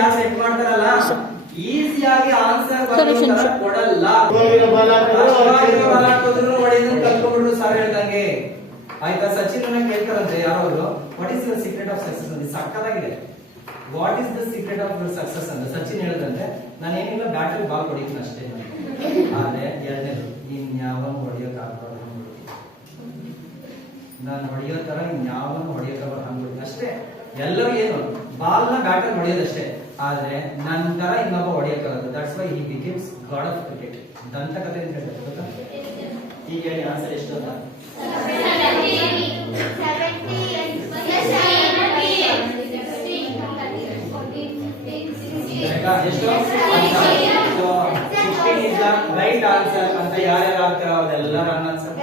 ಯಾರು ಸೆಟ್ ಮಾಡ್ತಾರಲ್ಲ ಈಸಿಯಾಗಿ ಆನ್ಸರ್ ಕೊಡಲ್ಲ. ಹೊಡೆಯೋದನ್ನ ಕಲ್ತ್ಕೊಂಡ್ಬಿಟ್ರು ಸರ್ ಹೇಳ್ದಂಗೆ ಆಯ್ತಾ. ಸಚಿನ್ ಕೇಳ್ತಾರಂತೆ ಯಾರು, what is the secret of success ಅಂತ. ಸಕ್ಕತ್ತಾಗಿದೆ. What is the secret of success ಅಂತ ಸಚಿನ್ ಹೇಳಿದಂತೆ, ನಾನು ಏನಿಲ್ಲ ಬ್ಯಾಟಲ್ ಬಾಲ್ ಹೊಡಿತೀನಿ ಅಷ್ಟೇ. ಆದ್ರೆ ಎರಡನೇದು, ಇನ್ಯಾವನು ಹೊಡಿಯೋಕ್ ಆಗ್ಬಾರ್ದು, ನಾನು ಹೊಡಿಯೋ ತರ ಇನ್ಯಾವನು ಹೊಡಿಯೋಕ್ ಹಂಗ್ಬಿಡ್ತೀನಿ ಅಷ್ಟೇ. ಎಲ್ಲರೂ ಏನು ಬಾಲ್ ನ ಬ್ಯಾಟಲ್ ಹೊಡೆಯೋದಷ್ಟೇ, ಆದ್ರೆ ನನ್ನ ತರ ಇನ್ನೊಬ್ಬ ಹೊಡಿಯಕ್ಕಾಗದು. That's why he becomes god of cricket. ದಂತಕಥೆ ಅಂತ ಹೇಳ್ತಾರೆ ಗೊತ್ತಾ? ಈಗ ಹೇಳಿ ಆನ್ಸರ್ ಎಷ್ಟು ಅಂತ. ಎಷ್ಟು? 16 is the right answer ಅಂತ ಯಾರ್ಯಾರು ಆಗ್ತಾರ ಅವರೆಲ್ಲ ರನ್ ಆನ್ಸರ್.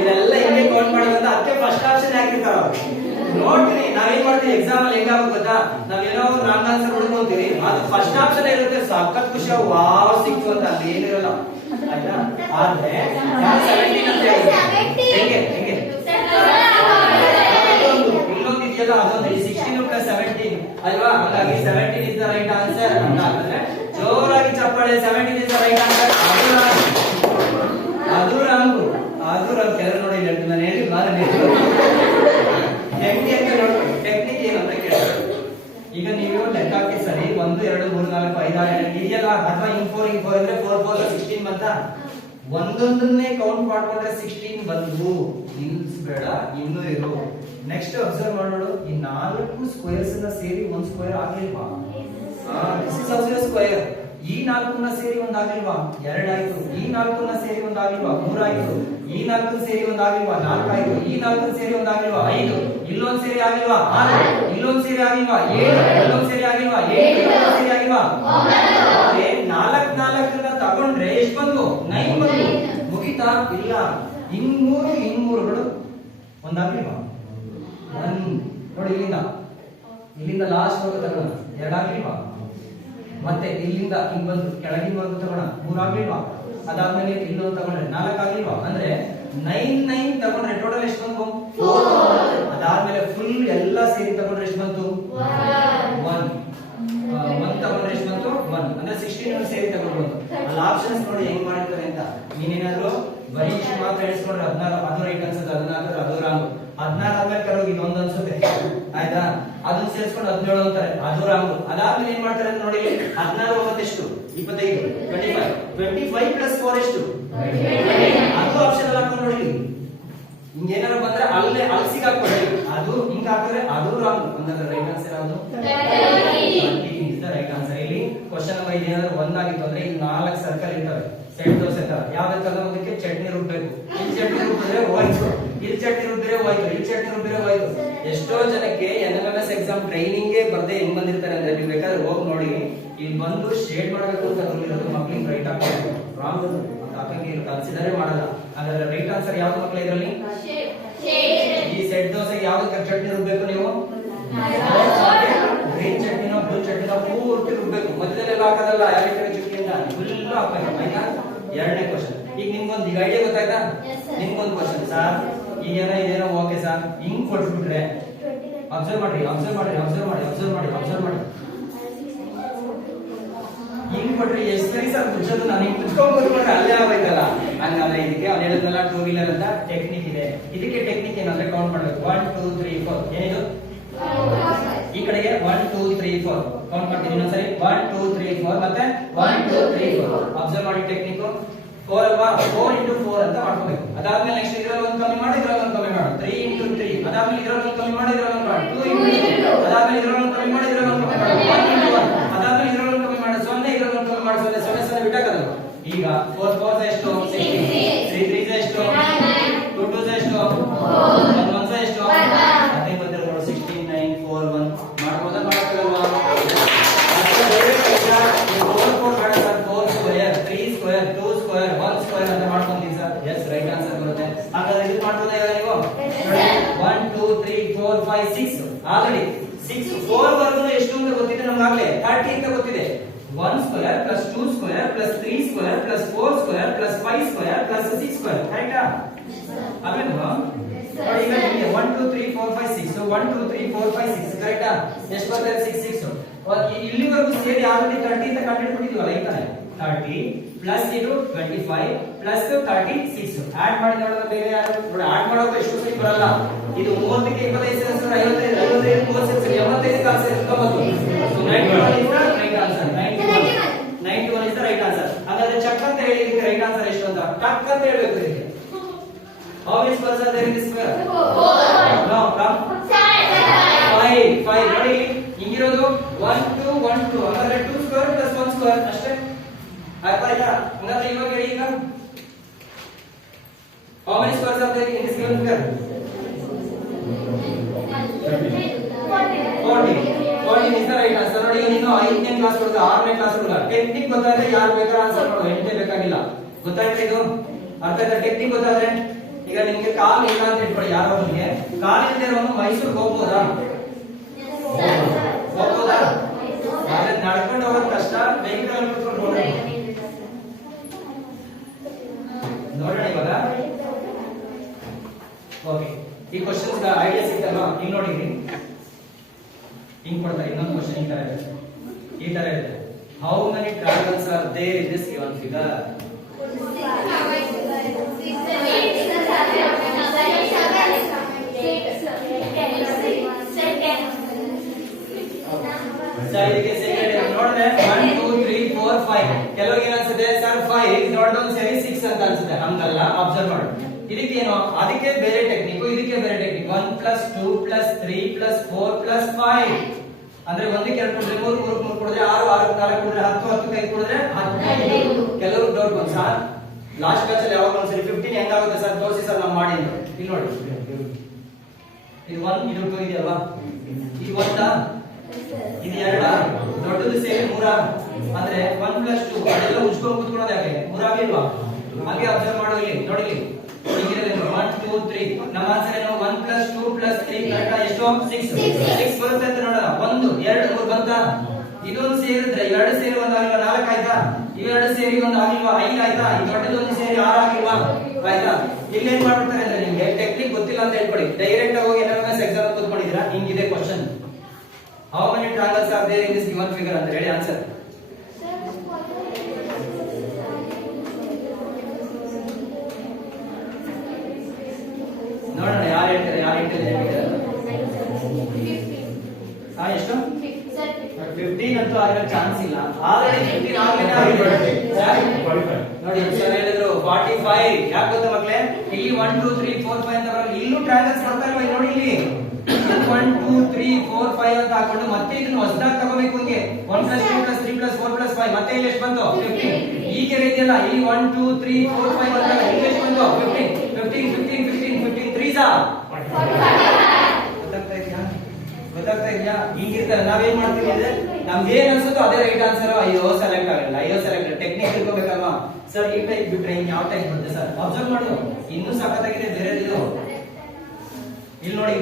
ಇದೆಲ್ಲ ಹೆಂಗೆ ಕೌಂಟ್ ಮಾಡೋದಂತ ಅದಕ್ಕೆ ಫಸ್ಟ್ ಆಪ್ಷನ್ ಹಾಕಿರ್ತಾರ ಅವ್ರು. ನೋಡ್ತೀನಿ ನಾವೇನ್ ಮಾಡ್ತೀವಿ ಎಕ್ಸಾಮ್ ಅಲ್ಲಿ ಹೆಂಗಾಗ ಗೊತ್ತಾ, ನಾವೇನೋ ರಾಂಗ್ ಆನ್ಸರ್ ಹುಡುಕೊಂತೀವಿ, ಅದು ಫಸ್ಟ್ ಆಪ್ಷನ್ ಇರುತ್ತೆ. ಸಖತ್ ಖುಷಿ, ವಾವ್ ಸಿಕ್ತು ಅಂತ ಅಲ್ಲಿ ಏನಿರಲ್ಲ ಆಯ್ತಾ. ಆದ್ರೆ 17 ಅಂತ ಹೇಗೆ ಹೆಂಗೆ ಇಲ್ಲೊಂದು ಇದೆಯಲ್ಲ, ಅದೊಂದು 16 + 17 ಅಲ್ವಾ. ಹಾಗಾಗಿ 17 is the right answer ಅಂತ ಅಂದ್ರೆ ಜೋರಾಗಿ ಚಪ್ಪಾಳೆ. 17 is the right answer. ಅದು ರಾಂಗ್ ಕೆಲವರು ನೋಡಿ ಹೇಳ್ತೀನಿ ನಾನು ಹೇಳಿ ಹೆಂಗೆ ಅಂತ ನೋಡ್ಕೊಳ್ಳಿ. ಟೆಕ್ನಿಕ್ ಏನು ಅಂತ ಕೇಳ್ತಾರೆ. ಈಗ ನೀವು ಲೆಕ್ಕ ಹಾಕಿ ಸರಿ 1 2 3 4 5 6 ಇದೆಯಲ್ಲ, ಅಥವಾ ಇನ್ 4 ಅಂದ್ರೆ 4 4 16 ಬಂತ. ಒಂದೊಂದನ್ನೇ ಕೌಂಟ್ ಮಾಡ್ಕೊಂಡ್ರೆ 16 ಬಂದು ನಿಲ್ಸ್ಬೇಡ, ಇನ್ನೂ ಇರು. ನೆಕ್ಸ್ಟ್ ಅಬ್ಸರ್ವ್ ಮಾಡೋಣ, ಈ 4 ಸ್ಕ್ವೇರ್ಸ್ ನ ಸೇರಿ ಒಂದು ಸ್ಕ್ವೇರ್ ಆಗ್ಲಿಲ್ವಾ? ಸ್ಕ್ವೇರ್. ಈ 4 ಸೇರಿ ಒಂದಾಗ್ಲಿಲ್ವಾ? 2 ಆಯ್ತು. ಈ 4 ಸೇರಿ ಒಂದಾಗ್ಲಿಲ್ವಾ? 3 ಆಯ್ತು. ಈ 4 ಸೇರಿ ಒಂದಾಗ್ಲಿಲ್ವಾ? 4 ಆಯ್ತು. ಈ 4 ಸೇರಿ ಒಂದಾಗ್ಲಿಲ್ವಾ? 5. ಇಲ್ಲೊಂದ್ ಸೇರಿ ಆಗಿಲ್ವಾ? 6. ಇಲ್ಲೊಂದ್ ಸೇರಿ ಆಗಿಲ್ವಾ? 7. ಇಲ್ಲೊಂದ್ ಸೇರಿ ಆಗಿಲ್ವಾ? 8. ಇಲ್ಲೊಂದ್ ಸೇರಿ ಆಗಿಲ್ವಾ? 4 ತಗೊಂಡ್ರೆ ಎಷ್ಟು ಬಂದು? 9 ಬಂದು. ಮುಗಿತಾ? ಇಲ್ಲ. ಇನ್ನೂರುಗಳು ಒಂದಾಗ್ಲಿಲ್ವಾ? ನೋಡಿ ಇಲ್ಲಿಂದ ಲಾಸ್ಟ್ ಹೋಗಿ ತಗೋಣ, 2 ಆಗ್ಲಿಲ್ವಾ? ಮತ್ತೆ ಇಲ್ಲಿಂದ ಹಿಂಗ್ ಬಂದು ಕೆಳಗಿನವರೆಗೂ ತಗೋಣ, 3 ಆಗ್ಲಿಲ್ವಾ? ಅದಾದ್ಮೇಲೆ ಇಲ್ಲೊಂದು ತಗೊಂಡ್ರೆ 4 ಆಗ್ಲಿಲ್ವಾ? ಅಂದ್ರೆ 9 ತಗೊಂಡ್ರೆ ಟೋಟಲ್ ಎಷ್ಟು ಬಂತು? 4. ಅದಾದ್ಮೇಲೆ ಫುಲ್ ಎಲ್ಲ ಸೇರಿ ತಗೊಂಡ್ರೆ ಎಷ್ಟು ಬಂತು? 1 ತಗೊಂಡ್ರೆ ಎಷ್ಟು ಬಂತು? 1. ಅಂದ್ರೆ 16 ಸೇರಿ ತಗೊಂಡು ಬಂತು. ಅಲ್ಲಿ ಆಪ್ಷನ್ಸ್ ನೋಡಿ ಹೆಂಗ್ ಮಾಡಿರ್ತಾರೆ ಅಂತ. ನೀನೇನಾದ್ರು ಬರೀ ಇಷ್ಟು ಮಾತ್ರ ಎಣಿಸ್ಕೊಂಡ್ರೆ 16 ಅದು ರೈಟ್ ಅನ್ಸುತ್ತೆ, 14 ಅದು ರಾಂಗ್. 16 ಆದ್ಮೇಲೆ ಕೆಲವು ಇದೊಂದು ಅನ್ಸುತ್ತೆ ಆಯ್ತಾ, ಅದನ್ನ ಸೇರಿಸ್ಕೊಂಡು 17 ಅಂತಾರೆ, ಅದು ರಾಂಗ್. ಅದಾದ್ಮೇಲೆ ಏನ್ ಮಾಡ್ತಾರೆ ಅಂತ ನೋಡಿ, 16 9 ಎಷ್ಟು? 25. 25 + 4 ಎಷ್ಟು? ಅದು ಆಪ್ಷನ್ ಅಲ್ಲಿ ಹಾಕೊಂಡು ನೋಡಿ. ಹಿಂಗೇನಾರು ಬಂದ್ರೆ ಅಲ್ಲೇ ಅಲ್ಸಿಗೆ ಹಾಕೊಳ್ಳಿ. ಅದು ಹಿಂಗ ಹಾಕಿದ್ರೆ ಅದು ರಾಂಗ್. ಅಂದ್ರೆ ರೈಟ್ ಆನ್ಸರ್ ಯಾವುದು? Right answer. ಇಲ್ಲಿ ಕ್ವಶನ್ ನಂಬರ್ ಏನಾದ್ರು 1 ಆಗಿತ್ತು ಅಂದ್ರೆ ಇಲ್ಲಿ 4 ಸರ್ಕಲ್ ಇರ್ತವೆ, ಸೆಟ್ ದೋಸೆ ತರ. ಯಾವ್ದಕ್ಕಲ್ಲ ಅದಕ್ಕೆ ಚಟ್ನಿ ರುಬ್ಬೇಕು. ಇಲ್ಲಿ ಚಟ್ನಿ ರುಬ್ಬಿದ್ರೆ ಹೋಯ್ತು, ಇಲ್ಲಿ ಚಟ್ನಿ ರುಬ್ಬಿದ್ರೆ ಹೋಯ್ತು, ಇಲ್ಲಿ ಚಟ್ನಿ ರುಬ್ಬಿದ್ರೆ ಹೋಯ್ತು. ಎಷ್ಟೋ ಜನಕ್ಕೆ NMMS ಎಕ್ಸಾಮ್ ಟ್ರೈನಿಂಗ್ ಬರ್ದೆ ಹೆಂಗ್ ಬಂದಿರ್ತಾರೆ ಅಂದ್ರೆ, ನೀವು ಬೇಕಾದ್ರೆ ಹೋಗಿ ನೋಡಿ. ಇಲ್ಲಿ ಬಂದು ಶೇಡ್ ಮಾಡಬೇಕು ಅಂತ ಇರೋದು ಮಕ್ಳಿಗೆ ರೈಟ್ ಹಾಕಬೇಕು, ರಾಂಗ್ ಹಾಕಂಗೆ ಕನ್ಸಿಡರೇ ಮಾಡಲ್ಲ. ಹಾಗಾದ್ರೆ ರೈಟ್ ಆನ್ಸರ್ ಯಾವ್ದು ಮಕ್ಳು ಇದರಲ್ಲಿ? ಈ ಸೆಟ್ ದೋಸೆಗೆ ಯಾವ್ದು ಚಟ್ನಿ ರುಬ್ಬೇಕು ನೀವು? ಗ್ರೀನ್ ಚಟ್ನಿನೋ ಬ್ಲೂ ಚಟ್ನಿನೋ ಪೂರ್ತಿ ರುಬ್ಬೇಕು. ಮಧ್ಯದಲ್ಲೆಲ್ಲ ಹಾಕೋದಲ್ಲ, ಯಾವ ಚಟ್ನಿಯಿಂದ ಫುಲ್ ಹಾಕ್ಬೇಕು ಆಯ್ತಾ. 2ನೇ ಕ್ವಶನ್. ಈಗ ನಿಮ್ಗೊಂದು ಈಗ ಐಡಿಯಾ ಗೊತ್ತಾಯ್ತಾ? ನಿಮ್ಗೊಂದು ಕ್ವಶನ್, ಸರ್ ಈಗೇನೋ ಇದೇನೋ ಓಕೆ ಸರ್, ಹಿಂಗ್ ಕೊಟ್ಬಿಟ್ರೆ ಅಬ್ಸರ್ವ್ ಮಾಡಿ ಹಿಂಗ್ ಕೊಟ್ರೆ ಎಷ್ಟು ಸರಿ ಸರ್ ಮುಚ್ಚೋದು? ನಾನು ಹಿಂಗ್ ಮುಚ್ಕೊಂಡ್ ಬರ್ಬಿಟ್ರೆ ಅಲ್ಲೇ ಆಗ್ಬೇಕಲ್ಲ. ಹಂಗಂದ್ರೆ ಇದಕ್ಕೆ ಅವ್ನು ಹೇಳಿದ್ನಲ್ಲ 2 ವೀಲರ್ ಅಂತ ಟೆಕ್ನಿಕ್ ಇದೆ. ಇದಕ್ಕೆ ಟೆಕ್ನಿಕ್ ಏನಂದ್ರೆ ಕೌಂಟ್ ಮಾಡ್ಬೇಕು. 1 2 3 4 ಏನಿದು? ಈ ಕಡೆಗೆ 1 2 3 4 ಕೌಂಟ್ ಮಾಡ್ತೀನಿ ಇನ್ನೊಂದ್ಸರಿ. 1 2 3 4 ಮತ್ತೆ 1 2 3 4. ಅಬ್ಸರ್ವ್ ಮಾಡಿ ಟೆಕ್ನಿಕ್. 4 ಅಲ್ವಾ? 4 × 4 ಅಂತ ಮಾಡ್ಕೋಬೇಕು. ಅದಾದ್ಮೇಲೆ ನೆಕ್ಸ್ಟ್ ಇದ್ರಲ್ಲಿ ಒಂದು ಕಮ್ಮಿ ಮಾಡಿ, ಇದ್ರಲ್ಲಿ ಒಂದು ಕಮ್ಮಿ ಮಾಡು. 3 × 3. ಅದಾದ್ಮೇಲೆ ಇದ್ರಲ್ಲಿ ಒಂದು ಕಮ್ಮಿ ಮಾಡಿ, ಇದ್ರಲ್ಲಿ ಒಂದು ಮಾಡು. 2 × 2. ಅದಾದ್ಮೇಲೆ ಇದ್ರಲ್ಲಿ ಒಂದು ಕಮ್ಮಿ ಮಾಡಿ, ಇದ್ರಲ್ಲಿ ಒಂದು ಕಮ್ಮಿ ಮಾಡು. 1 × 1. ಅದಾದ್ಮೇಲೆ ಇದ್ರಲ್ಲಿ ಒಂದು ಕಮ್ಮಿ ಮಾಡಿ 0, ಇದ್ರಲ್ಲಿ ಒಂದು ಕಮ್ಮಿ ಮಾಡಿ 0 0 ಬಿಟ್ಟಾಕಲ್ಲ. ಈಗ 4 4 ಎಷ್ಟು? 16. 3 3 ಎಷ್ಟು? 2 2 ಎಷ್ಟು? 1 1 ಎಷ್ಟು? ಅದೇ ಬಂದಿರೋ 16 9 4 1 ಮಾಡ್ಬೋದಾ ಮಾಡಕ್ಕಾಗಲ್ವಾ? 4 4 ಬೇಡ sir, 4 square 3 square 2 square 1 square ಅಂತ ಮಾಡ್ಕೊಂತೀವಿ ಸರ್. ಎಸ್ ರೈಟ್ ಆನ್ಸರ್ ಬರುತ್ತೆ. ಹಾಗಾದ್ರೆ ಇದು ಮಾಡ್ಬೋದಾ ಈಗ ನೀವು? 1 2 3 4 5 6 ಆಲ್ರೆಡಿ 6 4 ವರ್ಗನು ಎಷ್ಟು ಅಂತ ಗೊತ್ತಿದೆ ನಮ್ಗಾಗ್ಲೇ. 30 ಅಂತ ಗೊತ್ತಿದೆ. 1 square + 2 square + 3 square + 4 square + 5 square + 6 square. ಕರೆಕ್ಟಾ? ಆಮೇಲೆ ನೋಡಿ ಈಗ ನಿಮಗೆ 1 2 3 4 5 6 ಸೊ 1 2 3 4 5 6 ಕರೆಕ್ಟಾ ಎಷ್ಟು ಬರ್ತದೆ 6 6 ಇಲ್ಲಿವರೆಗೂ ಸೇರಿ ಆಲ್ರೆಡಿ 30 ಅಂತ ಕಂಡುಹಿಡಿದಿದ್ದೀವಲ್ಲ ಈ ತರ 30 ಪ್ಲಸ್ ಇದು 25 ಪ್ಲಸ್ 36 ಆಡ್ ಮಾಡಿ ನೋಡೋದು ಬೇರೆ ಯಾರು ನೋಡಿ ಆಡ್ ಮಾಡೋಕೆ ಎಷ್ಟು ಸರಿ ಬರಲ್ಲ ಇದು 30 ಕ್ಕೆ 25 ಸೇರಿಸಿದ್ರೆ 55 55 30 ಸೇರಿಸಿದ್ರೆ 85 ಕಾಲ್ ಸೇರಿಸ್ಕೋಬಹುದು so 91 is the right answer 91 is the right answer ಹಾಗಾದ್ರೆ ಚಕ್ ಅಂತ ಹೇಳಿ ಇದಕ್ಕೆ ರೈಟ್ ಆನ್ಸರ್ ಎಷ್ಟು ಅಂತ ಟಕ್ ಅಂತ ಹೇಳಬೇಕು ಇದಕ್ಕೆ how many squares are there in this square 4 no come 5 ನೋಡಿ ಹಿಂಗಿರೋದು 1 2 1 2 ಹಾಗಾದ್ರೆ 2 ಸ್ಕ್ವೇರ್ ಪ್ಲಸ್ 1 ಸ್ಕ್ವೇರ್ ಅಷ್ಟೇ ಅರ್ಥ ಆಯ್ತಾ ಹಾಗಾದ್ರೆ ಇವಾಗ ಹೇಳಿ ಈಗ how many squares are there in this given square 40 is the right answer ನೋಡಿ ನೀನು 5ನೇ ಕ್ಲಾಸ್ ಹುಡುಗ 6ನೇ ಕ್ಲಾಸ್ ಹುಡುಗ ಟೆಕ್ನಿಕ್ ಗೊತ್ತಾದ್ರೆ ಯಾರು ಬೇಕಾದ್ರೂ ಆನ್ಸರ್ ಮಾಡೋದು ಎಂಟೇ ಬೇಕಾಗಿಲ್ಲ ಗೊತ್ತಾಯ್ತಾ ಇದು ಅರ್ಥ ಆಯ್ತಾ ಟೆಕ್ನಿಕ್ ಗೊತ್ತಾದ್ರೆ ಈಗ ನಿಮಗೆ ಕಾಲ್ ಇಲ್ಲ ಅಂತ ಇಟ್ಕೊಳ್ಳಿ ಯಾರೋ ನಿಮಗೆ ಕಾಲ್ ಇಲ್ಲದೆ ಇರೋನು ಮೈಸೂರಿಗೆ ಹೋಗ್ಬೋದಾ ಹೋಗ್ಬೋದಾ ಆದ್ರೆ ನಡ್ಕೊಂಡು ಹೋಗೋದು ಕಷ್ಟ ವೆಹಿಕಲ್ ಅಲ್ಲಿ ಕೂತ್ಕೊಂಡು ಹೋಗೋಣ ನೋಡೋಣ ಇವಾಗ ಓಕೆ ಈ ಕ್ವಶನ್ಸ್ ಐಡಿಯಾ ಸಿಗ್ತಲ್ವಾ ಹಿಂಗ್ ನೋಡಿದ್ರಿ ಹಿಂಗ್ ಕೊಡ್ತಾರೆ ಇನ್ನೊಂದು ಕ್ವಶನ್ ಈ ತರ ಇದೆ how many travels are there in this given figure ಇದಕ್ಕೆ ಸೆಕೆಂಡ್ ನೋಡಿದ್ರೆ 1 2 3 4 5 ಕೆಲವರಿಗೆ ಅನ್ಸುತ್ತೆ ಸರ್ 5 ನೋಡಿದ್ರೆ ಸರಿ 6 ಅಂತ ಅನ್ಸುತ್ತೆ ಹಂಗಲ್ಲ ಅಬ್ಸರ್ವ್ ಮಾಡಿ ಇದಕ್ಕೆ ಏನು ಅದಕ್ಕೆ ಬೇರೆ ಟೆಕ್ನಿಕ್ ಇದಕ್ಕೆ ಬೇರೆ ಟೆಕ್ನಿಕ್ 1 2 3 4 5 ಅಂದ್ರೆ ಒಂದಕ್ಕೆ 2 ಕೊಡಿದ್ರೆ 3 3 ಕೊಡಿದ್ರೆ 6 6 4 ಕೊಡಿದ್ರೆ 10 10 5 ಕೊಡಿದ್ರೆ 15 ಕೆಲವರು ಡೌಟ್ ಬಂತು ಸರ್ ಲಾಸ್ಟ್ ಬ್ಯಾಚ್ ಅಲ್ಲಿ ಯಾವಾಗ ಒಂದ್ಸರಿ 15 ಹೆಂಗಾಗುತ್ತೆ ಸರ್ ತೋರಿಸಿ ಸರ್ ನಾವು ಮಾಡಿ ಇಲ್ಲಿ ನೋಡಿ ಇದು 1 ಇದು 2 ಇದೆಯಲ್ವಾ ಇದು 1 ಇದು 2 ದೊಡ್ಡದು ಸೇರಿ 3 ಅಂದ್ರೆ 1 2 ಅದೆಲ್ಲ ಉಜ್ಕೊಂಡು ಕೂತ್ಕೊಳ್ಳೋದು ಯಾಕೆ 3 ಆಗಿಲ್ವಾ ಹಾಗೆ ಅಬ್ಸರ್ವ್ ಮಾಡೋ ಇಲ್ಲಿ ನೋಡಿ ಇಲ್ಲಿ 1 2 3 ನಮ್ಮ ಆನ್ಸರ್ ಏನು 1 2 3 ಕರೆಕ್ಟಾ ಎಷ್ಟು 6 ಬರುತ್ತೆ ಅಂತ ನೋಡೋಣ 1 2 3 ಬಂತಾ ಇದೊಂದು ಸೇರಿದ್ರೆ 2 ಸೇರಿ ಒಂದು ಆಗಿಲ್ವಾ 4 ಆಯ್ತಾ ಇವೆರಡು ಸೇರಿ ಒಂದು ಆಗಿಲ್ವಾ 5 ಆಯ್ತಾ ಈ ದೊಡ್ಡದೊಂದು ಸೇರಿ 6 ಆಗಿಲ್ವಾ ಆಯ್ತಾ ಇಲ್ಲಿ ಏನ್ ಮಾಡ್ತಾರೆ ಅಂದ್ರೆ ನಿಮಗೆ ಟೆಕ್ನಿಕ್ ಗೊತ್ತಿಲ್ಲ ಅಂತ ಹೇಳ್ಕೊಡಿ ಡೈರೆಕ್ಟ್ ಆಗಿ ಎನ್ಎಂಎಸ್ ಎಕ್ಸಾಮ್ ಕೂತ್ಕೊಂಡಿದ್ದೀರಾ ಹಿಂಗಿದೆ question how many travels are there in this given figure ಅಂತ ಹೇಳಿ ಆನ್ಸರ್ ನೋಡೋಣ ಯಾರು ಹೇಳ್ತಾರೆ ಯಾರು ಇಂಟೆಲಿಜೆಂಟ್ ಇದ್ದಾರೆ ಎಷ್ಟು 15 ಅಂತೂ ಆಗಿರೋ ಚಾನ್ಸ್ ಇಲ್ಲ ಆಲ್ರೆಡಿ 15 ಆಗಿದೆ ನೋಡಿ ಸರ್ ಹೇಳಿದ್ರು 45 ಯಾಕೆ ಗೊತ್ತಾ ಮಕ್ಕಳೇ ಇಲ್ಲಿ 1 2 3 4 5 ಅಂತ ಬರಲ್ಲ ಇಲ್ಲೂ ಟ್ರಾವೆಲ್ಸ್ ಬರ್ತಾ ಇಲ್ವಾ ನೋಡಿ ಇಲ್ಲಿ 1 2 3 4 5 ಅಂತ ಹಾಕೊಂಡು ಮತ್ತೆ ಇದನ್ನ ಹೊಸದಾಗಿ ತಗೋಬೇಕು ಹಿಂಗೆ 1 2 3 4 5 ಮತ್ತೆ ಇಲ್ಲಿ ಎಷ್ಟು ಬಂತು 15 ಈಗ ರೀತಿಯಲ್ಲ ಇಲ್ಲಿ 1 2 3 4 5 ಅಂತ ಇಲ್ಲಿ ಎಷ್ಟು ಬಂತು 15 3s ಗೊತ್ತಾಗ್ತಾ ಇದೆಯಾ ಹಿಂಗಿರ್ತಾರೆ ನಾವೇನ್ ಮಾಡ್ತೀವಿ ಅಂದ್ರೆ ನಮ್ಗೆ ಏನ್ ಅನ್ಸುತ್ತೋ ಅದೇ ರೈಟ್ ಆನ್ಸರ್ ಅಯ್ಯೋ ಸೆಲೆಕ್ಟ್ ಆಗಲ್ಲ ಅಯ್ಯೋ ಸೆಲೆಕ್ಟ್ ಟೆಕ್ನಿಕ್ ತಿಳ್ಕೋಬೇಕಲ್ವಾ ಸರ್ ಈ ಟೈಪ್ ಬಿಟ್ರೆ ಇನ್ ಯಾವ ಟೈಪ್ ಬರುತ್ತೆ ಸರ್ ಅಬ್ಸರ್ವ್ ಮಾಡು ಇನ್ನೂ ಸಖತ್ತಾಗಿದೆ ಬೇರೆ ಇದು ಇಲ್ಲಿ ನೋಡಿ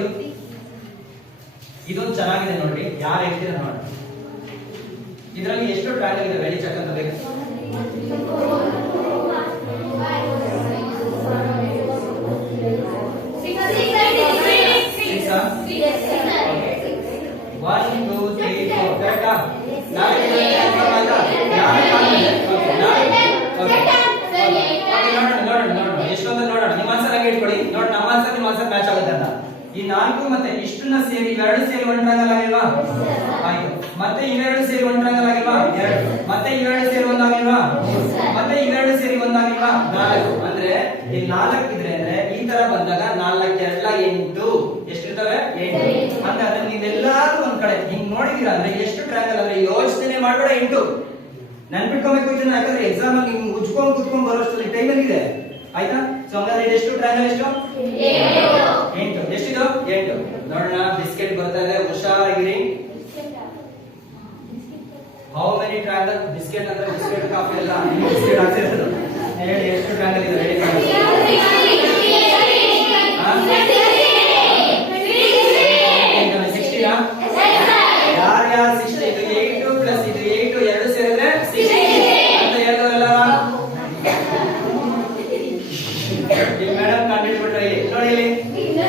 ಇದೊಂದು ಚೆನ್ನಾಗಿದೆ ನೋಡಿ ಯಾರು ಹೇಳ್ತೀರ ನೋಡಿ ಇದರಲ್ಲಿ ಎಷ್ಟು ಟ್ರಯಾಂಗಲ್ ಇದೆ ರೆಡಿ ಚೆಕ್ ಅಂತ ಬೇಕು ಎಷ್ಟೊಂದು ನೋಡೋಣ ನಿಮ್ಮ ಆನ್ಸರ್ ಹಂಗೆ ಇಟ್ಕೊಳ್ಳಿ ನೋಡಿ ನಮ್ಮ ಆನ್ಸರ್ ನಿಮ್ಮ ಆನ್ಸರ್ ಮ್ಯಾಚ್ ಆಗುತ್ತೆ ಅಂತ ಈ 4 ಮತ್ತೆ ಇಷ್ಟನ್ನ ಸೇರಿ ಇವೆರಡು ಸೇರಿ ಒಂದು ಟ್ರಯಾಂಗಲ್ ಆಗಿಲ್ವಾ ಆಯ್ತು ಮತ್ತೆ ಇವೆರಡು ಸೇರಿ ಒಂದು ಟ್ರಯಾಂಗಲ್ ಆಗಿಲ್ವಾ 2 ಮತ್ತೆ ಇವೆರಡು ಸೇರಿ ಒಂದಾಗಿಲ್ವಾ ಮತ್ತೆ ಇವೆರಡು ಸೇರಿ ಒಂದಾಗಿಲ್ವಾ 4 ಅಂದ್ರೆ ಈ 4 ಇದ್ರೆ ಅಂದ್ರೆ ಈ ತರ ಬಂದಾಗ 4 2 8 ಎಷ್ಟಿರ್ತವೆ 8 ಅಂದ್ರೆ ನೀವೆಲ್ಲರೂ ಒಂದ್ ಕಡೆ ಹಿಂಗ್ ನೋಡಿದೀರಾ ಅಂದ್ರೆ ಎಷ್ಟು ಟ್ರಯಾಂಗಲ್ ಅಂದ್ರೆ ಯೋಚನೆ ಮಾಡಬೇಡ 8 ನೆನ್ಪಿಟ್ಕೋಬೇಕು ಇದನ್ನ ಯಾಕಂದ್ರೆ ಎಕ್ಸಾಮ್ ಅಲ್ಲಿ ನಿಮ್ಗೆ ಉಜ್ಕೊಂಡು ಕುತ್ಕೊಂಡು ಬರೋಷ್ಟು ಟೈಮ್ ಇದೆ ಆಯ್ತಾ ಸೊ ಹಂಗಾದ್ರೆ ಎಷ್ಟು ಟ್ರಯಾಂಗಲ್ ಎಷ್ಟು 8 ಎಷ್ಟಿದು 8 ನೋಡೋಣ ಬಿಸ್ಕೆಟ್ ಬರ್ತಾ ಇದೆ ಹುಷಾರಾಗಿರಿ ಹೌ ಮೆನಿ ಟ್ರಯಾಂಗಲ್ ಬಿಸ್ಕೆಟ್ ಅಂದ್ರೆ ಬಿಸ್ಕೆಟ್ ಕಾಫಿ ಎಲ್ಲ ಬಿಸ್ಕೆಟ್ ಹಾಕ್ತಿರೋದು ಹೇಳಿ ಎಷ್ಟು ಟ್ರಯಾಂಗಲ್ ಇದೆ ಹೇಳಿ 16 ಯಾರು 60 ಇದು 8 ಪ್ಲಸ್ ಇದು 8 ಎರಡು ಸೇರಿದ್ರೆ 60 ಅಂತ ಹೇಳಿದ್ರಲ್ಲ ಮೇಡಮ್ ಕಂಡುಹಿಡಿದ್ಬಿಟ್ರೆ ಇಲ್ಲಿ ನೋಡಿ ಇಲ್ಲಿ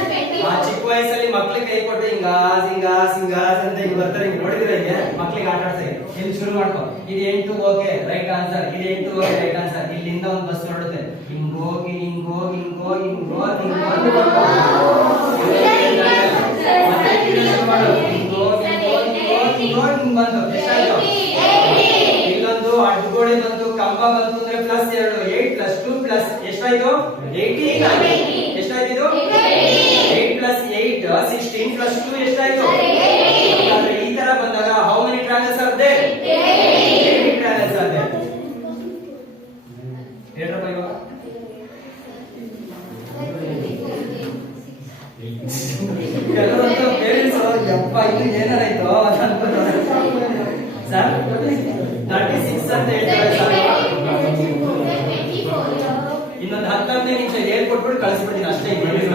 ನೋಡಿದ್ರೆ ಇದೆ ಮಕ್ಕಳಿಗೆ ಆಟ ಆಡ್ತಾ ಇದೆ. ಇಲ್ಲಿ ಶುರು ಮಾಡ್ಕೊ. ಇದು 8 ಓಕೆ ರೈಟ್ ಆನ್ಸರ್, ಇದು 8 ಓಕೆ ರೈಟ್ ಆನ್ಸರ್. ಇಲ್ಲಿಂದ ಒಂದು ಬಸ್ ಹೊರಡುತ್ತೆ, ಹಿಂಗೋಗಿ ಹಿಂಗೋಗಿ ಹಿಂಗೋಗಿ ಹಿಂಗೋಗಿ ಹಿಂಗೋಗಿ ಬಂತು. ಎಷ್ಟಾಯ್ತು? ಇಲ್ಲೊಂದು ಅಡ್ಗೋಡೆ ಬಂತು, ಕಂಬ ಬಂತು ಅಂದ್ರೆ ಪ್ಲಸ್ 2, 8 ಪ್ಲಸ್ 2 ಪ್ಲಸ್ ಎಷ್ಟಾಯ್ತು? 18 ಆಯ್ತು. ಎಷ್ಟಾಯ್ತು ಇದು? 8 ಪ್ಲಸ್ 8 16 ಪ್ಲಸ್ 2 ಎಷ್ಟಾಯ್ತು? ಈ ತರ ಬಂದಾಗ how many triangles are there? 8 triangles are there. ಹೇಳ್ರಪ್ಪ ಇವಾಗ ಕೆಲವೊಂದು ಪೇರೆಂಟ್ಸ್ ಯಪ್ಪ ಇದು ಏನಾರಾಯ್ತು ಸರ್ 36 ಅಂತ ಹೇಳ್ತಾರೆ ಸರ್. ಇನ್ನೊಂದು 10 ನಿಮಿಷ ಹೇಳ್ಕೊಟ್ಬಿಟ್ಟು ಕಳಿಸ್ಬಿಡ್ತೀನಿ ಅಷ್ಟೇ. 27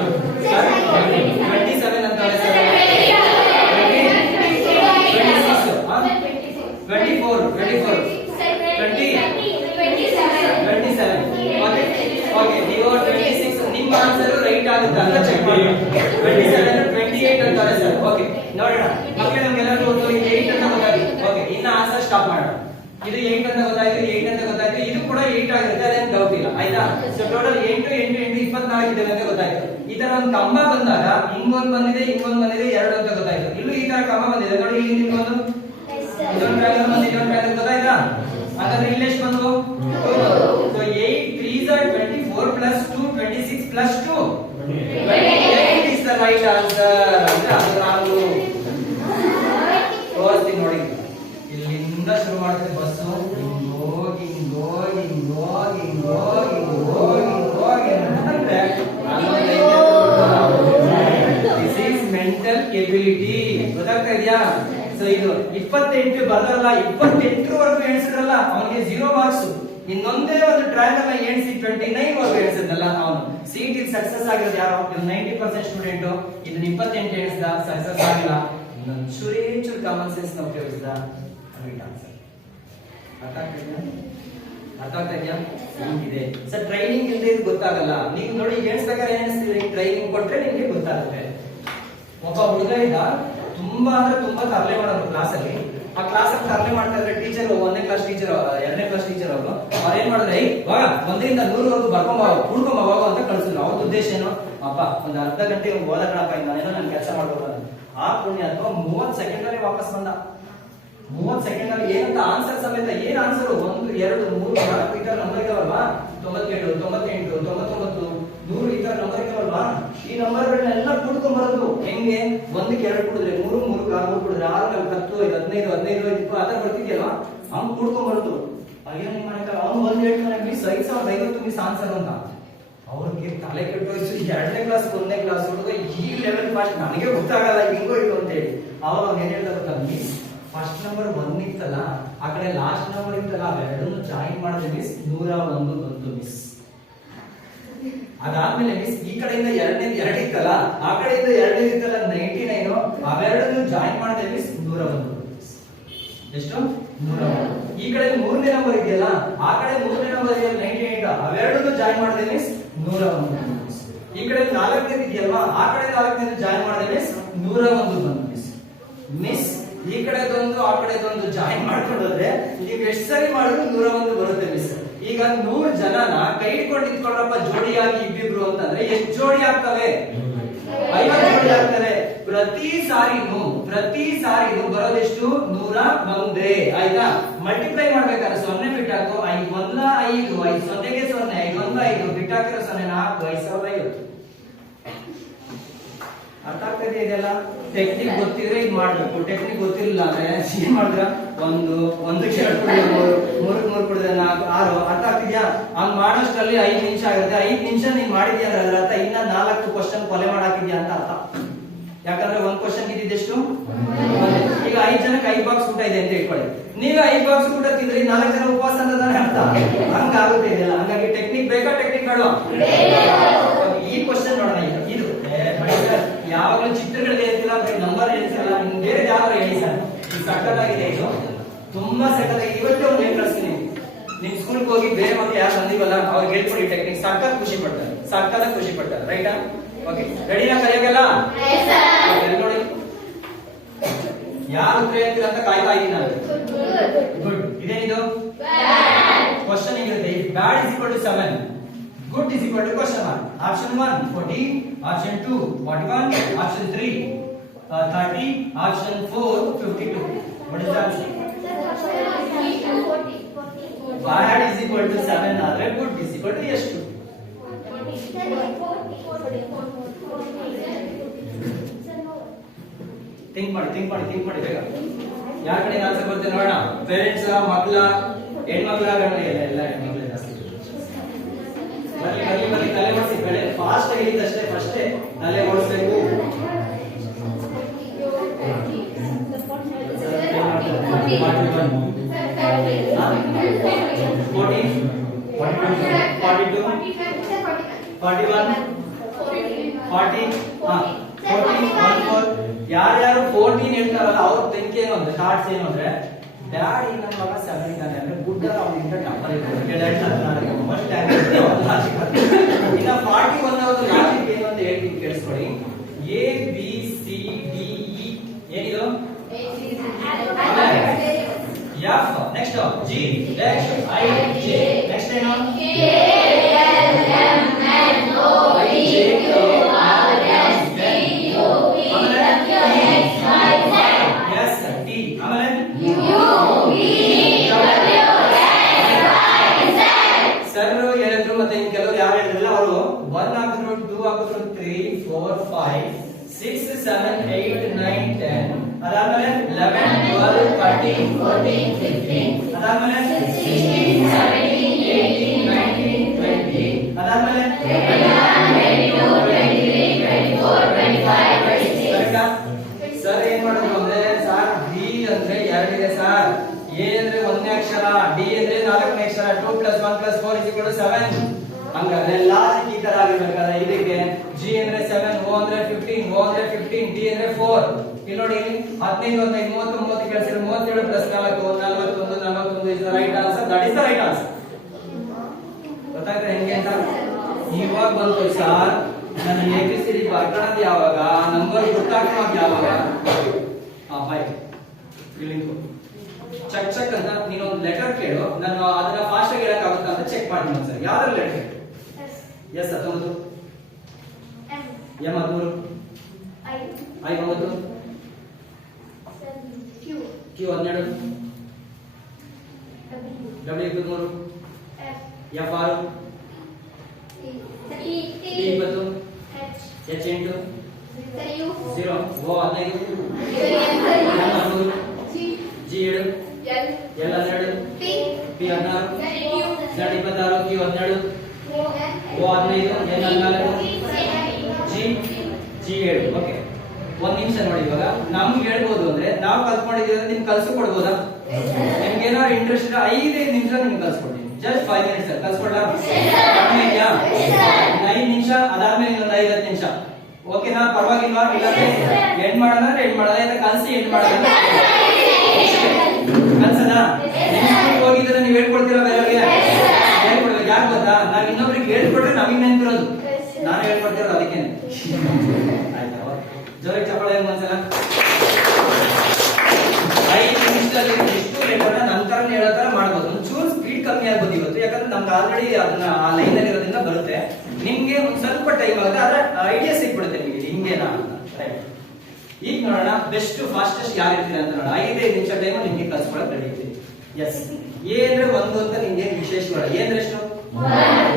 ಅಂತ ಹೇಳಿ ಸರ್. 27 ಓಕೆ ನೀವು 26 ನಿಮ್ಮ ಆನ್ಸರ್ ರೈಟ್ ಆಗುತ್ತೆ ಅಂತ ಚೆಕ್ ಮಾಡಿ. 27 28 ಅಂತಾರೆ ಸರ್. ಓಕೆ ನೋಡೋಣ ಮಕ್ಕಳೇ, ನಮಗೆಲ್ಲರೂ ಒಂದು 8 ಅಂತ ಗೊತ್ತಾಯ್ತು. ಓಕೆ ಇನ್ನ ಆನ್ಸರ್ ಸ್ಟಾಪ್ ಮಾಡೋಣ. ಇದು 8 ಅಂತ ಗೊತ್ತಾಯ್ತು, 8 ಅಂತ ಗೊತ್ತಾಯ್ತು. ಇದು ಕೂಡ 8 ಆಗಿರುತ್ತೆ, ಅದೇನು ಡೌಟ್ ಇಲ್ಲ ಆಯ್ತಾ. ಸೊ ಟೋಟಲ್ 8 8 8 24 ಇದೆ ಅಂತ ಗೊತ್ತಾಯ್ತು. ಈ ತರ ಒಂದು ಕಂಬ ಬಂದಾಗ ಹಿಂಗೊಂದು ಬಂದಿದೆ, ಹಿಂಗೊಂದು ಬಂದಿದೆ, 2 ಅಂತ ಗೊತ್ತಾಯ್ತು. ಇಲ್ಲೂ ಈ ತರ ಕಂಬ ಬಂದಿದೆ ನೋಡಿ, ಇಲ್ಲಿ ನಿಮ್ಗೊಂದು ಇದೊಂದು ಟ್ರಯಾಂಗಲ್ ಬಂದಿದೆ, ಇದೊಂದು ಟ್ರಯಾಂಗಲ್ ಗೊತ್ತಾಯ್ತಾ. ಹಾಗಾದ್ರೆ ಇಲ್ಲಿ ಎಷ್ಟು ಬಂತು? 2. So 8 3s are 24 plus 2 26 plus 2 28 is the right answer. ಅಂದ್ರೆ ಅದು ನಾವು ತೋರಿಸ್ತೀನಿ ನೋಡಿ. ಇಲ್ಲಿಂದ ಶುರು ಮಾಡುತ್ತೆ ಬಸ್ಸು, ಹಿಂಗೋಗಿ ಹಿಂಗೋಗಿ ಹಿಂಗೋಗಿ ಹಿಂಗೋಗಿ ಹಿಂಗೋಗಿ ಹಿಂಗೋಗಿ ಅಂದ್ರೆ ದಿಸ್ ಈಸ್ ಮೆಂಟಲ್ ಎಬಿಲಿಟಿ. ಗೊತ್ತಾಗ್ತಾ ಇದೆಯಾ? ಸೊ ಇದು 28 ಬರಲ್ಲ, 28 ವರೆಗೂ ಎಣಿಸಿದ್ರಲ್ಲ ಅವನಿಗೆ 0 ಮಾರ್ಕ್ಸ್. ಇನ್ನೊಂದೇ ಒಂದು ಟ್ರಯಾಂಗಲ್ ಎಣಿಸಿ 29 ವರೆಗೂ ಎಣಿಸಿದ್ನಲ್ಲ ಅವನು ಸೀಟ್ ಇದು ಸಕ್ಸಸ್ ಆಗಿರೋದು ಯಾರು? 90% ಸ್ಟೂಡೆಂಟ್. ಇದನ್ನ 28 ಎಣಿಸಿದ, ಸಕ್ಸಸ್ ಆಗಿಲ್ಲ. ಇನ್ನೊಂದು ಚೂರು ಕಾಮನ್ ಸೆನ್ಸ್ ನ ಉಪಯೋಗಿಸಿದ, ರೈಟ್ ಆನ್ಸರ್. ಅರ್ಥ ಆಗ್ತಾ ಇದೆಯಾ? ಹಿಂಗಿದೆ ಸರ್. ಟ್ರೈನಿಂಗ್ ಇಲ್ಲದೆ ಇದು ಗೊತ್ತಾಗಲ್ಲ. ನೀವು ನೋಡಿ ಎಣಿಸ್ಬೇಕಾದ್ರೆ ಎಣಿಸ್ತೀರಿ, ಟ್ರೈನಿಂಗ್ ಕೊಟ್ರೆ ನಿಮ್ಗೆ ಗೊತ್ತಾಗುತ್ತೆ. ಒಬ್ಬ ಹುಡುಗ ಇದ್ದ, ತುಂಬಾ ಅಂದ್ರೆ ತುಂಬಾ ತರಲೆ ಮಾಡೋರು ಕ್ಲಾಸಲ್ಲಿ. ಆ ಕ್ಲಾಸ್ ಅಲ್ಲಿ ತರಲೆ ಮಾಡ್ತಾ ಇದ್ರೆ ಟೀಚರ್, 1ನೇ ಕ್ಲಾಸ್ ಟೀಚರ್ 2ನೇ ಕ್ಲಾಸ್ ಟೀಚರ್ ಅವರು ಏನ್ ಮಾಡಿದ್ರೆ, ಇವಾಗ 1ರಿಂದ 100 ವರ್ಗು ಕುಡ್ಕೊಂಬ ಅಂತ ಕಳ್ಸಿದ್ರು. ಅವ್ರ ಉದ್ದೇಶ ಏನು? ಅಪ್ಪ ಒಂದು ಅರ್ಧ ಗಂಟೆ ಓದಕಣಪ್ಪ, ನಾನೇನೋ ನಾನು ಕೆಲಸ ಮಾಡ್ಬೋದು. ಆ ಪುಣ್ಯ ಅಥವಾ 30 ಸೆಕೆಂಡ್ ಅಲ್ಲಿ ವಾಪಸ್ ಬಂದ. 30 ಸೆಕೆಂಡ್ ಅಲ್ಲಿ ಏನಂತ ಆನ್ಸರ್ ಸಮೇತ, ಏನ್ ಆನ್ಸರ್ 1 2 3 4 ಈ ತರ ನಂಬರ್ ಇದಾವಲ್ವಾ, 97 98 99 100 ಈ ತರ ನಂಬರ್ ಇದಾವಲ್ವಾ, ಈ ನಂಬರ್ಗಳನ್ನೆಲ್ಲ ಕೂಡ್ಕೊಂಡ್ ಬರೋದು. ಹೆಂಗೆ? 1ಕ್ಕೆ 2 ಕೂಡಿದ್ರೆ 3 3 6 ಕೂಡಿದ್ರೆ 6 4 10 5 15 15 20 ಆತರ ಬರ್ತಿದ್ಯಲ್ವಾ, ಅವ್ನು ಕೂಡ್ಕೊಂಡ್ ಬರೋದು. ಅಯ್ಯೋ ನಿಮ್ಮ ಮನೆ ಅವ್ನು ಬಂದು ಹೇಳ್ತಾನೆ ಮಿಸ್ 5050 ಮಿಸ್ ಆನ್ಸರ್ ಅಂತ. ಅವ್ರಿಗೆ ತಲೆ ಕೆಟ್ಟೋಯ್ತು. 2ನೇ ಕ್ಲಾಸ್ 1ನೇ ಕ್ಲಾಸ್ ಹುಡುಗ ಈ ಲೆವೆಲ್ ಫಾಸ್ಟ್, ನನಗೆ ಗೊತ್ತಾಗಲ್ಲ ಹಿಂಗೋ ಇದು ಅಂತ ಹೇಳಿ. ಅವಾಗ ಅವ್ನು ಏನ್ ಹೇಳ್ತಾ ಗೊತ್ತಾ, ಮಿಸ್ ಫಸ್ಟ್ ನಂಬರ್ 1 ಇತ್ತಲ್ಲ, ಆ ಕಡೆ ಲಾಸ್ಟ್ ನಂಬರ್ ಇತ್ತಲ್ಲ, ಅವೆರಡನ್ನು ಜಾಯಿನ್ ಮಾಡಿದ್ರೆ ಮಿಸ್ 101 ಬಂತು ಮಿಸ್. ಅದಾದ್ಮೇಲೆ ಮಿಸ್ ಈ ಕಡೆಯಿಂದ 2 ಇತ್ತಲ್ಲ, ಆ ಕಡೆಯಿಂದ 2 ಇತ್ತಲ್ಲ 99, ಅವೆರಡನ್ನು ಜಾಯಿನ್ ಮಾಡಿದ್ರೆ ಮಿಸ್ 101. ಎಷ್ಟು? 101. ಈ ಕಡೆ 3ನೇ ನಂಬರ್ ಇದೆಯಲ್ಲ, ಆ ಕಡೆ 3ನೇ ನಂಬರ್ ಇದೆಯಲ್ಲ 98, ಅವೆರಡನ್ನು ಜಾಯಿನ್ ಮಾಡಿದ್ರೆ ಮಿಸ್ 101. ಈ ಕಡೆ 4ನೇ ಇದೆಯಲ್ವಾ, ಆ ಕಡೆ 4ನೇ ಜಾಯಿನ್ ಮಾಡಿದ್ರೆ ಮಿಸ್ 101 ಬಂತು ಮಿಸ್. ಮಿಸ್ ಈ ಕಡೆದೊಂದು ಆ ಕಡೆದೊಂದು ಜಾಯಿನ್ ಮಾಡ್ಕೊಂಡ್ರೆ ನೀವು ಎಷ್ಟು ಸರಿ ಮಾಡಿದ್ರು 101 ಬರುತ್ತೆ ಮಿಸ್. ಈಗ 100 ಜನನ ಕೈ ಹಿಡ್ಕೊಂಡು ನಿಂತ್ಕೊಂಡ್ರಪ್ಪ ಜೋಡಿಯಾಗಿ ಇಬ್ಬಿಬ್ರು ಅಂತಂದ್ರೆ ಎಷ್ಟು ಜೋಡಿ ಆಗ್ತವೆ? 50 ಜೋಡಿ ಆಗ್ತವೆ. ಪ್ರತಿ ಸಾರಿನೂ ಬರೋದೆಷ್ಟು? 101. ಆಯ್ತಾ? ಮಲ್ಟಿಪ್ಲೈ ಮಾಡ್ಬೇಕಾದ್ರೆ 0 ಬಿಟ್ಟಾಕು, 5 1 5 5 0ಗೆ 0 5 1 5 ಬಿಟ್ಟಾಕಿರೋ 0 4 5050. ಅರ್ಥ ಆಗ್ತದೆ ಇದೆಲ್ಲ? ಟೆಕ್ನಿಕ್ ಗೊತ್ತಿದ್ರೆ ಇದು ಮಾಡ್ಬೇಕು, ಟೆಕ್ನಿಕ್ ಗೊತ್ತಿರಲಿಲ್ಲ ಅಂದ್ರೆ ಏನ್ ಮಾಡಿದ್ರ, 1 1ಕ್ಕೆ 2 ಕುಡಿದ್ರೆ 3 3 ಕುಡಿದ್ರೆ 4 6. ಅರ್ಥ ಆಗ್ತಿದ್ಯಾ? ಹಂಗ್ ಮಾಡೋಷ್ಟರಲ್ಲಿ 5 ನಿಮಿಷ ಆಗುತ್ತೆ. 5 ನಿಮಿಷ ನೀನ್ ಮಾಡಿದ್ಯಾ ಅಂದ್ರೆ ಅದರ ಅರ್ಥ ಇನ್ನ 4 ಕ್ವಶನ್ ಕೊಲೆ ಮಾಡಾಕಿದ್ಯಾ ಅಂತ ಅರ್ಥ. ಯಾಕಂದ್ರೆ 1 ಕ್ವಶನ್ ಇದ್ದಿದ್ದೆಷ್ಟು? ಈಗ 5 ಜನಕ್ಕೆ 5 ಬಾಕ್ಸ್ ಊಟ ಇದೆ ಅಂತ ಇಟ್ಕೊಳ್ಳಿ. ನೀವು 5 ಬಾಕ್ಸ್ ಊಟ ತಿಂದ್ರೆ 4 ಜನ ಉಪವಾಸ ಅನ್ನೋದಾನೆ ಅರ್ಥ. ಹಂಗಾಗುತ್ತೆ ಇದೆಲ್ಲ. ಹಂಗಾಗಿ ಟೆಕ್ನಿಕ್ ಬೇಕಾ, ಟೆಕ್ನಿಕ್ ಬೇಡವಾ? ಈ ಕ್ವಶನ್ ನೋಡೋಣ. ಇದು ಯಾವಾಗಲೂ ಚಿತ್ರಗಳಿಗೆ ಹೇಳ್ತಿಲ್ಲ, ನಂಬರ್ ಹೇಳ್ತಿಲ್ಲ, ಬೇರೆ ಯಾವ್ದಾರು ಹೇಳಿ ಸರ್. ಇದು ಸಕ್ಕತ್ತಾಗಿದೆ, ಇದು ತುಂಬಾ ಸಕ್ಕತ್ತಾಗಿದೆ. ಇವತ್ತೇ ಒಂದು ಏನ್ ಕಳಿಸ್ತೀನಿ, ನಿಮ್ ಸ್ಕೂಲ್ಗೆ ಹೋಗಿ ಬೇರೆ ಮಕ್ಕಳು ಯಾರು ಬಂದಿವಲ್ಲ ಅವ್ರಿಗೆ ಹೇಳ್ಕೊಡಿ ಟೆಕ್ನಿಕ್. ಸಕ್ಕತ್ ಖುಷಿ ಪಡ್ತಾರೆ. ರೈಟಾ? ಓಕೆ, ರೆಡಿನಾ ಕಲಿಯೋಕೆಲ್ಲ? ನೋಡಿ ಯಾರು ಉತ್ತರ ಹೇಳ್ತೀರ ಅಂತ ಕಾಯ್ತಾ ಇದ್ದೀನಿ ನಾನು. ಗುಡ್. ಇದೇನಿದು ಕ್ವಶನ್ ಹೇಗಿರುತ್ತೆ? Bad is equal to 7, good is equal to question mark. Option 1 40, option 2 41, option 3 30, option 4 52. What is the answer? Bad is equal to 7 ಆದ್ರೆ ಗುಡ್ ಇಸ್ ಈಕ್ವಲ್ ಟು ಎಷ್ಟು? ಥಿಂಕ್ ಮಾಡಿ ಬೇಗ. ಯಾರ ಕಡೆ ಆನ್ಸರ್ ಬರುತ್ತೆ ನೋಡೋಣ. ಪೇರೆಂಟ್ಸ್, ಮಕ್ಕಳ, ಹೆಣ್ಮಕ್ಳ, ಎಲ್ಲ ಹೆಣ್ಮಕ್ಳ ಜಾಸ್ತಿ. ಬನ್ನಿ ತಲೆ ಓಡಿಸಿ. ಕಡೆ ಫಾಸ್ಟ್ ಆಗಿ ಅಷ್ಟೇ, ಫಸ್ಟ್ ತಲೆ ಓಡಿಸ್ಬೇಕು. 40 ಯಾರ್ಯಾರು 14 ಹೇಳ್ತಾರಲ್ಲ ಅವ್ರ ಥಿಂಕ್ ಏನು ಅಂದ್ರೆ ಥಾಟ್ಸ್ ಏನು ಅಂದ್ರೆ ಡ್ಯಾಡಿ ನನ್ನ ಮಗ 7 ಇದ್ದಾನೆ ಅಂದ್ರೆ ಗುಡ್ ಅವನಿಂದ ಟಂಪರ್ ಇದೆ. ಇನ್ನ 41 ಅವ್ರದ್ದು ಲಾಜಿಕ್ ಏನು ಅಂತ ಹೇಳ್ತೀನಿ ಕೇಳಿಸ್ಕೊಳ್ಳಿ. A B C D E ಏನಿದು? F, next G, next I, J, next ಏನು? K L M N O P Q R S T U V W X Y Z. S T ಆಮೇಲೆ U V W X Y Z. Sir ಹೇಳಿದ್ರು, ಮತ್ತೆ ಇನ್ನು ಕೆಲವರು ಯಾರು ಹೇಳಿದ್ರಲ್ಲ ಅವರು 1 ಹಾಕಿದ್ರು, 2 ಹಾಕಿದ್ರು, 3 4 5 6 7 8 9 10 ಅದಾದ್ಮೇಲೆ 11 12 13 14 15 ಅದಾದ್ಮೇಲೆ 16 17 18 19 20 ಅದಾದ್ಮೇಲೆ 21 22 23 24 25 26. ಸರ್ ಏನ್ ಮಾಡಿದ್ರು ಅಂದ್ರೆ ಸರ್ ಬಿ ಅಂದ್ರೆ 2 ಇದೆ ಸರ್, ಎ ಅಂದ್ರೆ 1ನೇ ಅಕ್ಷರ, ಡಿ ಅಂದ್ರೆ 4ನೇ ಅಕ್ಷರ, 2 + 1 + 4 = 7. ಹಂಗಾದ್ರೆ ಲಾಜಿಕ್ ಈ ತರ ಆಗಿರ್ಬೇಕಾದ್ರೆ ಇದಕ್ಕೆ ಜಿ ಅಂದ್ರೆ 7, ಓ ಅಂದ್ರೆ 15, ಓ ಅಂದ್ರೆ 15, ಡಿ ಅಂದ್ರೆ 4. ಇಲ್ಲಿ ನೋಡಿ, 15 15 30 30 ಕೆಲಸ 37 + 4 41 41 is the right answer. That is the right answer. ಗೊತ್ತಾಯ್ತಾ ಹೆಂಗೆ ಅಂತ? ಇವಾಗ ಬಂತು ಸರ್ ನಾನು ABCD ಬರ್ಕೊಳ್ಳೋದು ಯಾವಾಗ, ನಂಬರ್ ಗೊತ್ತಾಗ್ತದೆ ಯಾವಾಗ? ಬಾಯ್ ಫೀಲಿಂಗ್ ಚೆಕ್ ಚೆಕ್ ಅಂತ ನೀನು ಒಂದು ಲೆಟರ್ ಕೇಳು, ನಾನು ಅದನ್ನ ಫಾಸ್ಟ್ ಆಗಿ ಹೇಳಕ್ ಆಗುತ್ತಾ ಅಂತ ಚೆಕ್ ಮಾಡ್ತೀನಿ ಸರ್. ಯಾವ್ದ್ರ letter? S 19, M 13, I 9, Q 12, W 23, F 6, T 20, H 8, 0, O 15, M 13, G 7, L 12, P 16, Z 26, Q 17, O 15, N 14, G 7. Okay, ಒಂದ್ ನಿಮಿಷ ನೋಡಿ. ಇವಾಗ ನಮ್ಗೆ ಹೇಳ್ಬೋದು ಅಂದ್ರೆ ನಾವು ಕಲ್ತ್ಕೊಂಡಿದ್ದೀವಿ ನಿಮ್ಗೆ ಕಲ್ಸಿ ಕೊಡ್ಬೋದಾ? ನಿಮ್ಗೆ ಏನಾದ್ರು ಇಂಟ್ರೆಸ್ಟ್ ಇದ್ರೆ 5 ನಿಮಿಷ ನಿಮ್ಗೆ ಕಲ್ಸ್ಕೊಡ್ತೀನಿ. Just 5 minutes ಕಲ್ಸ್ಕೊಡ್ಲಾ? ಕಡಿಮೆ ಇದೆಯಾ? 5 ನಿಮಿಷ ಅದಾದ್ಮೇಲೆ ಇನ್ನೊಂದು 5-10 ನಿಮಿಷ. ಓಕೆನಾ? ಪರವಾಗಿಲ್ವಾ? ಇಲ್ಲಾಂದ್ರೆ ಎಂಡ್ ಮಾಡೋಣ ಅಂದ್ರೆ ಎಂಡ್ ಮಾಡೋಣ, ಇಲ್ಲ ಕಲ್ಸಿ ಎಂಡ್ ಮಾಡೋಣ. ಕಲ್ಸದ ಹೋಗಿದ್ರೆ ನೀವು ಹೇಳ್ಕೊಡ್ತೀರಾ ಬೇರೆಯವ್ರಿಗೆ? ಹೇಳ್ಕೊಡ್ಬೇಕು. ಯಾಕೆ ಗೊತ್ತಾ? ನಾವ್ ಇನ್ನೊಬ್ರಿಗೆ ಹೇಳ್ಕೊಟ್ರೆ ನಮಗೆ ನೆನಪಿರೋದು, ನಾನು ಹೇಳ್ಕೊಡ್ತಿರೋದು ಅದಕ್ಕೆ. ಆಯ್ತಾ? ಜೋರಾಗಿ ಚಪ್ಪಾಳೆ ಒಂದ್ಸಲ. 5 ನಿಮಿಷದಲ್ಲಿ ಎಷ್ಟು ಲೆಟರ್ನ ನಂತರ ಹೇಳೋ ತರ ಮಾಡ್ಬೋದು. ಒಂಚೂರು ಸ್ಪೀಡ್ ಕಮ್ಮಿ ಆಗ್ಬೋದು ಇವತ್ತು, ಯಾಕಂದ್ರೆ ನಮ್ಗೆ ಆಲ್ರೆಡಿ ಅದನ್ನ ಆ ಲೈನ್ ಅಲ್ಲಿ ಇರೋದ್ರಿಂದ ಬರುತ್ತೆ. ನಿಮ್ಗೆ ಒಂದ್ ಸ್ವಲ್ಪ ಟೈಮ್ ಆಗುತ್ತೆ, ಆದ್ರೆ ಐಡಿಯಾ ಸಿಕ್ಬಿಡುತ್ತೆ ನಿಮಗೆ ಹಿಂಗೇನಾ ಅಂತ. ರೈಟ್, ಈಗ ನೋಡೋಣ ಬೆಸ್ಟ್ ಫಾಸ್ಟೆಸ್ಟ್ ಯಾರು ಇರ್ತೀರಾ ಅಂತ ನೋಡೋಣ. 5 ನಿಮಿಷ ಟೈಮ್ ನಿಮ್ಗೆ ಕಲ್ಸ್ಕೊಳಕ್ ರೆಡಿ ಇರ್ತೀವಿ. ಎಸ್, ಎ ಅಂದ್ರೆ 1 ಅಂತ ನಿಮ್ಗೆ ವಿಶೇಷವಾದ ಎ ಅಂದ್ರೆ ಎಷ್ಟು?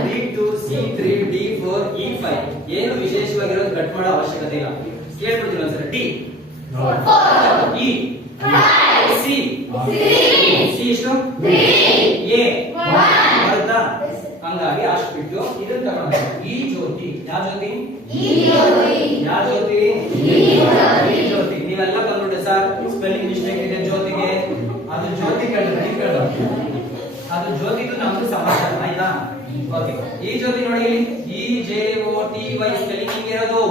B2 C3 D4 E5 ಏನು ವಿಶೇಷವಾಗಿರೋದು ಕಟ್ ಮಾಡೋ ಅವಶ್ಯಕತೆ ಇಲ್ಲ. ಕೇಳ್ಬಿಡ್ತೀನಿ ಒಂದ್ಸಲ. ಡಿ ಇ ಸಿ ಸಿ ಎಷ್ಟು? ಎ ಬರುತ್ತಾ? ಹಂಗಾಗಿ ಅಷ್ಟು ಬಿಟ್ಟು ಇದನ್ನ ತಗೊಂಡು ಈ ಜ್ಯೋತಿ. ಯಾವ ಜ್ಯೋತಿ? ಯಾವ ಜ್ಯೋತಿ? ಈ ಜ್ಯೋತಿ. ನೀವೆಲ್ಲ ಬಂದ್ಬಿಟ್ಟೆ ಸರ್ ಸ್ಪೆಲ್ಲಿಂಗ್ ಮಿಸ್ಟೇಕ್ ಇದೆ ಜ್ಯೋತಿಗೆ, ಅದು ಜ್ಯೋತಿ ಕೇಳ ಅದು ಜ್ಯೋತಿಗೂ ನಮ್ದು ಸಮಾಚಾರ. ಆಯ್ತಾ? ಓಕೆ, ಈ ಜ್ಯೋತಿ ನೋಡಿ ಇಲ್ಲಿ EJOTY ಸ್ಪೆಲ್ಲಿಂಗ್ ಹಿಂಗೆ ಇರೋದು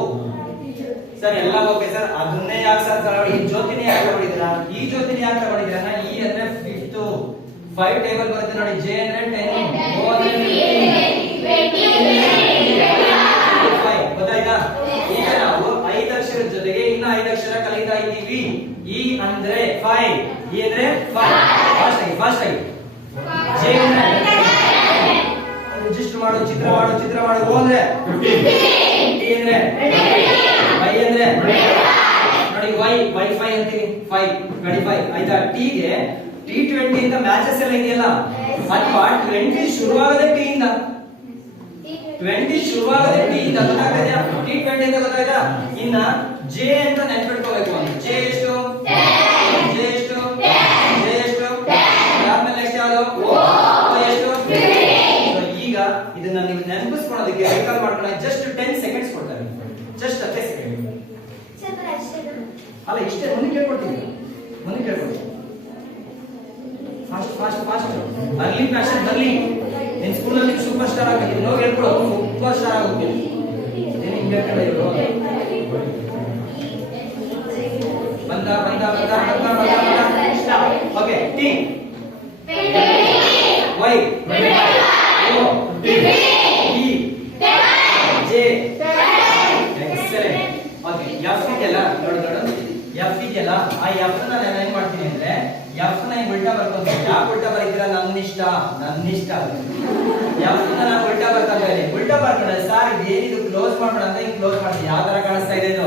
ಸರ್. ಎಲ್ಲ ಓಕೆ ಸರ್, ಅದನ್ನೇ ಯಾಕೆ ಸರ್ ತಗೊಳ್ಳಿ? ಈ ಜ್ಯೋತಿನೇ ಯಾಕೆ ತಗೊಂಡಿದ್ದೀರಾ? ಈ ಜ್ಯೋತಿನೇ ಯಾಕೆ ತಗೊಂಡಿದ್ದೀರಾ? ಇ ಅಂದ್ರೆ 5 ಟೇಬಲ್ ಬರುತ್ತೆ ನೋಡಿ. ಜೆ ಅಂದ್ರೆ 10, ಓ ಅಂದ್ರೆ 15, ಗೊತ್ತಾಯ್ತಾ? ಈಗ ನಾವು 5 ಅಕ್ಷರದ ಜೊತೆಗೆ ಇನ್ನ 5 ಅಕ್ಷರ ಕಲಿತಾ ಇದ್ದೀವಿ. ಇ ಅಂದ್ರೆ 5, ಇ ಅಂದ್ರೆ 5. ಫಾಸ್ಟ್ ಆಗಿ ಜೆ ಅಂದ್ರೆ ರಿಜಿಸ್ಟರ್ ಮಾಡು, ಚಿತ್ರ ಮಾಡು. ಓ ಅಂದ್ರೆ 50, ಟಿ ಅಂದ್ರೆ 5 ಅಂದ್ರೆ ನೋಡಿ ವೈಫೈ ಅಂತೀವಿ 5 25 ಆಯ್ತಾ. ಟಿ ಗೆ T20 ಅಂತ ಮ್ಯಾಚಸ್ ಎಲ್ಲ ಇದೆಯಲ್ಲ, ಅಥವಾ 20 ಶುರುವಾಗದೆ ಟಿ ಇಂದ, 20 ಶುರುವಾಗದೆ ಟಿ ಇಂದ ಗೊತ್ತಾಗ್ತದೆಯಾ? T20 ಅಂತ ಗೊತ್ತಾಯ್ತಾ? ಇನ್ನ ಜೆ ಅಂತ ನೆನ್ಪಿಟ್ಕೋಬೇಕು. ಜೆ ಎಷ್ಟು? ಆದ್ಮೇಲೆ ನೆಕ್ಸ್ಟ್ ಯಾವುದು? ಓ ಎಷ್ಟು? ಈಗ ಇದನ್ನ ನೀವು ನೆನಪಿಸ್ಕೊಳ್ಳೋದಕ್ಕೆ ರೆಕಾಲ್ ಮಾಡ್ಕೊಳ್ಳೋಕೆ ಜಸ್ಟ್ 10 ಸೆಕೆಂಡ್ಸ್ ಕೊಡ್ತಾರೆ. ಜಸ್ಟ್ 10 ಸೆಕೆಂಡ್ ಅಲ್ಲ, ಇಷ್ಟೇ. ಮುಂದೆ ಕೇಳ್ಕೊಡ್ತೀನಿ. ಫಾಸ್ಟ್ ಬರ್ಲಿ ಫ್ಯಾಷನ್ ಬರ್ಲಿ. ನಿನ್ ಸ್ಕೂಲಲ್ಲಿ ಸೂಪರ್ ಸ್ಟಾರ್ ಆಗ್ಬೇಕು. ಹೋಗಿ ಹೇಳ್ಕೊಡು, ಸೂಪರ್ ಸ್ಟಾರ್ ಆಗುತ್ತೆ. ಏನು ಹಿಂಗೆ ಹೇಳ್ಕೊಂಡೆ ಇವರು? ಬಂದ okay. T Y O T E J excellent. Okay. F ಇದೆಯಲ್ಲ, ನೋಡು ಎಫ್ ಇದೆಯಲ್ಲ, ಆ ಎಫ್ ನ ನಾನು ಏನ್ ಮಾಡ್ತೀನಿ ಅಂದ್ರೆ ಎಫ್ ನ ಉಲ್ಟಾ ಬರ್ಕೊಂತೀನಿ. ಯಾಕೆ ಉಲ್ಟಾ ಬರೀತೀರಾ? ನನ್ನಿಷ್ಟ. ಎಫ್ ನ ನಾನು ಉಲ್ಟಾ ಬರ್ಕೊಂತೀನಿ. ಉಲ್ಟಾ ಬರ್ಕೊಂಡ್ರೆ ಸರ್ ಏನಿದು ಕ್ಲೋಸ್ ಮಾಡ್ಬೇಡ ಅಂತ ಹಿಂಗ್ ಕ್ಲೋಸ್ ಮಾಡ್ತೀನಿ. ಯಾವ ತರ ಕಾಣಿಸ್ತಾ ಇದೆ ಇದು?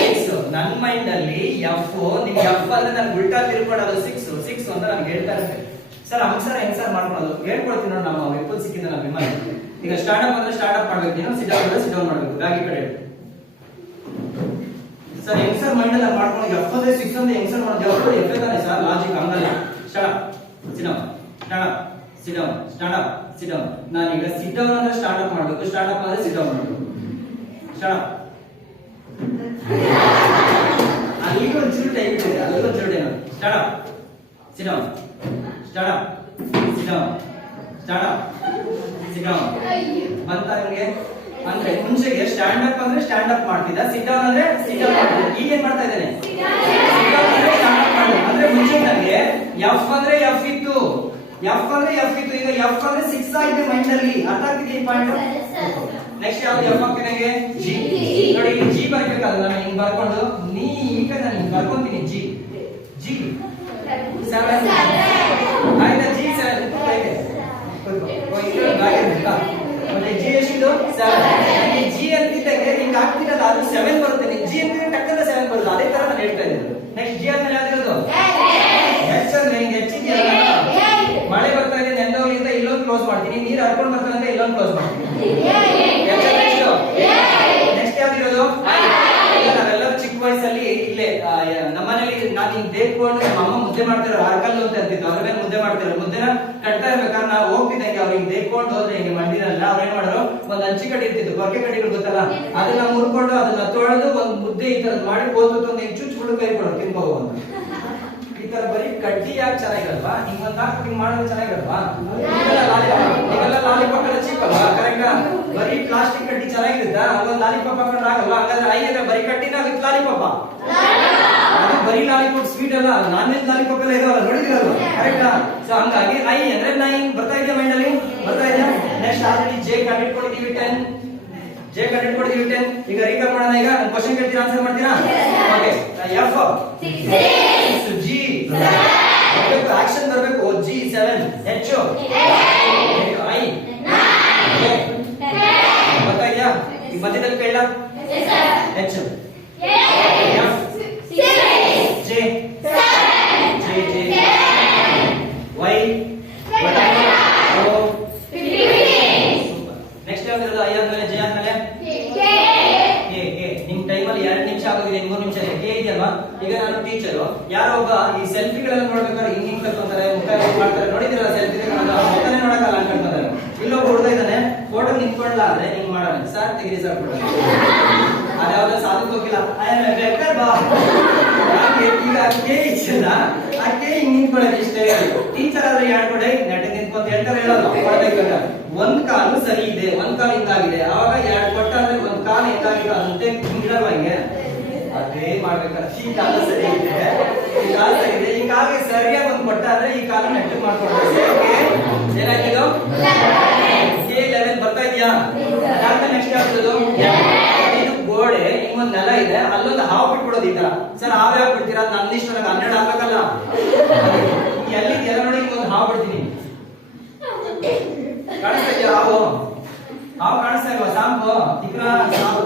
6. ನನ್ನ ಮೈಂಡ್ ಅಲ್ಲಿ ಎಫ್, ನಿಮ್ಗೆ ಎಫ್ ಅಂದ್ರೆ ನಾನು ಉಲ್ಟಾ ತಿರ್ಕೊಳ್ಳೋದು 6 ಅಂತ ನಾನು ಹೇಳ್ತಾ ಇರ್ತೇನೆ. ಸರ್ ಸರ್ ಹೆಂಗ್ ಸರ್ ಮಾಡ್ಕೊಳ್ಳೋದು ಹೇಳ್ಕೊಡ್ತೀನಿ ನೋಡಿ. ನಮ್ಮ ವಿಪುಲ್ ಸಿಕ್ಕಿದ ನಮ್ಮ ವಿಮಾನ. ಈಗ ಸ್ಟಾರ್ಟ್ಅಪ್ ಅಂದ್ರೆ ಸ್ಟಾರ್ಟ್ಅಪ್ ಮಾಡ್ಬೇಕು, ನೀನು ಸಿಟ್ ಡೌನ್ ಅಂದ್ರೆ ಸಿಟ್ ಡೌನ್ ಮಾಡ್ಬೇಕು. ಬ್ಯಾಗ್ ಈ ಕಡೆ ಸರ್ ಹೆಂಗ್ ಸರ್ ಮೈಂಡ್ ಅಲ್ಲಿ ಮಾಡ್ಕೊಂಡು ಎಫ್ ಅಂದ್ರೆ 6 ಅಂದ್ರೆ ಹೆಂಗ್ ಸರ್ ಮಾಡೋದು? ಎಫ್ ತಾನೆ ಸರ್, ಲಾಜಿಕ್ ಹಂಗಲ್ಲ. Start up. ನಾನೀಗ ಸಿಟ್ ಡೌನ್ ಅಂದ್ರೆ ಸ್ಟಾರ್ಟ್ಅಪ್ ಮಾಡ್ಬೇಕು, ಸ್ಟಾರ್ಟ್ಅಪ್ ಅಂದ್ರೆ ಸಿಟ್ ಡೌನ್ ಮಾಡ್ಬೇಕು. ಸ್ಟಾರ್ಟ್ಅಪ್ ಅಲ್ಲಿಗೆ ಒಂಚೂರು ಟೈಮ್ ಇದೆ, ಅಲ್ಲಿಗೆ ಒಂಚೂರು time. Startup sit down, startup sit down, startup sit down. ಬಂತ ನಿಮಗೆ? ಅಂದ್ರೆ ಮುಂಚೆಗೆ ಸ್ಟ್ಯಾಂಡ್ ಅಪ್ ಅಂದ್ರೆ ಸ್ಟ್ಯಾಂಡ್ ಅಪ್ ಮಾಡ್ತಿದ್ದ, ಸಿಟ್ ಡೌನ್ ಅಂದ್ರೆ ಸಿಟ್ ಡೌನ್ ಮಾಡ್ತಿದ್ದ. ಈಗ ಏನ್ ಮಾಡ್ತಾ ಇದ್ದೇನೆ? ಸಿಟ್ ಡೌನ್ ಅಂದ್ರೆ ಸ್ಟ್ಯಾಂಡ್ ಅಪ್ ಮಾಡ್ತಿದ್ದ. ಅಂದ್ರೆ ಮುಂಚೆ ನನಗೆ ಎಫ್ ಅಂದ್ರೆ ಎಫ್ ಇತ್ತು, ಈಗ ಎಫ್ ಅಂದ್ರೆ 6 ಆಗಿದೆ ಮೈಂಡ್ ಅಲ್ಲಿ. ಅರ್ಥ ಆಗ್ತಿದೆ ಈ ಪಾಯಿಂಟ್? ನೆಕ್ಸ್ಟ್ ಯಾವ್ದು ಎಫ್ ಆಗ್ತಿದೆ? ಜಿ. ನೋಡಿ ಇಲ್ಲಿ ಜಿ ಬರ್ಬೇಕಾದ್ರೆ ನಾನು ಹಿಂಗ್ ಬರ್ಕೊಂಡು ಈಗ ನಾನು ಹಿಂಗ್ ಬರ್ಕೊಂತೀನಿ. ಜಿ 7 ಆಯ್ತಾ? ಜಿ 7 ಮತ್ತೆ ಜಿ ಎಷ್ಟಿದು? 7. ಜಿ ಅಂತಿದ್ದಾಗ ಹಿಂಗ್ ಆಗ್ತಿರಲ್ಲ, ಅದು 7 ಬರುತ್ತೆ. ಜಿ ಅಂದ್ರೆ ಟಕ್ಕನ 7 ಬರುತ್ತೆ. ಅದೇ ತರ ನಾನು ಹೇಳ್ತಾ ಇದ್ದೀನಿ. ನೆಕ್ಸ್ಟ್ ಜಿ ಆದ್ಮೇಲೆ ಯಾವ್ದಿರೋದು? ಎಚ್ ಅಂದ್ರೆ ಹಿಂಗ್ ಹೆಚ್ಚಿದೆಯಲ್ಲ, ಮಳೆ ಬರ್ತಾ ಇದೆ ನೆಂದೋಗ್ಲಿಂದ ಇಲ್ಲೊಂದು ಕ್ಲೋಸ್ ಮಾಡ್ತೀನಿ, ನೀರು ಹರ್ಕೊಂಡು ಬರ್ತಾನೆ ಅಂತ ಇಲ್ಲೊಂದು ಕ್ಲೋಸ್ ಮಾಡ್ತೀನಿ. ನೆಕ್ಸ್ಟ್ ಯಾವ್ದಿರೋದು? ನಾವೆಲ್ಲರೂ ಚಿಕ್ಕ ವಯಸ್ಸಲ್ಲಿ ಇಲ್ಲೇ ನಮ್ಮನೇಲಿ ನಾನು ಹಿಂಗ್ ದೇಕೊಂಡು ನಮ್ಮ ಅಮ್ಮ ಮುದ್ದೆ ಮಾಡ್ತಿರೋ ಅರ್ಕಲ್ಲು ಅಂತ ಅಂತಿತ್ತು. ಅದ್ರ ಮೇಲೆ ಮುದ್ದೆ ಮಾಡ್ತಿರೋ ಮುದ್ದೆನ ಕಟ್ತಾ ಇರ್ಬೇಕಾದ್ರೆ ನಾವು ಹೋಗ್ತಿದ್ದಂಗೆ ಅವ್ರು ಹಿಂಗ್ ದೇಕೊಂಡು ಹೋದ್ರೆ ಹಿಂಗೆ ಮಂಡಿನಲ್ಲ, ಅವ್ರು ಏನ್ ಮಾಡೋರು, ಒಂದ್ ಹಂಚಿ ಕಡ್ಡಿ ಇರ್ತಿತ್ತು, ಕೊರಕೆ ಕಡ್ಡಿಗಳು ಗೊತ್ತಲ್ಲ, ಅದನ್ನ ಮುರ್ಕೊಂಡು ಅದನ್ನ ತೊಳೆದು ಒಂದ್ ಮುದ್ದೆ ಈ ತರದ್ ಮಾಡಿ ಹೋದ್ಬಿಟ್ಟು ಒಂದು ಚುಚ್ಚು ಕೈ ಕೊಡೋರು ತಿನ್ಬೋದು ಅಂತ. ಈ ತರ ಬರೀ ಕಡ್ಡಿ ಯಾಕೆ ಚೆನ್ನಾಗಿರಲ್ವಾ? ಹಿಂಗ್ ಒಂದ್ ಹಿಂಗ್ ಮಾಡೋದು ಚೆನ್ನಾಗಿರಲ್ವಾ? ನೀವೆಲ್ಲ ಲಾಲಿಪಾಪ್ ಎಲ್ಲ ಚಿಪ್ ಅಲ್ವಾ? ಕರೆಕ್ಟಾ? ಬರೀ ಪ್ಲಾಸ್ಟಿಕ್ ಕಡ್ಡಿ ಚೆನ್ನಾಗಿರುತ್ತಾ? ಒಂದ್ ಲಾಲಿಪಾಪ್ ಹಾಕೊಂಡು ಆಗಲ್ವಾ? ಹಂಗಾದ್ರೆ ಐ ಅಂದ್ರೆ ಬರೀ ಕಡ್ಡಿನ ವಿತ್ ಲಾಲಿಪಾಪ. ಅದು ಬರೀ ಲಾಲಿಪಾಪ್ ಸ್ವೀಟ್ ಅಲ್ಲ, ನಾನ್ ವೆಜ್ ಲಾಲಿಪಾಪ್ ಎಲ್ಲ ಇದಾವಲ್ಲ, ನೋಡಿದಿರಲ್ವಾ? ಕರೆಕ್ಟಾ? ಸೊ ಹಂಗಾಗಿ ಐ ಅಂದ್ರೆ 9 ಬರ್ತಾ ಇದೆಯಾ ಮೈಂಡ್ ಅಲ್ಲಿ? ಬರ್ತಾ ಇದೆಯಾ? ನೆಕ್ಸ್ಟ್ ಆಲ್ರೆಡಿ ಜೆ ಕಂಡಿಟ್ಕೊಂಡಿದೀವಿ 10. ಈಗ ರೀಕಾಲ್ ಮಾಡೋಣ. ಈಗ ಕ್ವಶನ್ ಕೇಳ್ತೀರಾ, ಆನ್ಸರ್ ಮಾಡ್ತೀರಾ? ಓಕೆ. ಎಫ್ 6, ಜಿ ಆಕ್ಷನ್ ಬರಬೇಕು, ಜಿ 7, ಎಚ್ ಐ ಗೊತ್ತಾಗ್ಯಾ? ಈ ಮಧ್ಯದಲ್ಲಿ ಕೇಳ H F J Y O. Next ಯಾವ್ದಿರೋದು? ಐ ಆದ್ಮೇಲೆ ಜೆ ಆದ್ಮೇಲೆ ನಿಮ್ ಟೈಮಲ್ಲಿ 2 ನಿಮಿಷ ಆಗೋಗಿದೆ, 3 ನಿಮಿಷ ಕೆ ಇದೆಯಲ್ವಾ? ಈಗ ನಾನು ಟೀಚರು, ಯಾರೋ ಒಬ್ಬ ಈ ಸೆಲ್ಫಿಗಳೆಲ್ಲ ನೋಡ್ಬೇಕಾದ್ರೆ ಹಿಂಗ್ ಕಲ್ಕೊಂತಾರೆ, ಮುಖ ಮಾಡ್ತಾರೆ, ನೋಡಿದಿರಲ್ಲ ಸೆಲ್ಫಿ ಮುಖನೇ ನೋಡಕ್ಕಲ್ಲ ಅನ್ಕೊಳ್ತಾರೆ. ಇಲ್ಲೊಬ್ಬ ಹುಡುಗ ಇದ್ದಾನೆ, ಫೋಟೋ ನಿಂತ್ಕೊಳ್ಳಲ್ಲ ಅಂದ್ರೆ ಹಿಂಗ್ ಮಾಡೋಣ, ಸರ್ ತೆಗಿರಿ ಸರ್ ಫೋಟೋ. ಅದ್ಯಾವ್ದು ಸಾಧಕ್ ಹೋಗಿಲ್ಲ, ಬಾ. ಈಗ ಕೆ ಇಚ್ಚಲ್ಲ, ಆ ಕೆ ಹಿಂಗ್ ನಿಂತ್ಕೊಳ್ಳೋದು ಇಷ್ಟೇ. ಟೀಚರ್ ಆದ್ರೆ ಹೇಳ್ಕೊಡೆ ನೆಟ್ ನಿಂತ್ಕೊಂತ ಹೇಳ್ತಾರೆ, ಹೇಳೋದು ಕೊಡ್ಬೇಕಾಗ ಒಂದ್ ಕಾಲು ಸರಿ ಇದೆ, ಒಂದ್ ಕಾಲು ಹಿಂಗಾಗಿದೆ, ಅವಾಗ 2 ಕೊಟ್ಟ ಅಂದ್ರೆ ಒಂದ್ ಕಾಲು ಹಿಂಗಾಗಿದೆ ಅಂತೆ ಹಿಂಗಿಡಲ್ವಾ? ಹಿಂಗೆ ಅದೇ ಮಾಡ್ಬೇಕಾದ್ರೆ ಈ ಕಾಲ ಸರಿ ಇದೆ, ಈ ಕಾಲ ಸರಿ ಇದೆ, ಈ ಕಾಲಿಗೆ ಸರಿಯಾಗಿ ಒಂದ್ ಕೊಟ್ಟ ಅಂದ್ರೆ ಈ ಕಾಲ ನೆಟ್ಟು ಮಾಡ್ಕೊಡ್ತಾರೆ. ಏನಾಗಿದ್ದು? K11 ಬರ್ತಾ ಇದೆಯಾ? ಅದಾದ್ಮೇಲೆ ನೆಕ್ಸ್ಟ್ ಯಾವ್ದು? ಇದು ಗೋಡೆ ಹಿಂಗ್ ಇಲ್ಲೊಂದು ನೆಲ ಇದೆ, ಅಲ್ಲೊಂದು ಹಾವು ಬಿಟ್ಬಿಡೋದು ಈ ತರ. ಸರ್ ಹಾವು ಯಾಕೆ ಬಿಡ್ತೀರಾ? ನನ್ನ ಇಷ್ಟ, ನನಗೆ 12 ಆಗ್ಬೇಕಲ್ಲ. ಎಲ್ಲಿದೆಯಲ್ಲ ನೋಡಿ, ಒಂದು ಹಾವು ಬಿಡ್ತೀನಿ. ಕಾಣಿಸ್ತಾ ಇದೆಯಾ ಹಾವು? ಹಾವು ಕಾಣಿಸ್ತಾ ಇಲ್ವಾ? ಸಾಂಬು ದಿಗ್ರ ಸಾಂಬು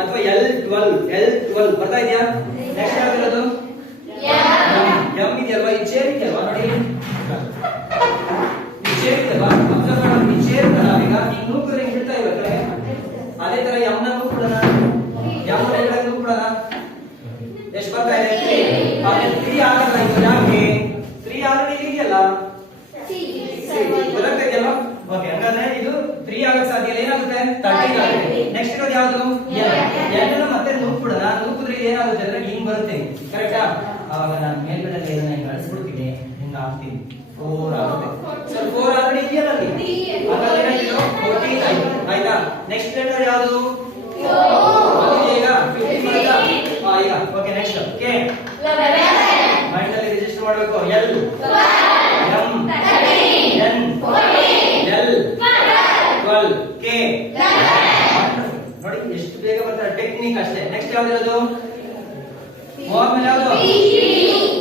ಅಥವಾ L12 ಬರ್ತಾ ಇದೆಯಾ? ನೆಕ್ಸ್ಟ್ ಯಾವ್ದಿರೋದು? ಎಂ ಇದೆಯಲ್ವಾ? ಈ ಚೇರ್ ಇದೆಯಲ್ವಾ ನೋಡಿ, ಈ ಚೇರ್ ಇದೆಯಲ್ವಾ? ಅಬ್ಸರ್ವ್ ಮಾಡಿ, ಈ ಚೇರ್ ಇದಲ್ಲ ಈಗ ಈಗ ನೂಕುದ್ರೆ ಹಿಂಗ್ ಬಿಡ್ತಾ ಇವೆ ಕಡೆ. ಅದೇ ತರ ಎಂ ನ ನೂಕ್ಬಿಡೋಣ, ಎಂ ನ ನೂಕ್ಬಿಡೋಣ. ಎಷ್ಟು ಬರ್ತಾ ಇದೆ? 3 ಆಗಲ್ಲ. ಇದು ಯಾಕೆ 3 ಆಲ್ರೆಡಿ ಇದೆಯಲ್ಲ, ಬರುತ್ತೆ ಇದೆಯಲ್ವಾ? ಓಕೆ, ಹಾಗಾದ್ರೆ ಇದು 3 ಆಗಕ್ಕೆ ಸಾಧ್ಯ ಇಲ್ಲ. ಏನಾಗುತ್ತೆ? 13 ಆಗುತ್ತೆ. ನೆಕ್ಸ್ಟ್ ಇರೋದು ಯಾವುದು? L ಮತ್ತೆ ನೂಕ್ಬಿಡೋಣ. ನೂಕಿದ್ರೆ ಏನಾಗುತ್ತೆ ಅಂದ್ರೆ ಹಿಂಗ್ ಬರುತ್ತೆ, ಕರೆಕ್ಟಾ? ಆವಾಗ ನಾನು ಮೇಲ್ಗಡೆ ಇದನ್ನ ಹಿಂಗ್ ಅಳಿಸ್ಬಿಡ್ತೀನಿ, ಹಿಂಗ ಹಾಕ್ತೀನಿ, 4 ಆಗುತ್ತೆ. ಸರ್ 4 ಆಲ್ರೆಡಿ ಇದೆಯಲ್ಲ ಅಲ್ಲಿ, ಹಾಗಾದ್ರೆ ಏನಾಯ್ತು? 14 ಆಯ್ತು. ಆಯ್ತಾ? ನೆಕ್ಸ್ಟ್ ಲೆಟರ್ ಯಾವುದು? ಈಗ 15 ಬರುತ್ತಾ? ಈಗ ಓಕೆ. ನೆಕ್ಸ್ಟ್ ಕೆ, ಮೈಂಡ್ ಅಲ್ಲಿ ರಿಜಿಸ್ಟರ್ ಮಾಡಬೇಕು. L M N L 12 K. ನೋಡಿ ಎಷ್ಟು ಬೇಗ ಬರ್ತಾರೆ, ಟೆಕ್ನಿಕ್ ಅಷ್ಟೇ. ನೆಕ್ಸ್ಟ್ ಯಾವ್ದಿರೋದು? ಆಮೇಲೆ ಯಾವುದು?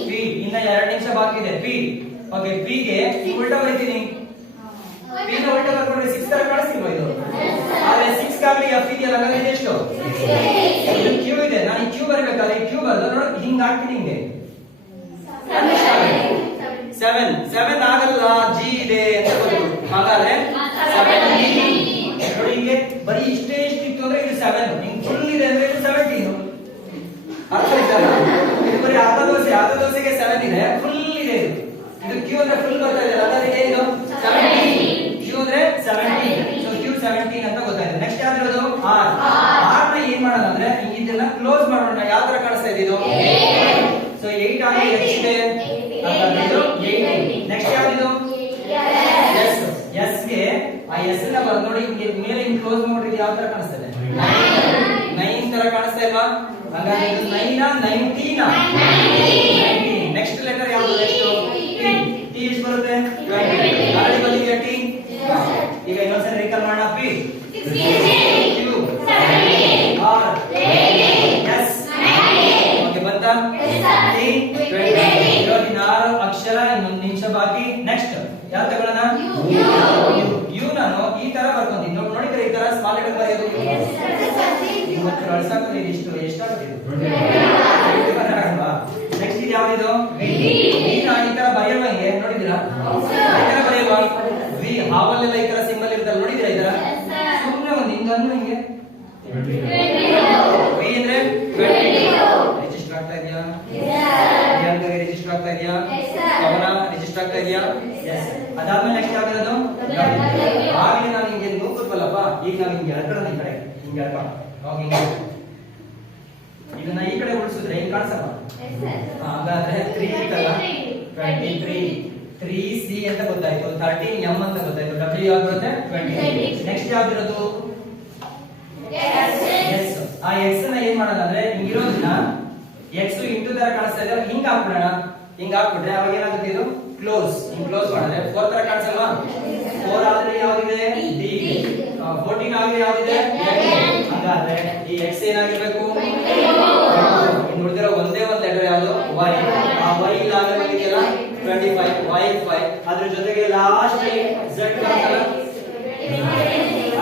P. ಇನ್ನ 2 ನಿಮಿಷ ಬಾಕಿ ಇದೆ. P. ಓಕೆ, P ಗೆ ಉಲ್ಟಾ ಬರೀತೀನಿ. P ನ ಉಲ್ಟಾ ಬರ್ಕೊಂಡ್ರೆ 6 ತರ ಕಾಣಿಸ್ತಿಲ್ವಾ ಇದು? ಆದ್ರೆ 6 ಗಾಗ್ಲಿ F ಇದೆಯಲ್ಲ, ಹಾಗಾದ್ರೆ ಎಷ್ಟು? ಇದು Q ಇದೆ. ನಾನು Q ಬರಬೇಕಾದ್ರೆ Q ಬರೆದು ನೋಡಿ ಹಿಂಗ್ ಹಾಕ್ತೀನಿ, ಹಿಂಗೆ 7 ಆಗಲ್ಲ, G ಇದೆ ಅಂತ ಬರೋದು. ಹಾಗಾದ್ರೆ 17 ನೋಡಿ. ಹೀಗೆ ಬರೀ ಇಷ್ಟೇ ಇಷ್ಟಿತ್ತು ಅಂದ್ರೆ ಇದು 7, ಹಿಂಗ್ ಫುಲ್ ಇದೆ ಅಂದ್ರೆ ಇದು 17. ಅರ್ಥ ಆಯ್ತಲ್ಲ? ಇದು ಬರೀ ಅರ್ಧ ದೋಸೆಗೆ 7 ಇದೆ, ಫುಲ್ ಇದೆ ಇದು. ಇದು Q ಅಂದ್ರೆ ಫುಲ್ ಬರ್ತಾ ಇದೆ, ಹಾಗಾದ್ರೆ ಏನು? 17. Q ಅಂದ್ರೆ 17. ಸೊ Q 17 ಅಂತ ಗೊತ್ತಾಯ್ತು. ನೆಕ್ಸ್ಟ್ ಯಾವ್ದಿರೋದು? R. R ನ ಏನ್ ಮಾಡೋಣ ಅಂದ್ರೆ ಇದನ್ನ ಕ್ಲೋಸ್ ಮಾಡೋಣ. ಯಾವ ತರ ಕಾಣಿಸ್ತಾ ಇದೆ ಇದು? ಸೊ 8 ಆಗಿ H ಇದೆ, ಹಾಗಾದ್ರೆ ಇದು 8. ನೆಕ್ಸ್ಟ್ ಯಾವ್ದಿದು? S. S ಗೆ ಆ S ನ ಬರ್ ನೋಡಿ, ಮೇಲೆ ಹಿಂಗ್ ಕ್ಲೋಸ್ ಮಾಡ್ರಿ, ಯಾವ ತರ ಕಾಣಿಸ್ತಾ ಇದೆ? 9 ತರ ಕಾಣಿಸ್ತಾ ಇಲ್ವಾ? ಹಾಗಾದ್ರೆ ಇದು 9 19. ನೆಕ್ಸ್ಟ್ ಲೆಟರ್ ಯಾವುದು? Next T. ಎಷ್ಟು ಬರುತ್ತೆ? 20. ಆಲ್ರೆಡಿ ಬಂದಿದೆ T. ಈಗ ಇನ್ನೊಂದ್ಸರಿ ರೀಕಾಲ್ ಮಾಡೋಣ. P Q R S. Okay, ಬಂತಾ? T 20. ಇರೋದು 4 ಅಕ್ಷರ, ಇನ್ನೊಂದು ನಿಮಿಷ ಬಾಕಿ. ನೆಕ್ಸ್ಟ್ ಯಾವ ತಗೊಳ್ಳೋಣ? U. ನಾನು ಈ ತರ ಬರ್ಕೊಂತೀನಿ, ನೋಡಿದ್ರೆ ಈ ತರ ಸ್ಮಾಲ್ ಲೆಟರ್ ಬರೆಯೋದು. ಇವತ್ತು ಅಳ್ಸಾಕು ಇಷ್ಟು ಎಷ್ಟಾಗುತ್ತೆ? ನೆಕ್ಸ್ಟ್ ಇದು ಯಾವ್ದಿದು? ನಾನು ಈ ತರ ಬರೆಯುವ, ಹಿಂಗೆ ನೋಡಿದ್ದೀರಾ? ಈ ತರ ಬರೆಯುವ ವಿ. ಹಾವಲ್ಲೆಲ್ಲ ಈ ತರ ಸಿಂಬಲ್ ಇರ್ತಲ್ಲ, ನೋಡಿದ್ದೀರಾ? ಈ ತರ ಸುಮ್ಮನೆ ಒಂದು ಹಿಂಗನ್ನು ಹಿಂಗೆ ವಿ ಅಂದ್ರೆ 22. ರಿಜಿಸ್ಟರ್ ಆಗ್ತಾ ಇದೆಯಾ? ಪ್ರಿಯಾಂಕಗೆ ರಿಜಿಸ್ಟರ್ ಆಗ್ತಾ ಇದೆಯಾ? ಪವನ ರಿಜಿಸ್ಟರ್ ಆಗ್ತಾ ಇದೆಯಾ? ಅದಾದ್ಮೇಲೆ ನೆಕ್ಸ್ಟ್ ಯಾವ್ದಿರೋದು? ಆಗಲೇ ನಾನು ಹಿಂಗೆ ನೂಕಲ್ವಲ್ಲಪ್ಪ, ಈಗ ನಾನು ಹಿಂಗೆ ಎಳ್ಕೊಳ್ಳೋಣ, ಈ ಕಡೆ ಹಿಂಗೆ ಎಳ್ಕೊಳ್ಳೋಣ. ಇದನ್ನ ಈ ಕಡೆ ಉಳಿಸಿದ್ರೆ ಹಿಂಗ್ ಕಾಣಿಸಲ್ಲ. ಹಾಗಾದ್ರೆ 3 ಇತ್ತಲ್ಲ, 23 3C ಅಂತ ಗೊತ್ತಾಯ್ತು, 13 M ಅಂತ ಗೊತ್ತಾಯ್ತು, W ಯಾವ್ದು ಬರುತ್ತೆ? 20. ನೆಕ್ಸ್ಟ್ ಯಾವ್ದಿರೋದು? S. ಆ X ನ ಏನ್ ಮಾಡೋಣ ಅಂದ್ರೆ ಹಿಂಗಿರೋದನ್ನ X ಇಂಟು ತರ ಕಾಣಿಸ್ತಾ ಇದೆ, ಹಿಂಗ್ ಹಾಕ್ಬಿಡೋಣ. ಹಿಂಗ್ ಹಾಕ್ಬಿಟ್ರೆ ಅವಾಗ ಏನಾಗುತ್ತೆ? ಇದು ಕ್ಲೋಸ್. ಹಿಂಗ್ ಕ್ಲೋಸ್ ಮಾಡಿದ್ರೆ 4 ತರ ಕಾಣಿಸಲ್ವಾ? 4 ಆದ್ರೆ ಯಾವ್ದಿದೆ? D. 14 ಆದ್ರೆ ಯಾವ್ದಿದೆ? ಹಾಗಾದ್ರೆ ಈ X ಏನಾಗಿರ್ಬೇಕು? ಇನ್ನು ಉಳಿದಿರೋ ಒಂದೇ ಒಂದು ಲೆಟರ್ ಯಾವುದು? Y. ಆ Y ಇಲ್ಲಿ ಆಗ ಬಂದಿದೆಯಲ್ಲ 25, Y5. ಅದ್ರ ಜೊತೆಗೆ ಲಾಸ್ಟ್ Z ಬರ್ತಲ್ಲ.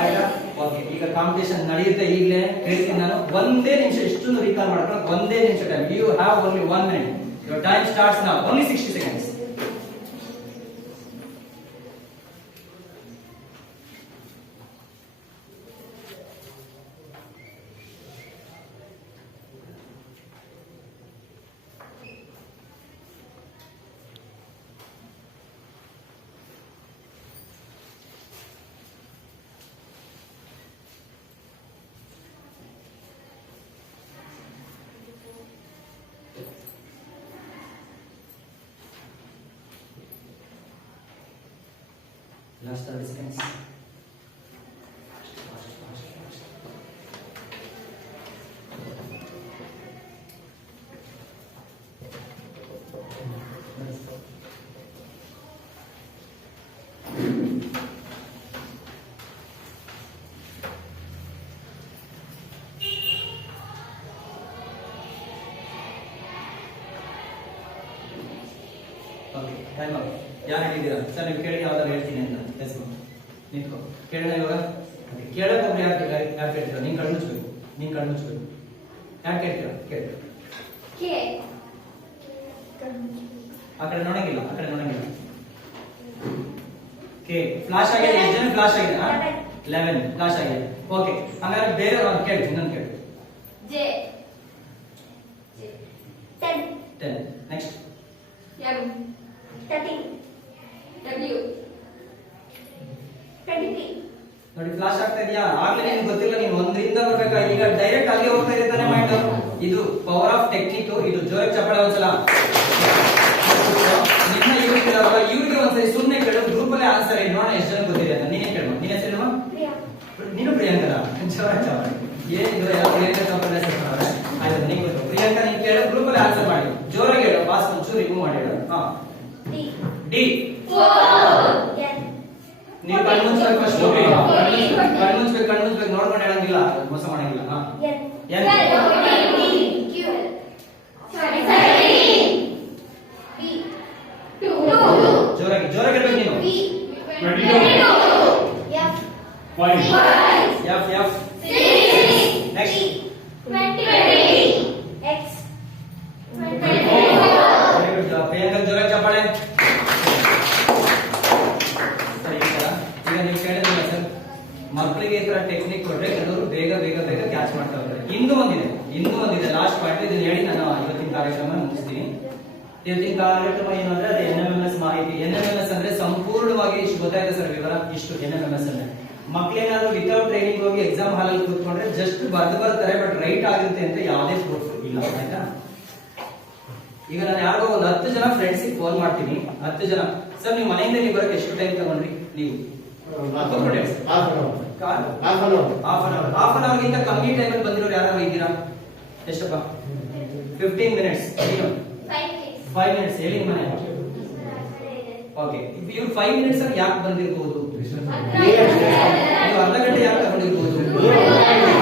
ಆಯ್ತಾ? ಓಕೆ, ಈಗ ಕಾಂಪಿಟೇಷನ್ ನಡೆಯುತ್ತೆ. ಈಗಲೇ ಹೇಳ್ತೀನಿ ನಾನು, ಒಂದೇ ನಿಮಿಷ ಇಷ್ಟೊಂದು ರಿಕಾಲ್ ಮಾಡ್ಕೊಂಡು ಒಂದೇ ನಿಮಿಷ time. You have only 1 minute. Your time starts now. Only 60 seconds. Last 30 seconds. Okay time up. ಯಾರು ಹೇಳಿದ್ದೀರಾ ಸರ್? ನೀವು ಕೇಳಿ ಯಾವ್ದಾರು ಹೇಳ್ತೀನಿ ಅಂತ. ಎಸ್ ನಿಂತ್ಕೋ ಕೇಳಿದ ಇವಾಗ. ಕೇಳಕ್ ಒಬ್ರು ಯಾಕೆ ಹೇಳ್ತೀರಾ? ನೀನ್ ಕಣ್ಣು ಮುಚ್ಚಬೇಕು. ಯಾಕೆ ಹೇಳ್ತೀರಾ? ಕೇಳಿ. ಆ ಕಡೆ ನೋಡಂಗಿಲ್ಲ. ಕೆ ಫ್ಲಾಶ್ ಆಗಿದೆ. ಎಷ್ಟು ಜನ ಫ್ಲಾಶ್ ಆಗಿದೆ? 11 ಫ್ಲಾಶ್ ಆಗಿದೆ. ಓಕೆ ಹಂಗಾದ್ರೆ ಬೇರೆ ಕೇಳಿ, ಇನ್ನೊಂದು ಕೇಳಿ. ಜೆ 10 ನೆಕ್ಸ್ಟ್ ಎಂ 13 ಡಬ್ಲ್ಯೂ 23 ನೋಡಿ ಫ್ಲಾಶ್ ಆಗ್ತಾ ಇದೆಯಾ? ಆಗ್ಲೇ ನಿಮ್ಗೆ ಗೊತ್ತಿಲ್ಲ, ನೀವು ಒಂದರಿಂದ ಬರ್ಬೇಕಾ? ಈಗ ಡೈರೆಕ್ಟ್ ಅಲ್ಲಿಗೆ ಹೋಗ್ತಾ ಇದೆ ತಾನೇ ಮೈಂಡ್. ಇದು ಪವರ್ ಆಫ್ ಟೆಕ್ನಿಕ್. ಇದು ಜೋರಾಗಿ ಚಪ್ಪಾಳೆ ಒಂದ್ಸಲ. ನಿಮ್ಮ ಇವ್ರಿಗೆ ಒಂದ್ಸರಿ ಸುಮ್ಮನೆ ಕೇಳು. ಗ್ರೂಪ್ ಅಲ್ಲಿ ಆನ್ಸರ್ ಹೇಳಿ ನೋಡೋಣ ಎಷ್ಟು ಜನ ಗೊತ್ತಿದೆ ಅಂತ. ನೀನೇ ಕೇಳು. ನಿನ್ನ ಹೆಸರೇನು? ನೀನು ಪ್ರಿಯಾಂಕರ. ಜೋರಾಗಿ ಚಪ್ಪಾಳೆ. ಏನಿದು ಎಲ್ಲ ಪ್ರಿಯಾಂಕಾ ಚಪ್ಪಾಳೆ ಹೆಸರು? ಆಯ್ತು ನೀನು ಗೊತ್ತು. ಪ್ರಿಯಾಂಕಾ ನೀನು ಕೇಳು. ಗ್ರೂಪ್ ಅಲ್ಲಿ ಆನ್ಸರ್ ಮಾಡಿ. ಜೋರಾಗಿ ಹೇಳು. ಪಾಸ್ ಒಂಚೂರು ರಿಮೂವ್ ಮಾಡಿ ಹೇಳು. ಹಾ ಡಿ 4 ನೀವು ಕಣ್ಣು ಮುಚ್ಚಬೇಕು. ಫಸ್ಟ್ ಕಣ್ಣು ಮುಚ್ಚಬೇಕು. ನೋಡ್ಕೊಂಡು ಹೇಳಂಗಿಲ್ಲ, ಮೋಸ ಮಾಡಂಗಿಲ್ಲ. ಹಾ ಎನ್ ಜೋರಾಗಿ ಹೇಳ್ಬೇಕು ನೀನು. ಎಫ್ ನೆಕ್ಸ್ಟ್ ಪ್ರಿಯಾಂಕಾ ಜೋರಾಗಿ ಚಪ್ಪಾಳೆ. ಸರಿ ಈ ತರ ಈಗ ನೀವು ಕೇಳಿದ್ರಲ್ಲ ಸರ್, ಮಕ್ಕಳಿಗೆ ಈ ತರ ಟೆಕ್ನಿಕ್ ಕೊಟ್ರೆ ಕೆಲವರು ಬೇಗ ಕ್ಯಾಚ್ ಮಾಡ್ತಾ ಹೋಗ್ತಾರೆ. ಇನ್ನೂ ಒಂದಿದೆ ಲಾಸ್ಟ್ ಪಾಯಿಂಟ್. ಇದನ್ನ ಹೇಳಿ ನಾನು ಇವತ್ತಿನ ಕಾರ್ಯಕ್ರಮ ಮುಗಿಸ್ತೀನಿ. ಇವತ್ತಿನ ಕಾರ್ಯಕ್ರಮ ಏನು ಅಂದ್ರೆ ಅದು NMMS ಮಾಹಿತಿ. NMMS ಅಂದ್ರೆ ಸಂಪೂರ್ಣವಾಗಿ ಇಷ್ಟು ಗೊತ್ತಾಯ್ತು ಸರ್ ವಿವರ. ಇಷ್ಟು NMMS ಅಂದ್ರೆ ಮಕ್ಕಳೇನಾದ್ರೂ ವಿತೌಟ್ ಟ್ರೈನಿಂಗ್ ಹೋಗಿ ಎಕ್ಸಾಮ್ ಹಾಲಲ್ಲಿ ಕೂತ್ಕೊಂಡ್ರೆ ಜಸ್ಟ್ ಬರ್ತಾರೆ, ಬಟ್ ರೈಟ್ ಆಗುತ್ತೆ ಅಂತ ಯಾವುದೇ ಪ್ರೂಫ್ ಇಲ್ಲ. ಆಯ್ತಾ? ಈಗ ನಾನು ಯಾರಿಗೋ ಒಂದು 10 ಜನ ಫ್ರೆಂಡ್ಸಿಗೆ ಫೋನ್ ಮಾಡ್ತೀನಿ. 10 ಜನ ಸರ್ ನೀವು ಮನೆಯಿಂದ ನೀವು ಬರೋಕೆ ಎಷ್ಟು ಟೈಮ್ ತಗೊಂಡ್ರಿ? ನೀವು ಹಾಫ್ ಅನ್ ಅವರ್ ಗಿಂತ ಕಮ್ಮಿ ಟೈಮಲ್ಲಿ ಬಂದಿರೋರು ಯಾರು ಇದ್ದೀರಾ? ಎಷ್ಟಪ್ಪ? 15 ಮಿನಿಟ್ಸ್. 5 ಮಿನಿಟ್ಸ್ ಹೇಳಿ ಮನೆ. ಓಕೆ ಇವ್ರು 5 ಮಿನಿಟ್ಸ್ ಅಲ್ಲಿ ಯಾಕೆ ಬಂದಿರಬಹುದು? ನೀವು ಅರ್ಧ ಗಂಟೆ ಯಾಕೆ ತಗೊಂಡಿರ್ಬೋದು?